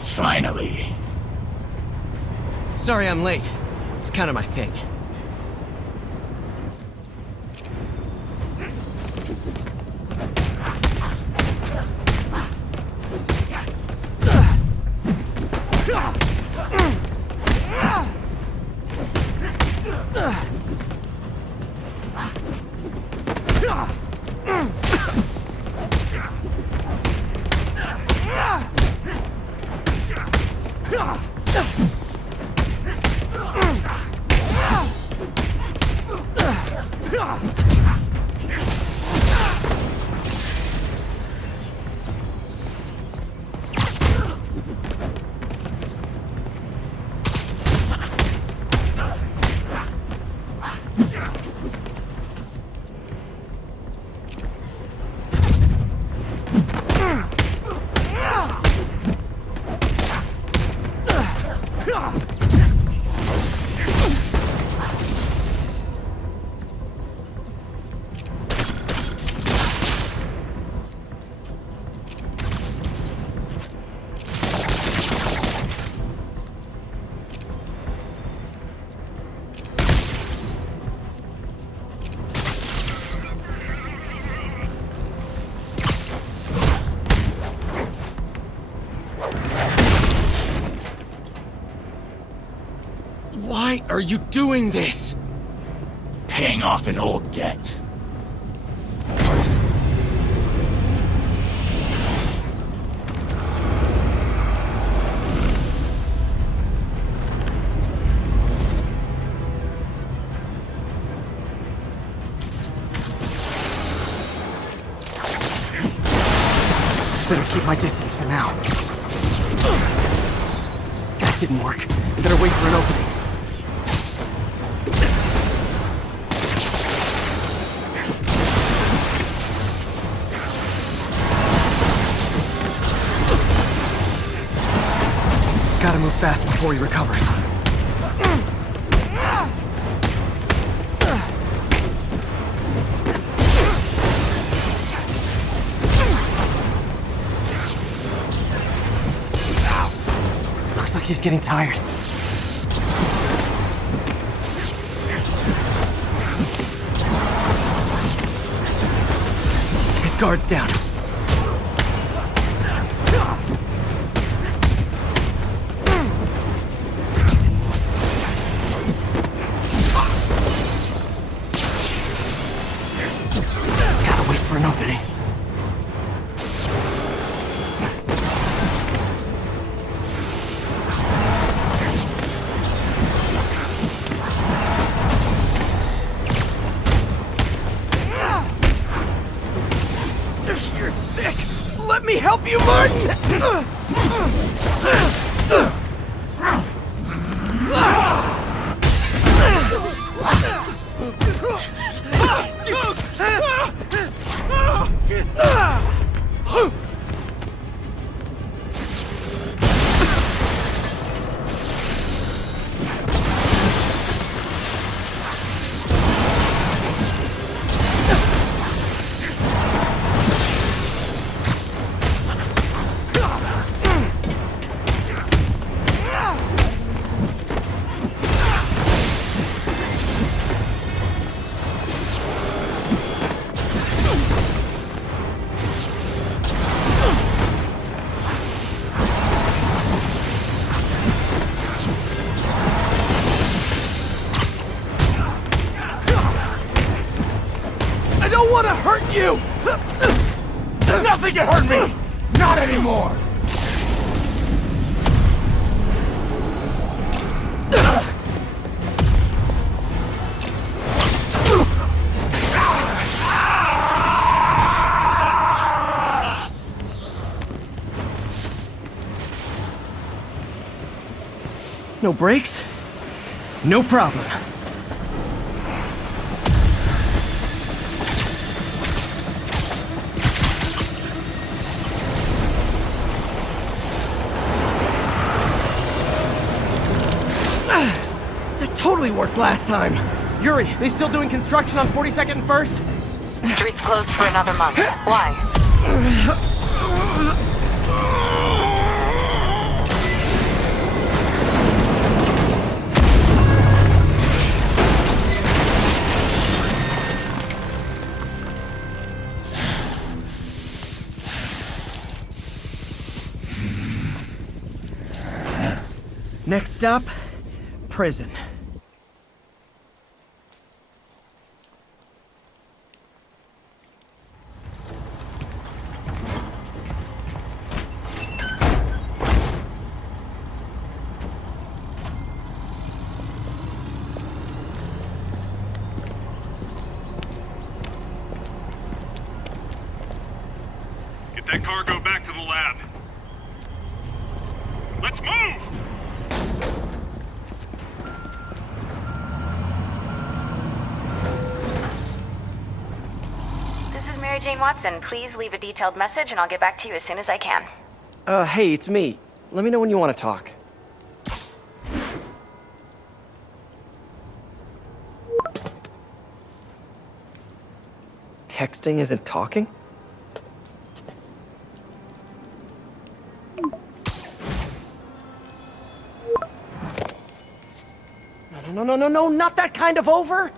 Finally. Sorry I'm late. It's kind of my thing. Why are you doing this? Paying off an old debt. Better keep my distance for now. That didn't work. Better wait for an opening. Gotta move fast before he recovers. Looks like he's getting tired. His guard's down. For an opening. You're sick! Let me help you, Martin! hurt you! Nothing can hurt me! Not anymore! No brakes? No problem. That totally worked last time. Yuri, they still doing construction on 42nd and 1st? Street's closed for another month. Why? Next stop, prison. Get that cargo back to the lab. Let's move! This is Mary Jane Watson. Please leave a detailed message and I'll get back to you as soon as I can. Hey, it's me. Let me know when you want to talk. Texting isn't talking? No, not that kind of over!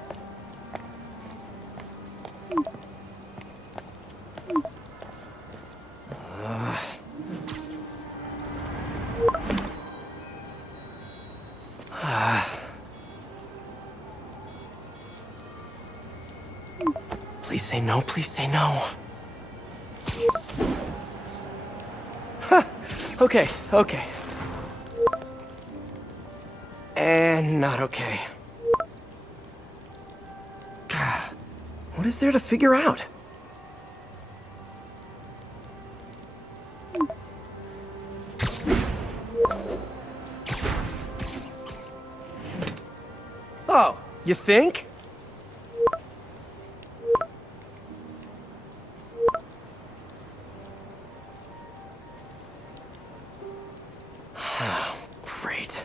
Please say no, please say no. Huh. Okay. And not okay. What is there to figure out? Oh, you think? Great.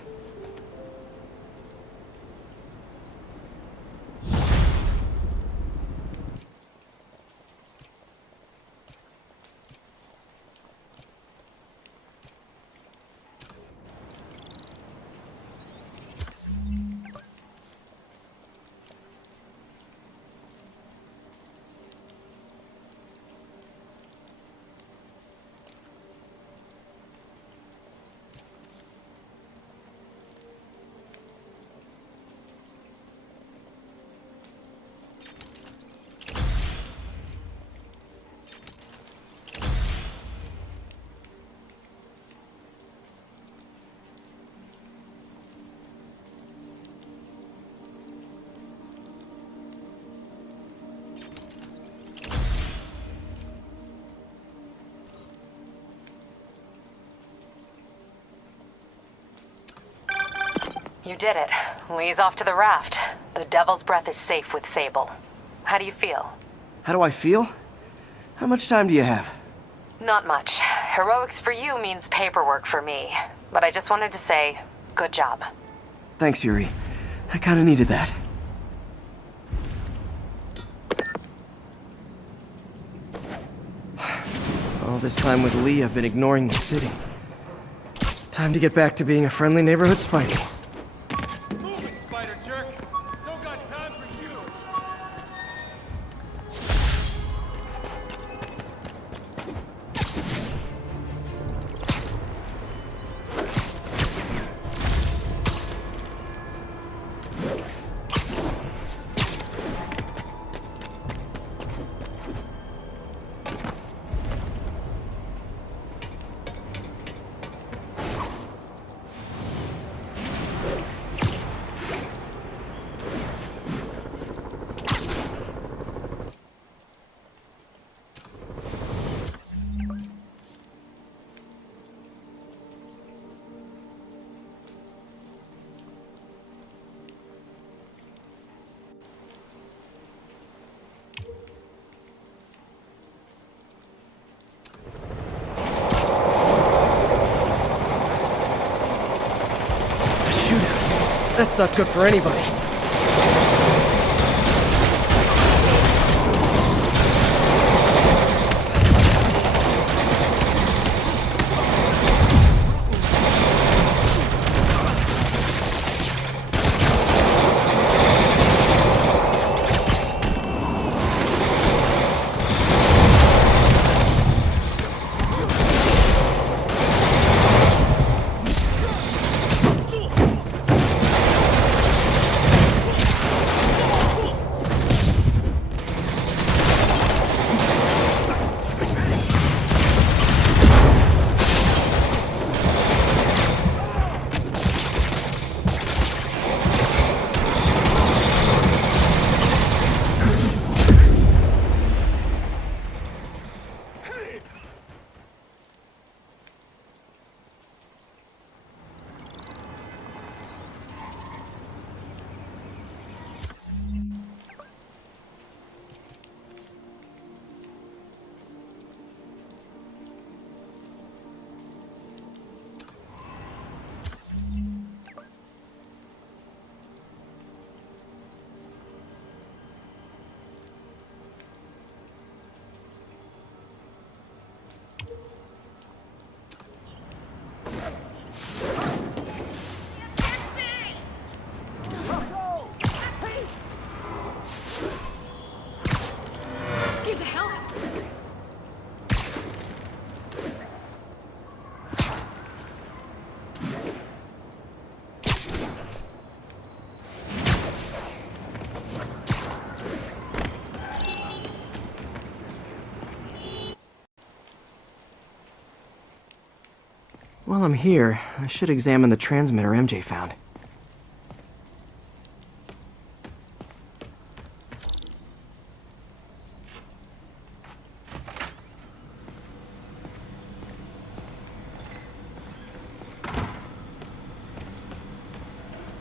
You did it. Lee's off to the raft. The Devil's Breath is safe with Sable. How do you feel? How do I feel? How much time do you have? Not much. Heroics for you means paperwork for me. But I just wanted to say, good job. Thanks, Yuri. I kinda needed that. All this time with Lee, I've been ignoring the city. Time to get back to being a friendly neighborhood Spidey. Move it, Spider Jerk! Don't got time for you! That's not good for anybody. While I'm here, I should examine the transmitter MJ found.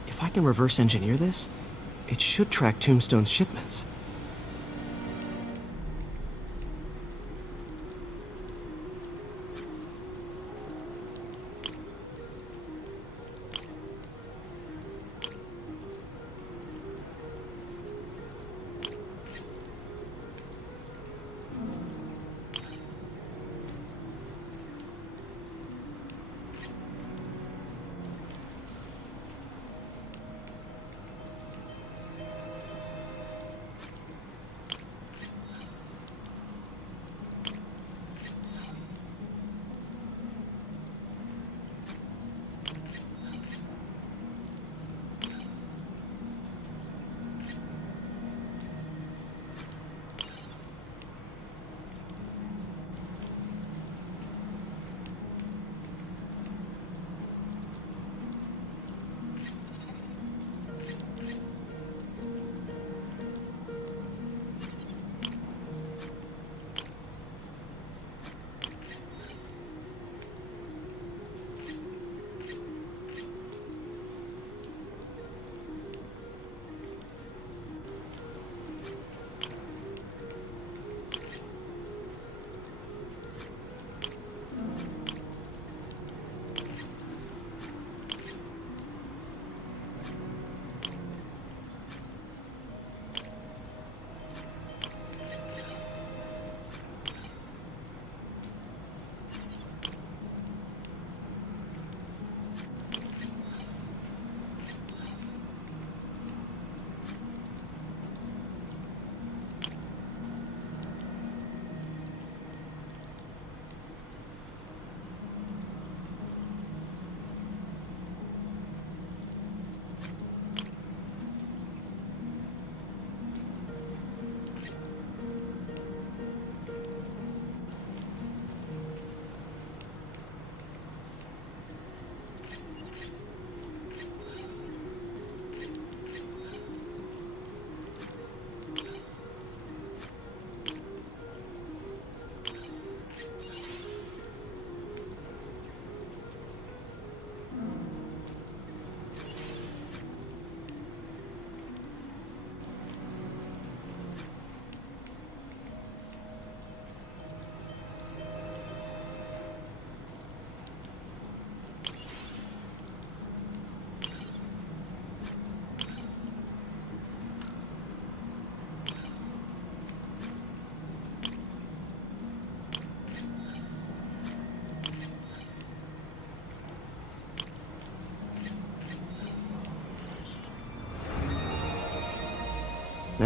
If I can reverse engineer this, it should track Tombstone's shipments.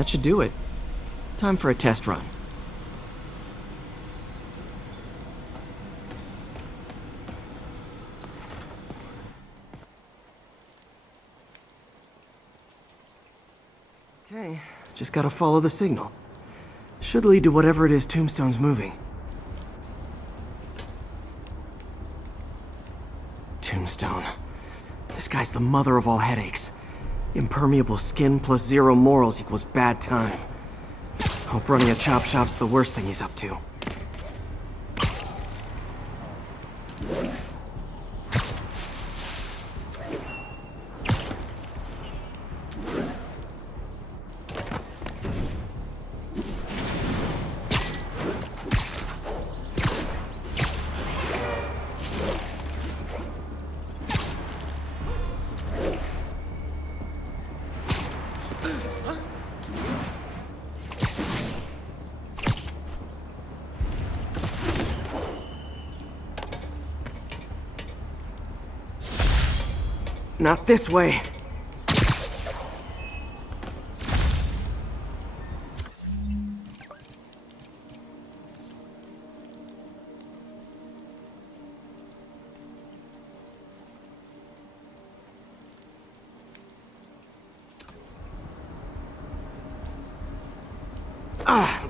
That should do it. Time for a test run. Okay, just gotta follow the signal. Should lead to whatever it is Tombstone's moving. Tombstone. This guy's the mother of all headaches. Impermeable skin plus 0 morals equals bad time. Hope running a chop shop's the worst thing he's up to. Not this way.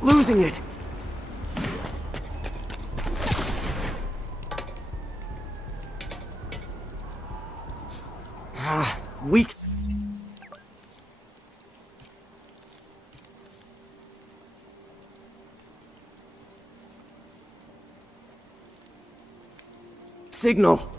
Losing it. Weak. Signal.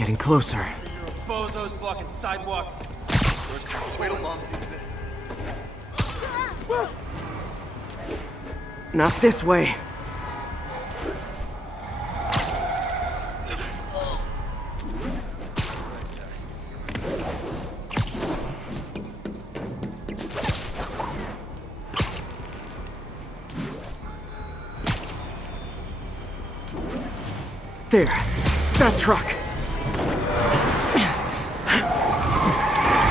Getting closer. Bozos blocking sidewalks. Wait till Mom sees this. Not this way. There. That truck.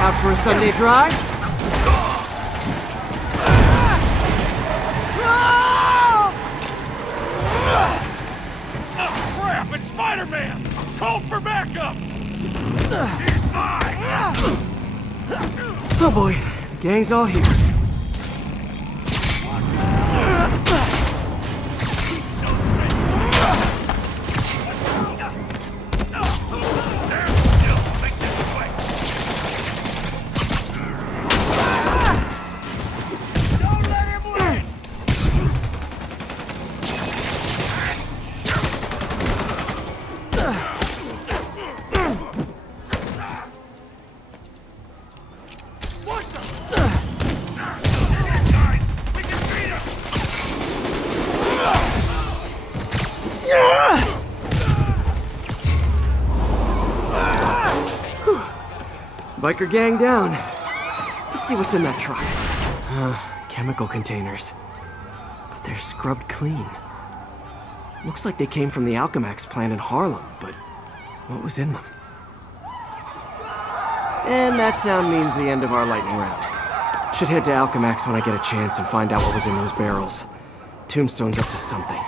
Out for a Sunday drive? Oh, crap! It's Spider-Man! Call for backup! Oh boy, the gang's all here. Biker gang down. Let's see what's in that truck. Chemical containers. But they're scrubbed clean. Looks like they came from the Alchemax plant in Harlem, but what was in them? And that sound means the end of our lightning round. Should head to Alchemax when I get a chance and find out what was in those barrels. Tombstone's up to something.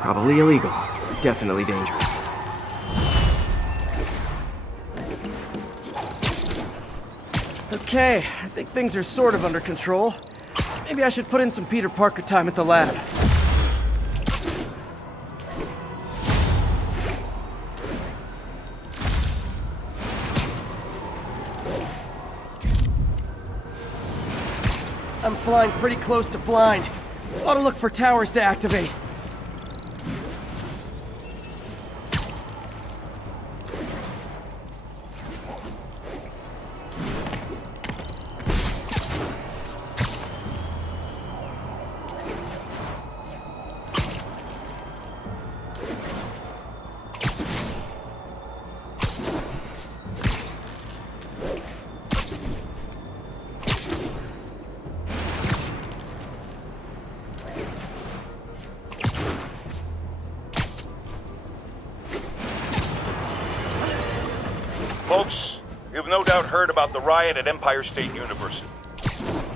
Probably illegal. Definitely dangerous. Okay, I think things are sort of under control. Maybe I should put in some Peter Parker time at the lab. I'm flying pretty close to blind. Ought to look for towers to activate. Folks, you've no doubt heard about the riot at Empire State University.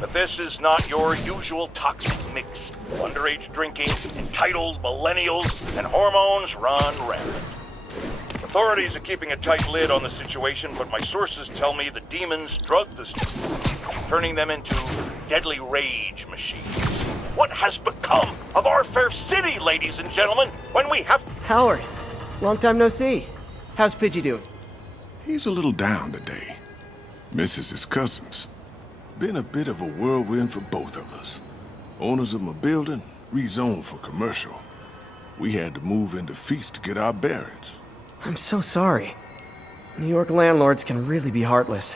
But this is not your usual toxic mix. Underage drinking, entitled millennials, and hormones run rampant. Authorities are keeping a tight lid on the situation, but my sources tell me the demons drug the students, turning them into deadly rage machines. What has become of our fair city, ladies and gentlemen, when we have... Howard, long time no see. How's Pidgey doing? He's a little down today. Misses his cousins. Been a bit of a whirlwind for both of us. Owners of my building rezoned for commercial. We had to move into Feast to get our bearings. I'm so sorry. New York landlords can really be heartless.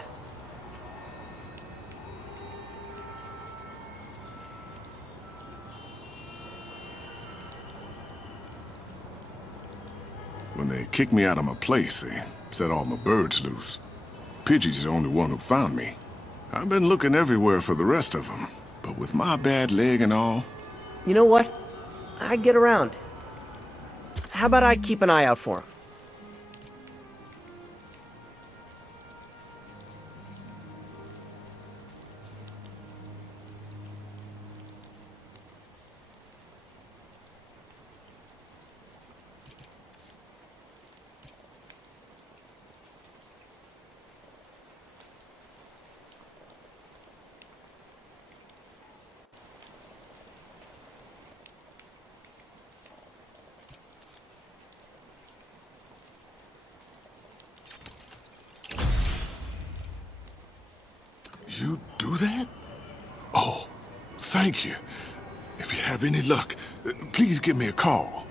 When they kicked me out of my place, they set all my birds loose. Pidgey's the only one who found me. I've been looking everywhere for the rest of them, but with my bad leg and all... You know what? I'd get around. How about I keep an eye out for him? You do that? Oh, thank you. If you have any luck, please give me a call.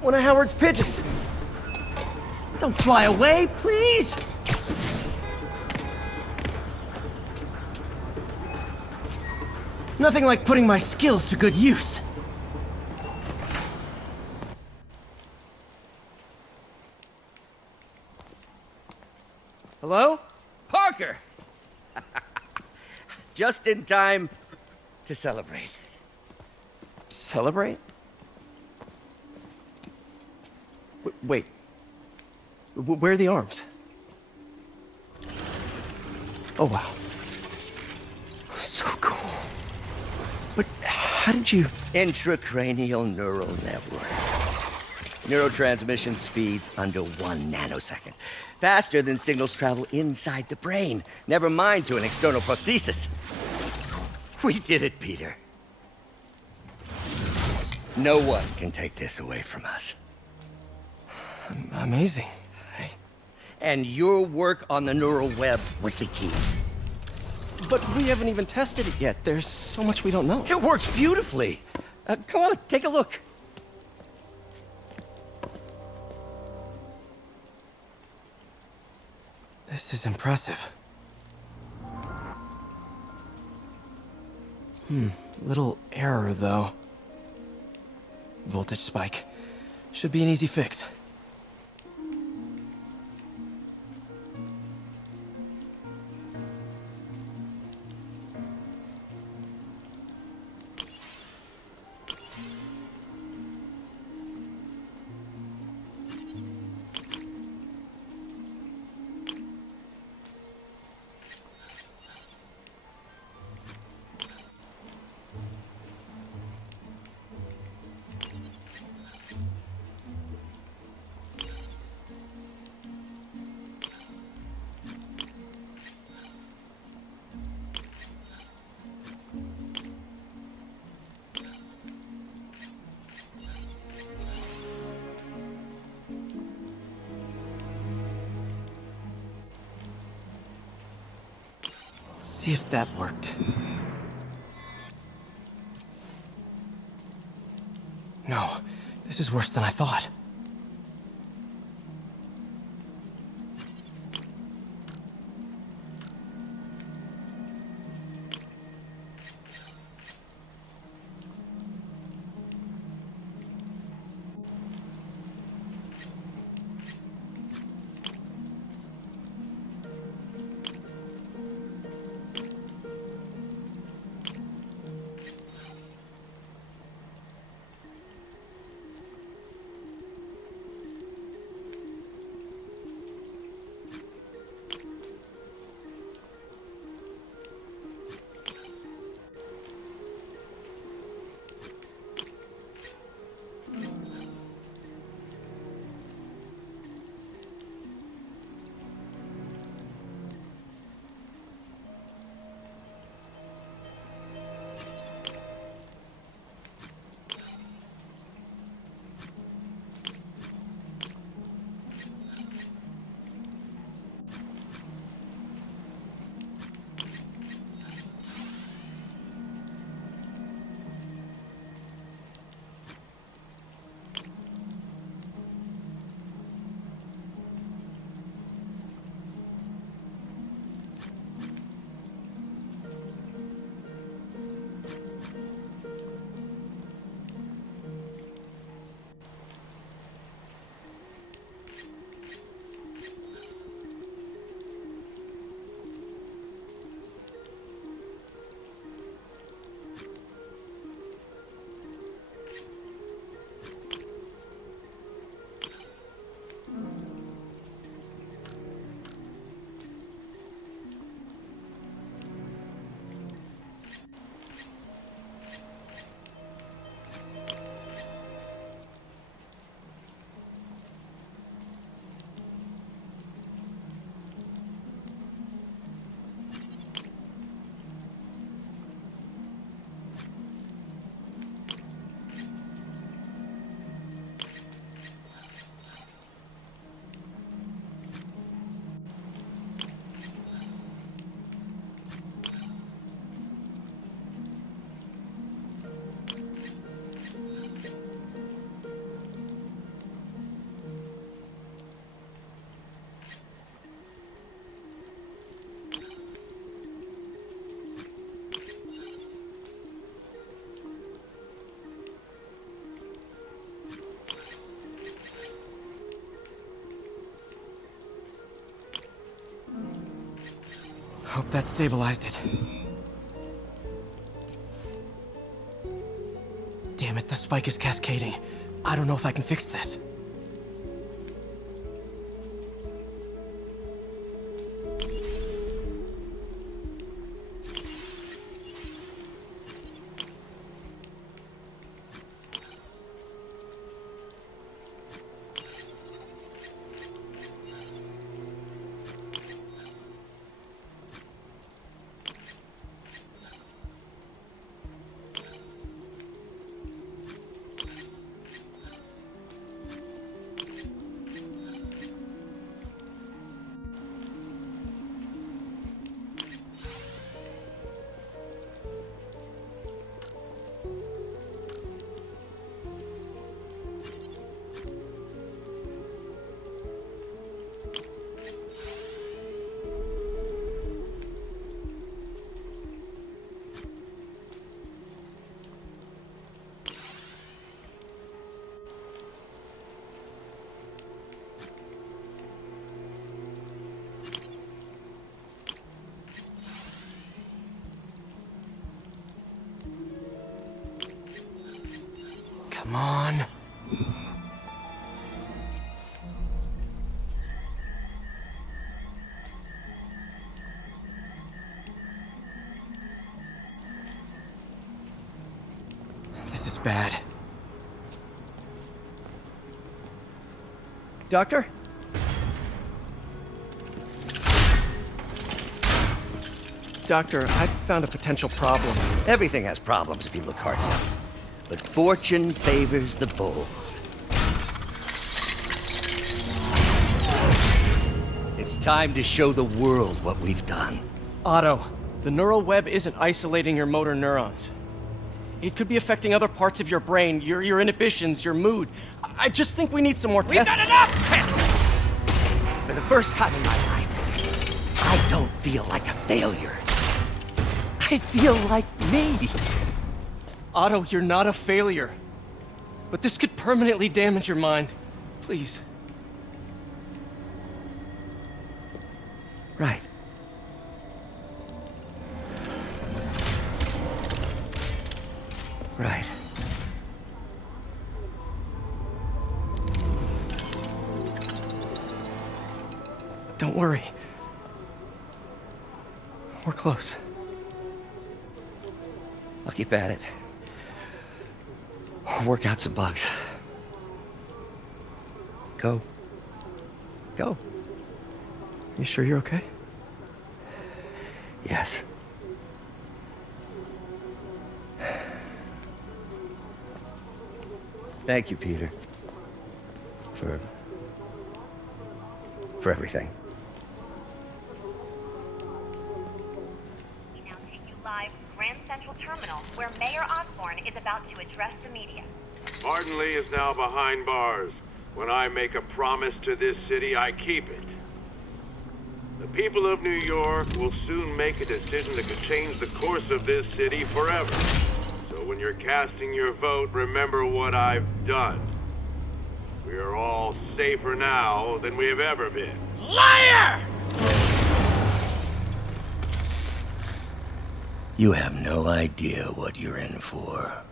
One of Howard's pigeons. Don't fly away, please! Nothing like putting my skills to good use. Hello? Parker! Just in time to celebrate. Celebrate? Wait. Where are the arms? Oh, wow. So cool. But how did you... Intracranial neural network. Neurotransmission speeds under 1 nanosecond. Faster than signals travel inside the brain. Never mind to an external prosthesis. We did it, Peter. No one can take this away from us. Amazing. And your work on the neural web was the key. But we haven't even tested it yet. There's so much we don't know. It works beautifully. Come on, take a look. This is impressive. Little error, though. Voltage spike. Should be an easy fix. See if that worked. No, this is worse than I thought. Hope that stabilized it. Damn it, the spike is cascading. I don't know if I can fix this. Come on. This is bad. Doctor? Doctor, I found a potential problem. Everything has problems if you look hard enough. But fortune favors the bold. It's time to show the world what we've done. Otto, the neural web isn't isolating your motor neurons. It could be affecting other parts of your brain, your inhibitions, your mood. I just think we need some more tests. We've got enough! For the first time in my life, I don't feel like a failure. I feel like me. Otto, you're not a failure. But this could permanently damage your mind. Please. Right. Right. Don't worry. We're close. I'll keep at it. I'll work out some bugs. Go. Go. You sure you're okay? Yes. Thank you, Peter. For everything. We now take you live to Grand Central Terminal, where Mayor Osborn is about to address the media. Martin Lee is now behind bars. When I make a promise to this city, I keep it. The people of New York will soon make a decision that could change the course of this city forever. So when you're casting your vote, remember what I've done. We are all safer now than we have ever been. Liar! You have no idea what you're in for.